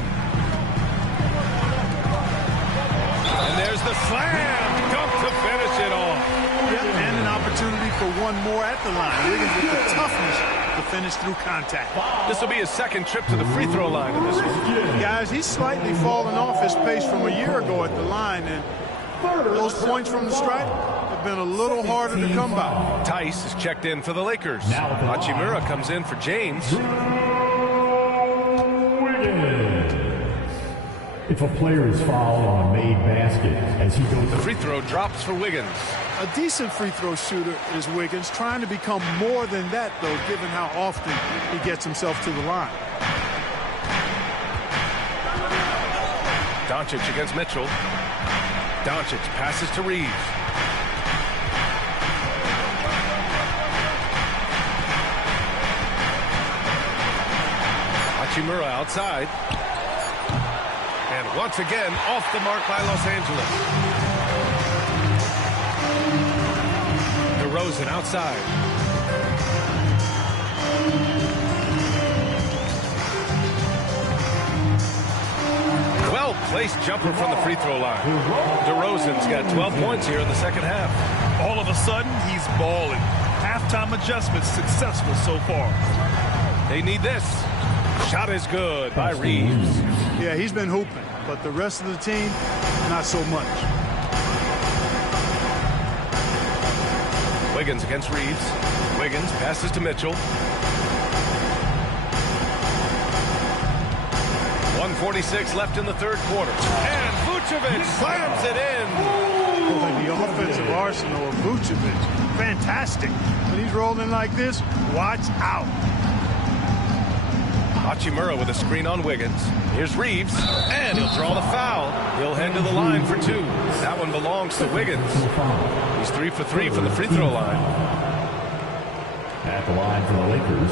And there's the slam dunk to finish it off. Yep, and an opportunity for one more at the line. Wiggins with the toughness to finish through contact. This will be his second trip to the free throw line in this one. Guys, he's slightly fallen off his pace from a year ago at the line, and those points from the stripe have been a little harder to come by. Tice is checked in for the Lakers. Hachimura comes in for James. If a player is fouled on a made basket as he goes... The free throw drops for Wiggins. A decent free throw shooter is Wiggins, trying to become more than that, though, given how often he gets himself to the line. Doncic against Mitchell. Doncic passes to Reeves. Hachimura outside. And once again, off the mark by Los Angeles. DeRozan outside. Well-placed jumper from the free throw line. DeRozan's got 12 points here in the second half. All of a sudden, he's balling. Halftime adjustments successful so far. They need this. Shot is good by Reeves. Yeah, he's been hooping, but the rest of the team, not so much. Wiggins against Reeves. Wiggins passes to Mitchell. 1:46 left in the third quarter. And Vucevic slams it in. Boy, the offensive arsenal of Vucevic, fantastic. When he's rolling like this, watch out. Hachimura with a screen on Wiggins. Here's Reeves, and he'll draw the foul. He'll head to the line for two. That one belongs to Wiggins. He's 3 for 3 from the free throw line. At the line for the Lakers,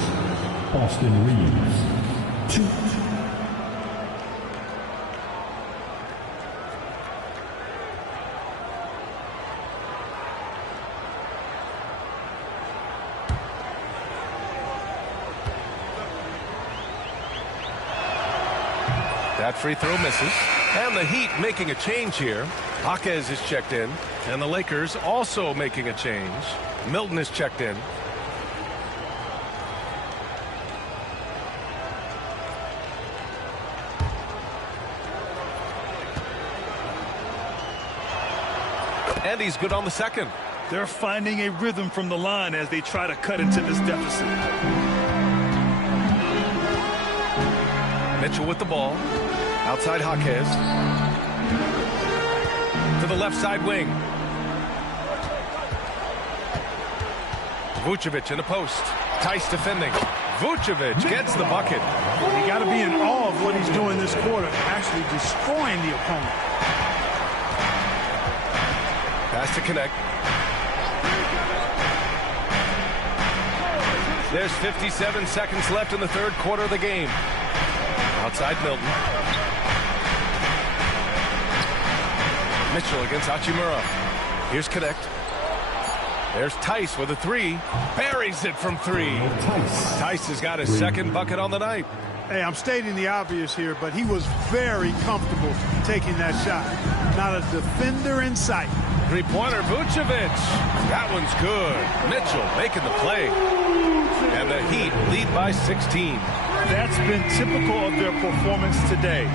Austin Reeves. 2. That free throw misses. And the Heat making a change here. Jaquez is checked in. And the Lakers also making a change. Milton is checked in. And he's good on the second. They're finding a rhythm from the line as they try to cut into this deficit. Mitchell with the ball. Outside Jaquez. To the left side wing. Vucevic in the post. Tice defending. Vucevic gets the bucket. You got to be in awe of what he's doing this quarter, actually destroying the opponent. Pass to connect. There's 57 seconds left in the third quarter of the game. Outside Milton. Mitchell against Hachimura. Here's Connect. There's Tice with a three. Buries it from three. Tice has got his second bucket on the night. Hey, I'm stating the obvious here, but he was very comfortable taking that shot. Not a defender in sight. Three-pointer, Vucevic. That one's good. Mitchell making the play. And the Heat lead by 16. That's been typical of their performance today.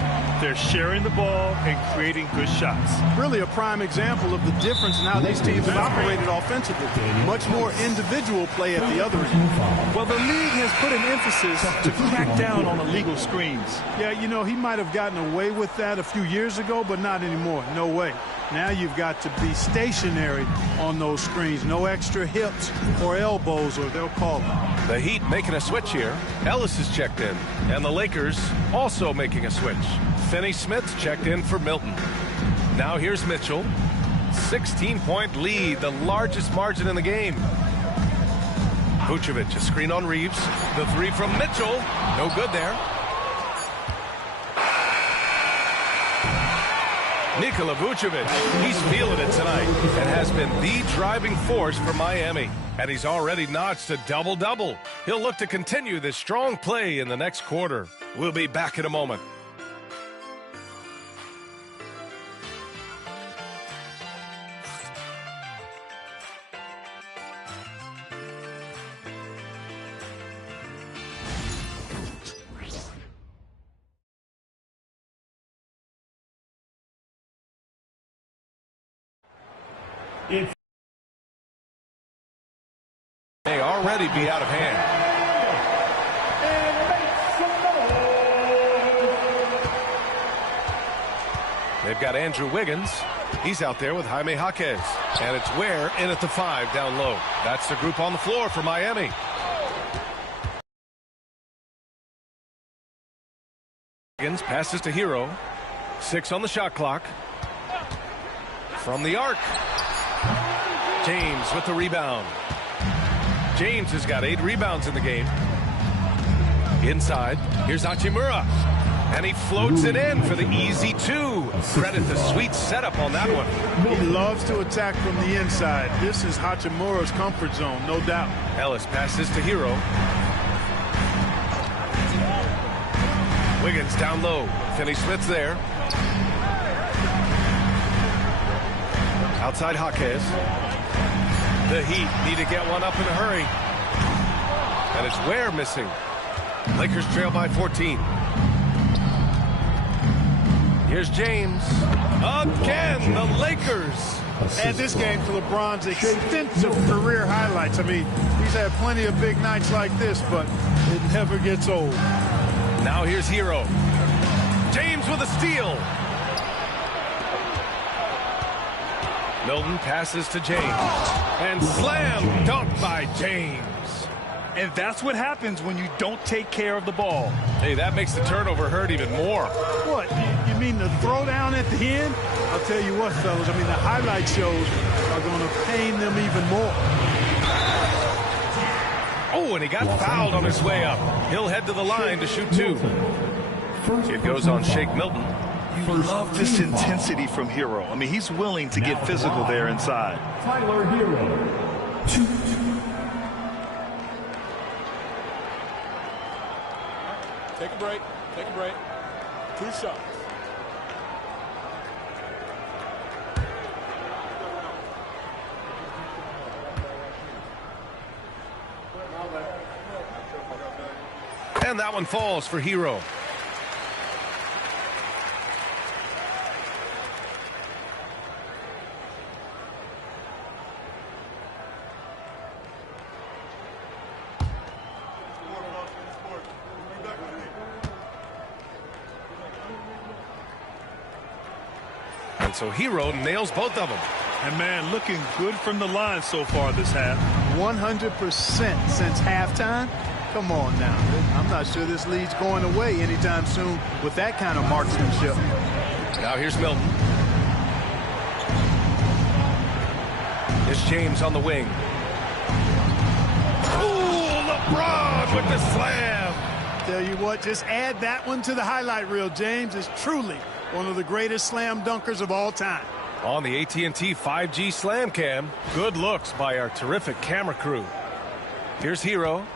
They're sharing the ball and creating good shots. Really a prime example of the difference in how these teams have operated offensively. Much more individual play at the other end. Well, the league has put an emphasis to crack down on illegal screens. Yeah, you know, he might have gotten away with that a few years ago, but not anymore. No way. Now you've got to be stationary on those screens. No extra hips or elbows, or they'll call them. The Heat making a switch here. Ellis is checked in. And the Lakers also making a switch. Finney Smith checked in for Milton. Now here's Mitchell. 16-point lead, the largest margin in the game. Vucevic, a screen on Reeves. The three from Mitchell. No good there. Nikola Vucevic, he's feeling it tonight and has been the driving force for Miami. And he's already notched a double-double. He'll look to continue this strong play in the next quarter. We'll be back in a moment. May already be out of hand. They've got Andrew Wiggins. He's out there with Jaime Jaquez. And it's Ware in at the 5 down low. That's the group on the floor for Miami. Wiggins passes to Hero. 6 on the shot clock. From the arc. James with the rebound. James has got 8 rebounds in the game. Inside, here's Hachimura. And he floats it in for the easy 2. Credit the sweet setup on that one. He loves to attack from the inside. This is Hachimura's comfort zone, no doubt. Ellis passes to Hero. Wiggins down low. Finney Smith's there. Outside Jaquez. The Heat need to get one up in a hurry. And it's Ware missing. Lakers trail by 14. Here's James. Again, the Lakers. Add this game to LeBron's extensive career highlights. I mean, he's had plenty of big nights like this, but it never gets old. Now here's Hero. James with a steal. Milton passes to James. And slam dunk by James. And that's what happens when you don't take care of the ball. Hey, that makes the turnover hurt even more. What? You mean the throwdown at the end? I'll tell you what, fellas. I mean, the highlight shows are going to pain them even more. Oh, and he got fouled on his way up. He'll head to the line to shoot 2. It goes on Shake Milton. You love this intensity from Hero. I mean, he's willing to get physical there inside. Tyler Hero. 2. Take a break. Take a break. 2 shots. And that one falls for Hero. And so Hero nails both of them. And man, looking good from the line so far this half. 100% since halftime. Come on now. I'm not sure this lead's going away anytime soon with that kind of marksmanship. Now here's Milton. Here's James on the wing. Ooh, LeBron with the slam. Tell you what, just add that one to the highlight reel. James is truly one of the greatest slam dunkers of all time. On the AT&T 5G Slam Cam, good looks by our terrific camera crew. Here's Hero.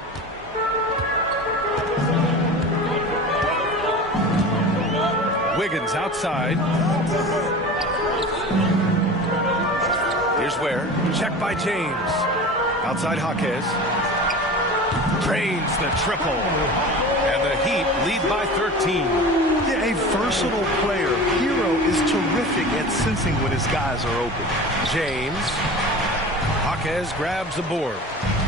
Wiggins outside. Here's Ware. Check by James. Outside Jaquez. Drains the triple. And the Heat lead by 13. Yeah, a versatile player. Hero is terrific at sensing when his guys are open. James. Jaquez grabs the board.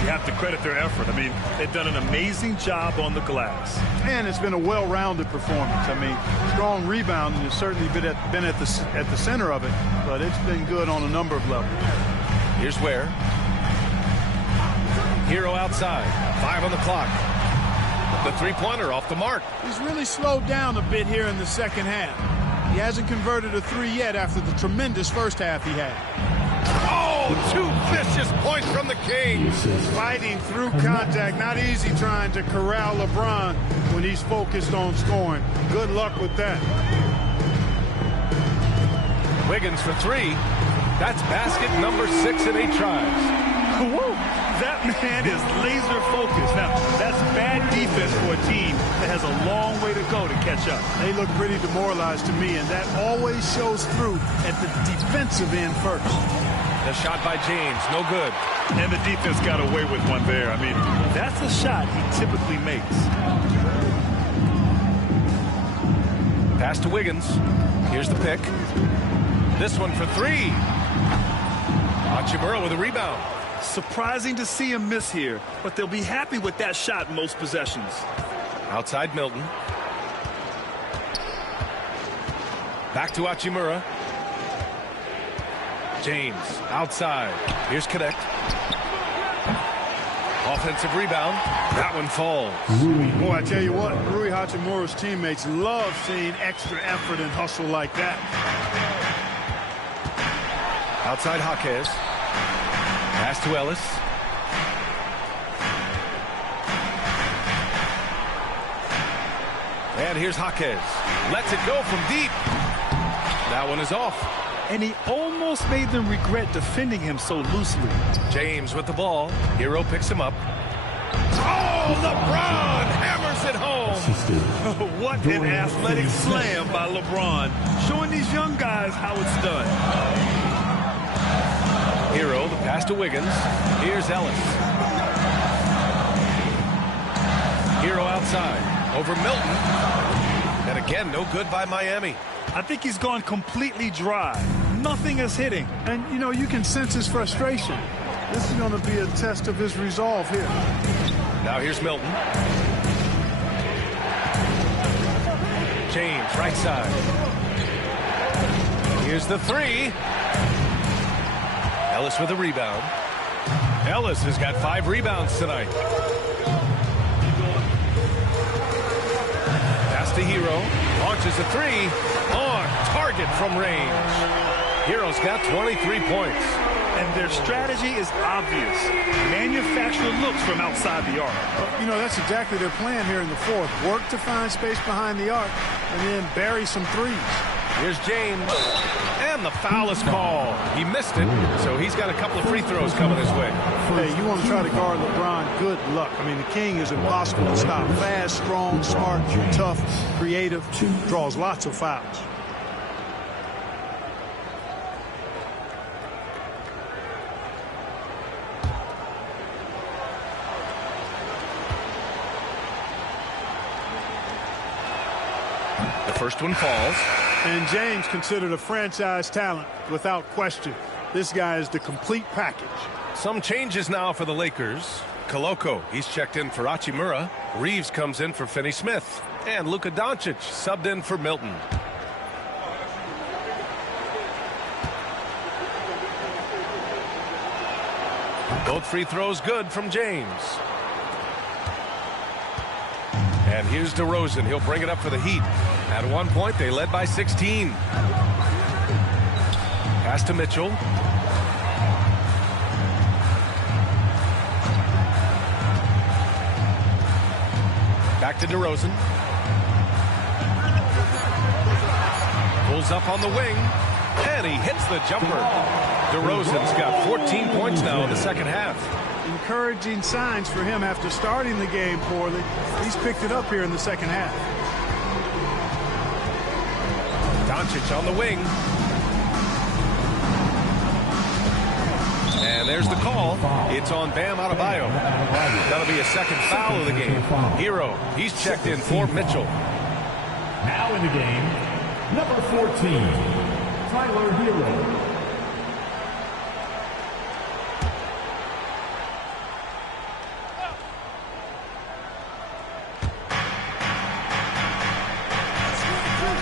You have to credit their effort. I mean, they've done an amazing job on the glass. And it's been a well-rounded performance. I mean, strong rebounding has certainly been at the center of it, but it's been good on a number of levels. Here's where. Hero outside. 5 on the clock. The three-pointer off the mark. He's really slowed down a bit here in the second half. He hasn't converted a three yet after the tremendous first half he had. Oh, 2 vicious points from the Kings. Fighting through contact. Not easy trying to corral LeBron when he's focused on scoring. Good luck with that. Wiggins for 3. That's basket number 6 in 8 tries. Whoa, that man is laser focused. Now, that's bad defense for a team that has a long way to go to catch up. They look pretty demoralized to me, and that always shows through at the defensive end first. The shot by James, no good. And the defense got away with one there. I mean, that's a shot he typically makes. Pass to Wiggins. Here's the pick. This one for 3. Hachimura with a rebound. Surprising to see him miss here, but they'll be happy with that shot most possessions. Outside Milton. Back to Hachimura. James outside. Here's Connect. Offensive rebound. That one falls. Boy, I tell you what, Rui Hachimura's teammates love seeing extra effort and hustle like that. Outside Jaquez. Pass to Ellis. And here's Jaquez. Lets it go from deep. That one is off. And he almost made them regret defending him so loosely. James with the ball. Hero picks him up. Oh, LeBron hammers it home. What an athletic slam by LeBron, showing these young guys how it's done. Hero, the pass to Wiggins. Here's Ellis. Hero outside. Over Milton. And again, no good by Miami. I think he's gone completely dry. Nothing is hitting. And, you know, you can sense his frustration. This is going to be a test of his resolve here. Now here's Milton. James, right side. Here's the 3. Ellis with a rebound. Ellis has got 5 rebounds tonight. Pass to Hero. Launches a 3. On target from range. Hero's got 23 points. And their strategy is obvious. Manufacture looks from outside the arc. You know, that's exactly their plan here in the fourth. Work to find space behind the arc and then bury some threes. Here's James. And the foul is called. He missed it, so he's got a couple of free throws coming his way. Hey, you want to try to guard LeBron, good luck. I mean, the King is impossible to stop. Fast, strong, smart, tough, creative, draws lots of fouls. The first one falls. And James considered a franchise talent without question. This guy is the complete package. Some changes now for the Lakers. Koloko, he's checked in for Hachimura. Reeves comes in for Finney Smith. And Luka Doncic subbed in for Milton. Both free throws good from James. And here's DeRozan. He'll bring it up for the Heat. At one point, they led by 16. Pass to Mitchell. Back to DeRozan. Pulls up on the wing. And he hits the jumper. DeRozan's got 14 points now in the second half. Encouraging signs for him after starting the game poorly. He's picked it up here in the second half. Doncic on the wing. And And there's the call. It's on Bam Adebayo. That'll be a second foul of the game. Hero, he's checked in for Mitchell. Now in the game, number 14, Tyler Hero.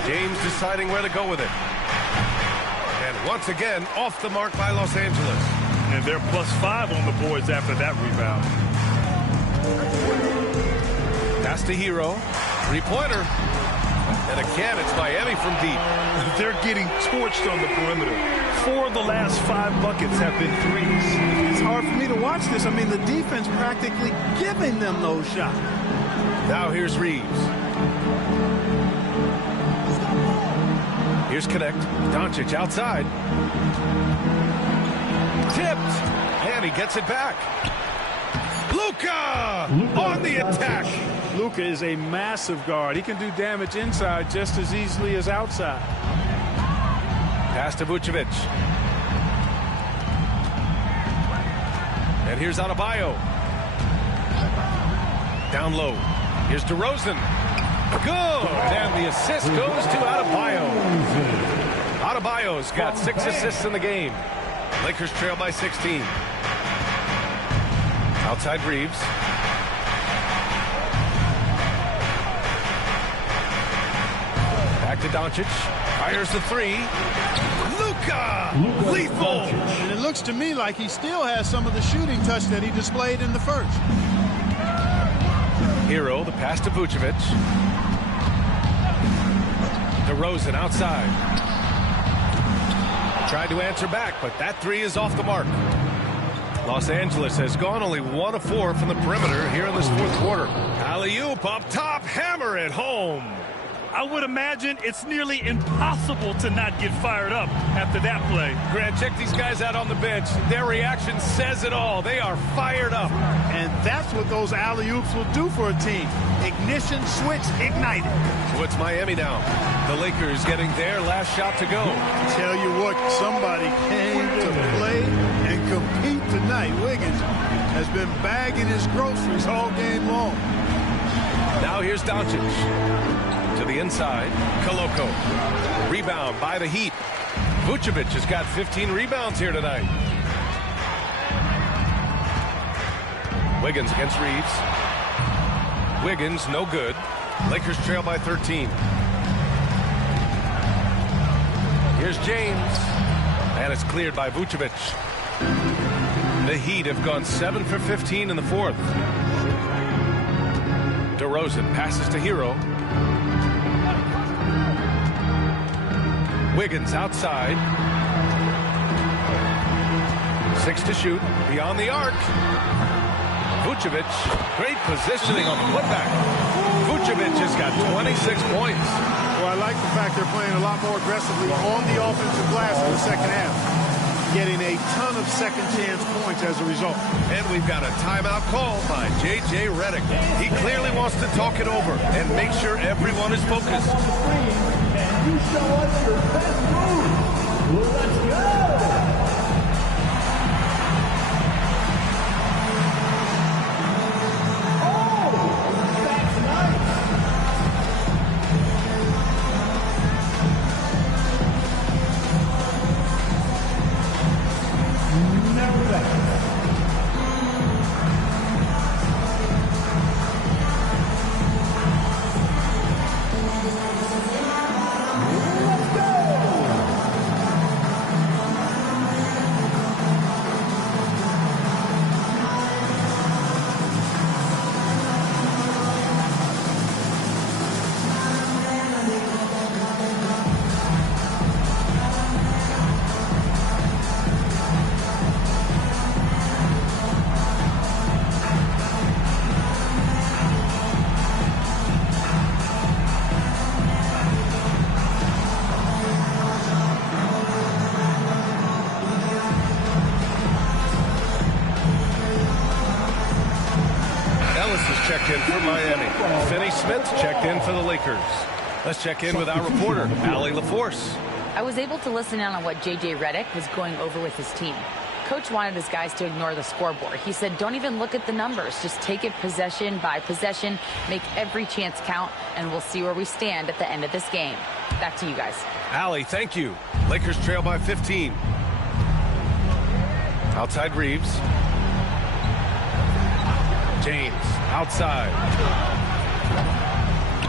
James deciding where to go with it. And once again, off the mark by Los Angeles. And they're +5 on the boards after that rebound. Pass to Hero. Three-pointer. And again, it's Miami from deep. They're getting torched on the perimeter. 4 of the last 5 buckets have been threes. It's hard for me to watch this. I mean, the defense practically giving them those shots. Now here's Reeves. Here's Connect. Doncic outside. Tipped. And he gets it back. Luka on the attack. Luka is a massive guard. He can do damage inside just as easily as outside. Pass to Vucevic. And here's Adebayo. Down low. Here's DeRozan. Good. And the assist goes to Adebayo. Adebayo's got 6 assists in the game. Lakers trail by 16. Outside Reeves. Back to Doncic. Fires the 3. Luka! Lethal! And it looks to me like he still has some of the shooting touch that he displayed in the first. Hero, the pass to Vucevic. DeRozan outside. Tried to answer back, but that 3 is off the mark. Los Angeles has gone only 1 of 4 from the perimeter here in this 4th quarter. Alley-oop up top, hammer it home. I would imagine it's nearly impossible to not get fired up after that play. Grant, check these guys out on the bench. Their reaction says it all. They are fired up. And that's what those alley-oops will do for a team. Ignition switch ignited. So it's Miami now. The Lakers getting their last shot to go. Tell you what, somebody came to play and compete tonight. Wiggins has been bagging his groceries all game long. Now here's Doncic. To the inside, Koloko. Rebound by the Heat. Vucevic has got 15 rebounds here tonight. Wiggins against Reeves. Wiggins, no good. Lakers trail by 13. Here's James. And it's cleared by Vucevic. The Heat have gone 7 for 15 in the 4th. DeRozan passes to Hero. Wiggins outside. 6 to shoot. Beyond the arc. Vucevic. Great positioning on the putback. Vucevic has got 26 points. Well, I like the fact they're playing a lot more aggressively on the offensive glass in the second half. Getting a ton of second chance points as a result. And we've got a timeout call by J.J. Redick. He clearly wants to talk it over and make sure everyone is focused. You show us your best move. Let's go. Checked in for Miami. Finney Smith checked in for the Lakers. Let's check in with our reporter, Allie LaForce. I was able to listen in on what J.J. Redick was going over with his team. Coach wanted his guys to ignore the scoreboard. He said, don't even look at the numbers. Just take it possession by possession, make every chance count, and we'll see where we stand at the end of this game. Back to you guys. Allie, thank you. Lakers trail by 15. Outside Reeves. James outside.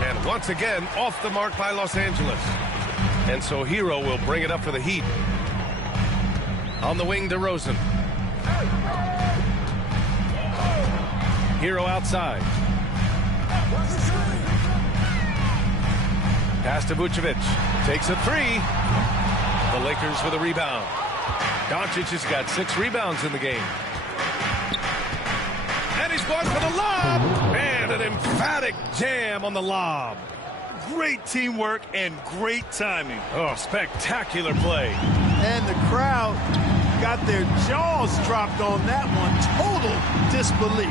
And once again, off the mark by Los Angeles. And so Hero will bring it up for the Heat. On the wing, DeRozan. Hero outside. Pass to Vucevic. Takes a three. The Lakers with a rebound. Doncic has got 6 rebounds in the game. And he's going for the lob. And an emphatic jam on the lob. Great teamwork and great timing. Oh, spectacular play. And the crowd got their jaws dropped on that one. Total disbelief.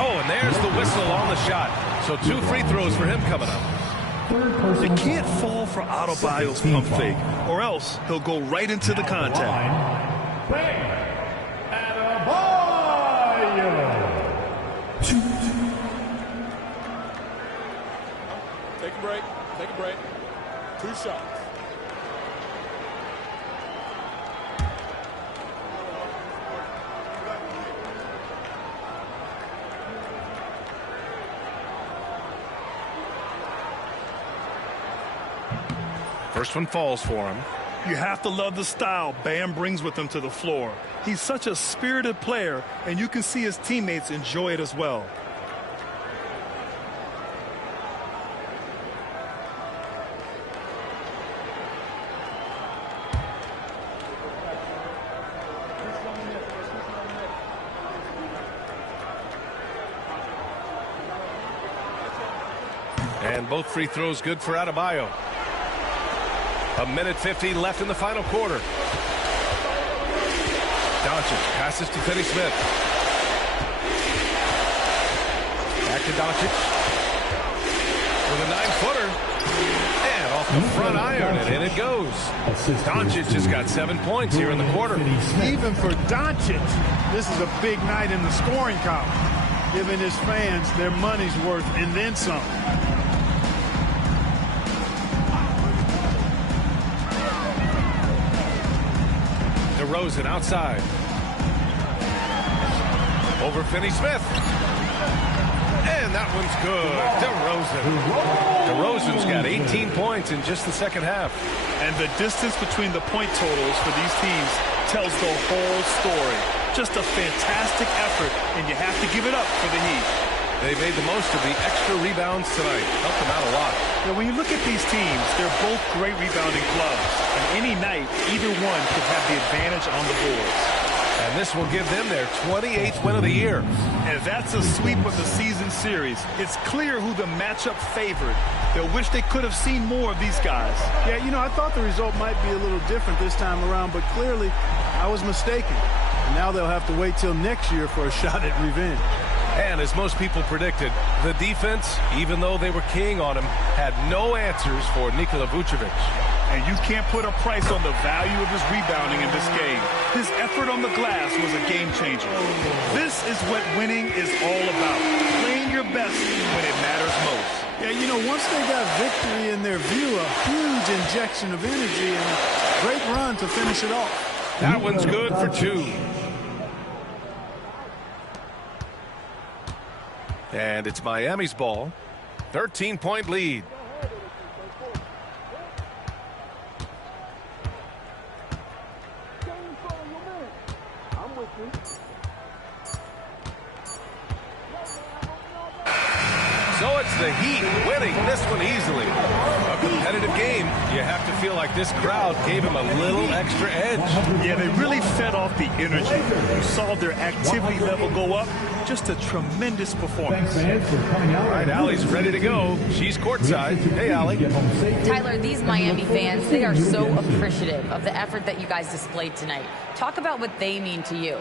Oh, and there's the whistle on the shot. So 2 free throws for him coming up. You can't fall for Adebayo's pump fake, or else he'll go right into the contact. Take a break. Take a break. 2 shots. First one falls for him. You have to love the style Bam brings with him to the floor. He's such a spirited player, and you can see his teammates enjoy it as well. And both free throws good for Adebayo. 1:50 left in the final quarter. Doncic passes to Finney-Smith. Back to Doncic. With a 9-footer. And off the front iron, and in it goes. Doncic has got 7 points here in the quarter. Even for Doncic, this is a big night in the scoring column, giving his fans their money's worth and then some. DeRozan outside. Over Finney-Smith. And that one's good. DeRozan's got 18 points in just the second half. And the distance between the point totals for these teams tells the whole story. Just a fantastic effort, and you have to give it up for the Heat. They made the most of the extra rebounds tonight. Helped them out a lot. Now, when you look at these teams, they're both great rebounding clubs. And any night, either one could have the advantage on the boards. And this will give them their 28th win of the year. And that's a sweep of the season series. It's clear who the matchup favored. They'll wish they could have seen more of these guys. Yeah, you know, I thought the result might be a little different this time around, but clearly I was mistaken. And now they'll have to wait till next year for a shot at revenge. And as most people predicted, the defense, even though they were keying on him, had no answers for Nikola Vucevic. And you can't put a price on the value of his rebounding in this game. His effort on the glass was a game changer. This is what winning is all about. Playing your best when it matters most. Yeah, you know, once they got victory in their view, a huge injection of energy and a great run to finish it off. That one's good for 2. And it's Miami's ball. 13-point lead. So it's the Heat winning this one easily. A competitive game. You have to feel like this crowd gave him a little extra edge. Yeah, they really fed off the energy. You saw their activity level go up. Just a tremendous performance. All right, Allie's ready to go. She's courtside. Hey, Allie. Tyler, these Miami fans, they are so appreciative of the effort that you guys displayed tonight. Talk about what they mean to you.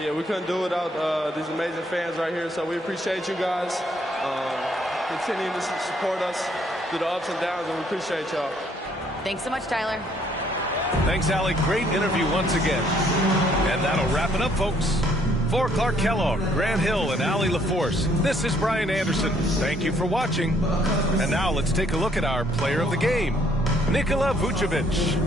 Yeah, we couldn't do it without these amazing fans right here, so we appreciate you guys. Continuing to support us through the ups and downs, and we appreciate y'all. Thanks so much, Tyler. Thanks, Allie. Great interview once again. And that'll wrap it up, folks. For Clark Kellogg, Grant Hill, and Allie LaForce, this is Brian Anderson. Thank you for watching. And now let's take a look at our player of the game, Nikola Vucevic.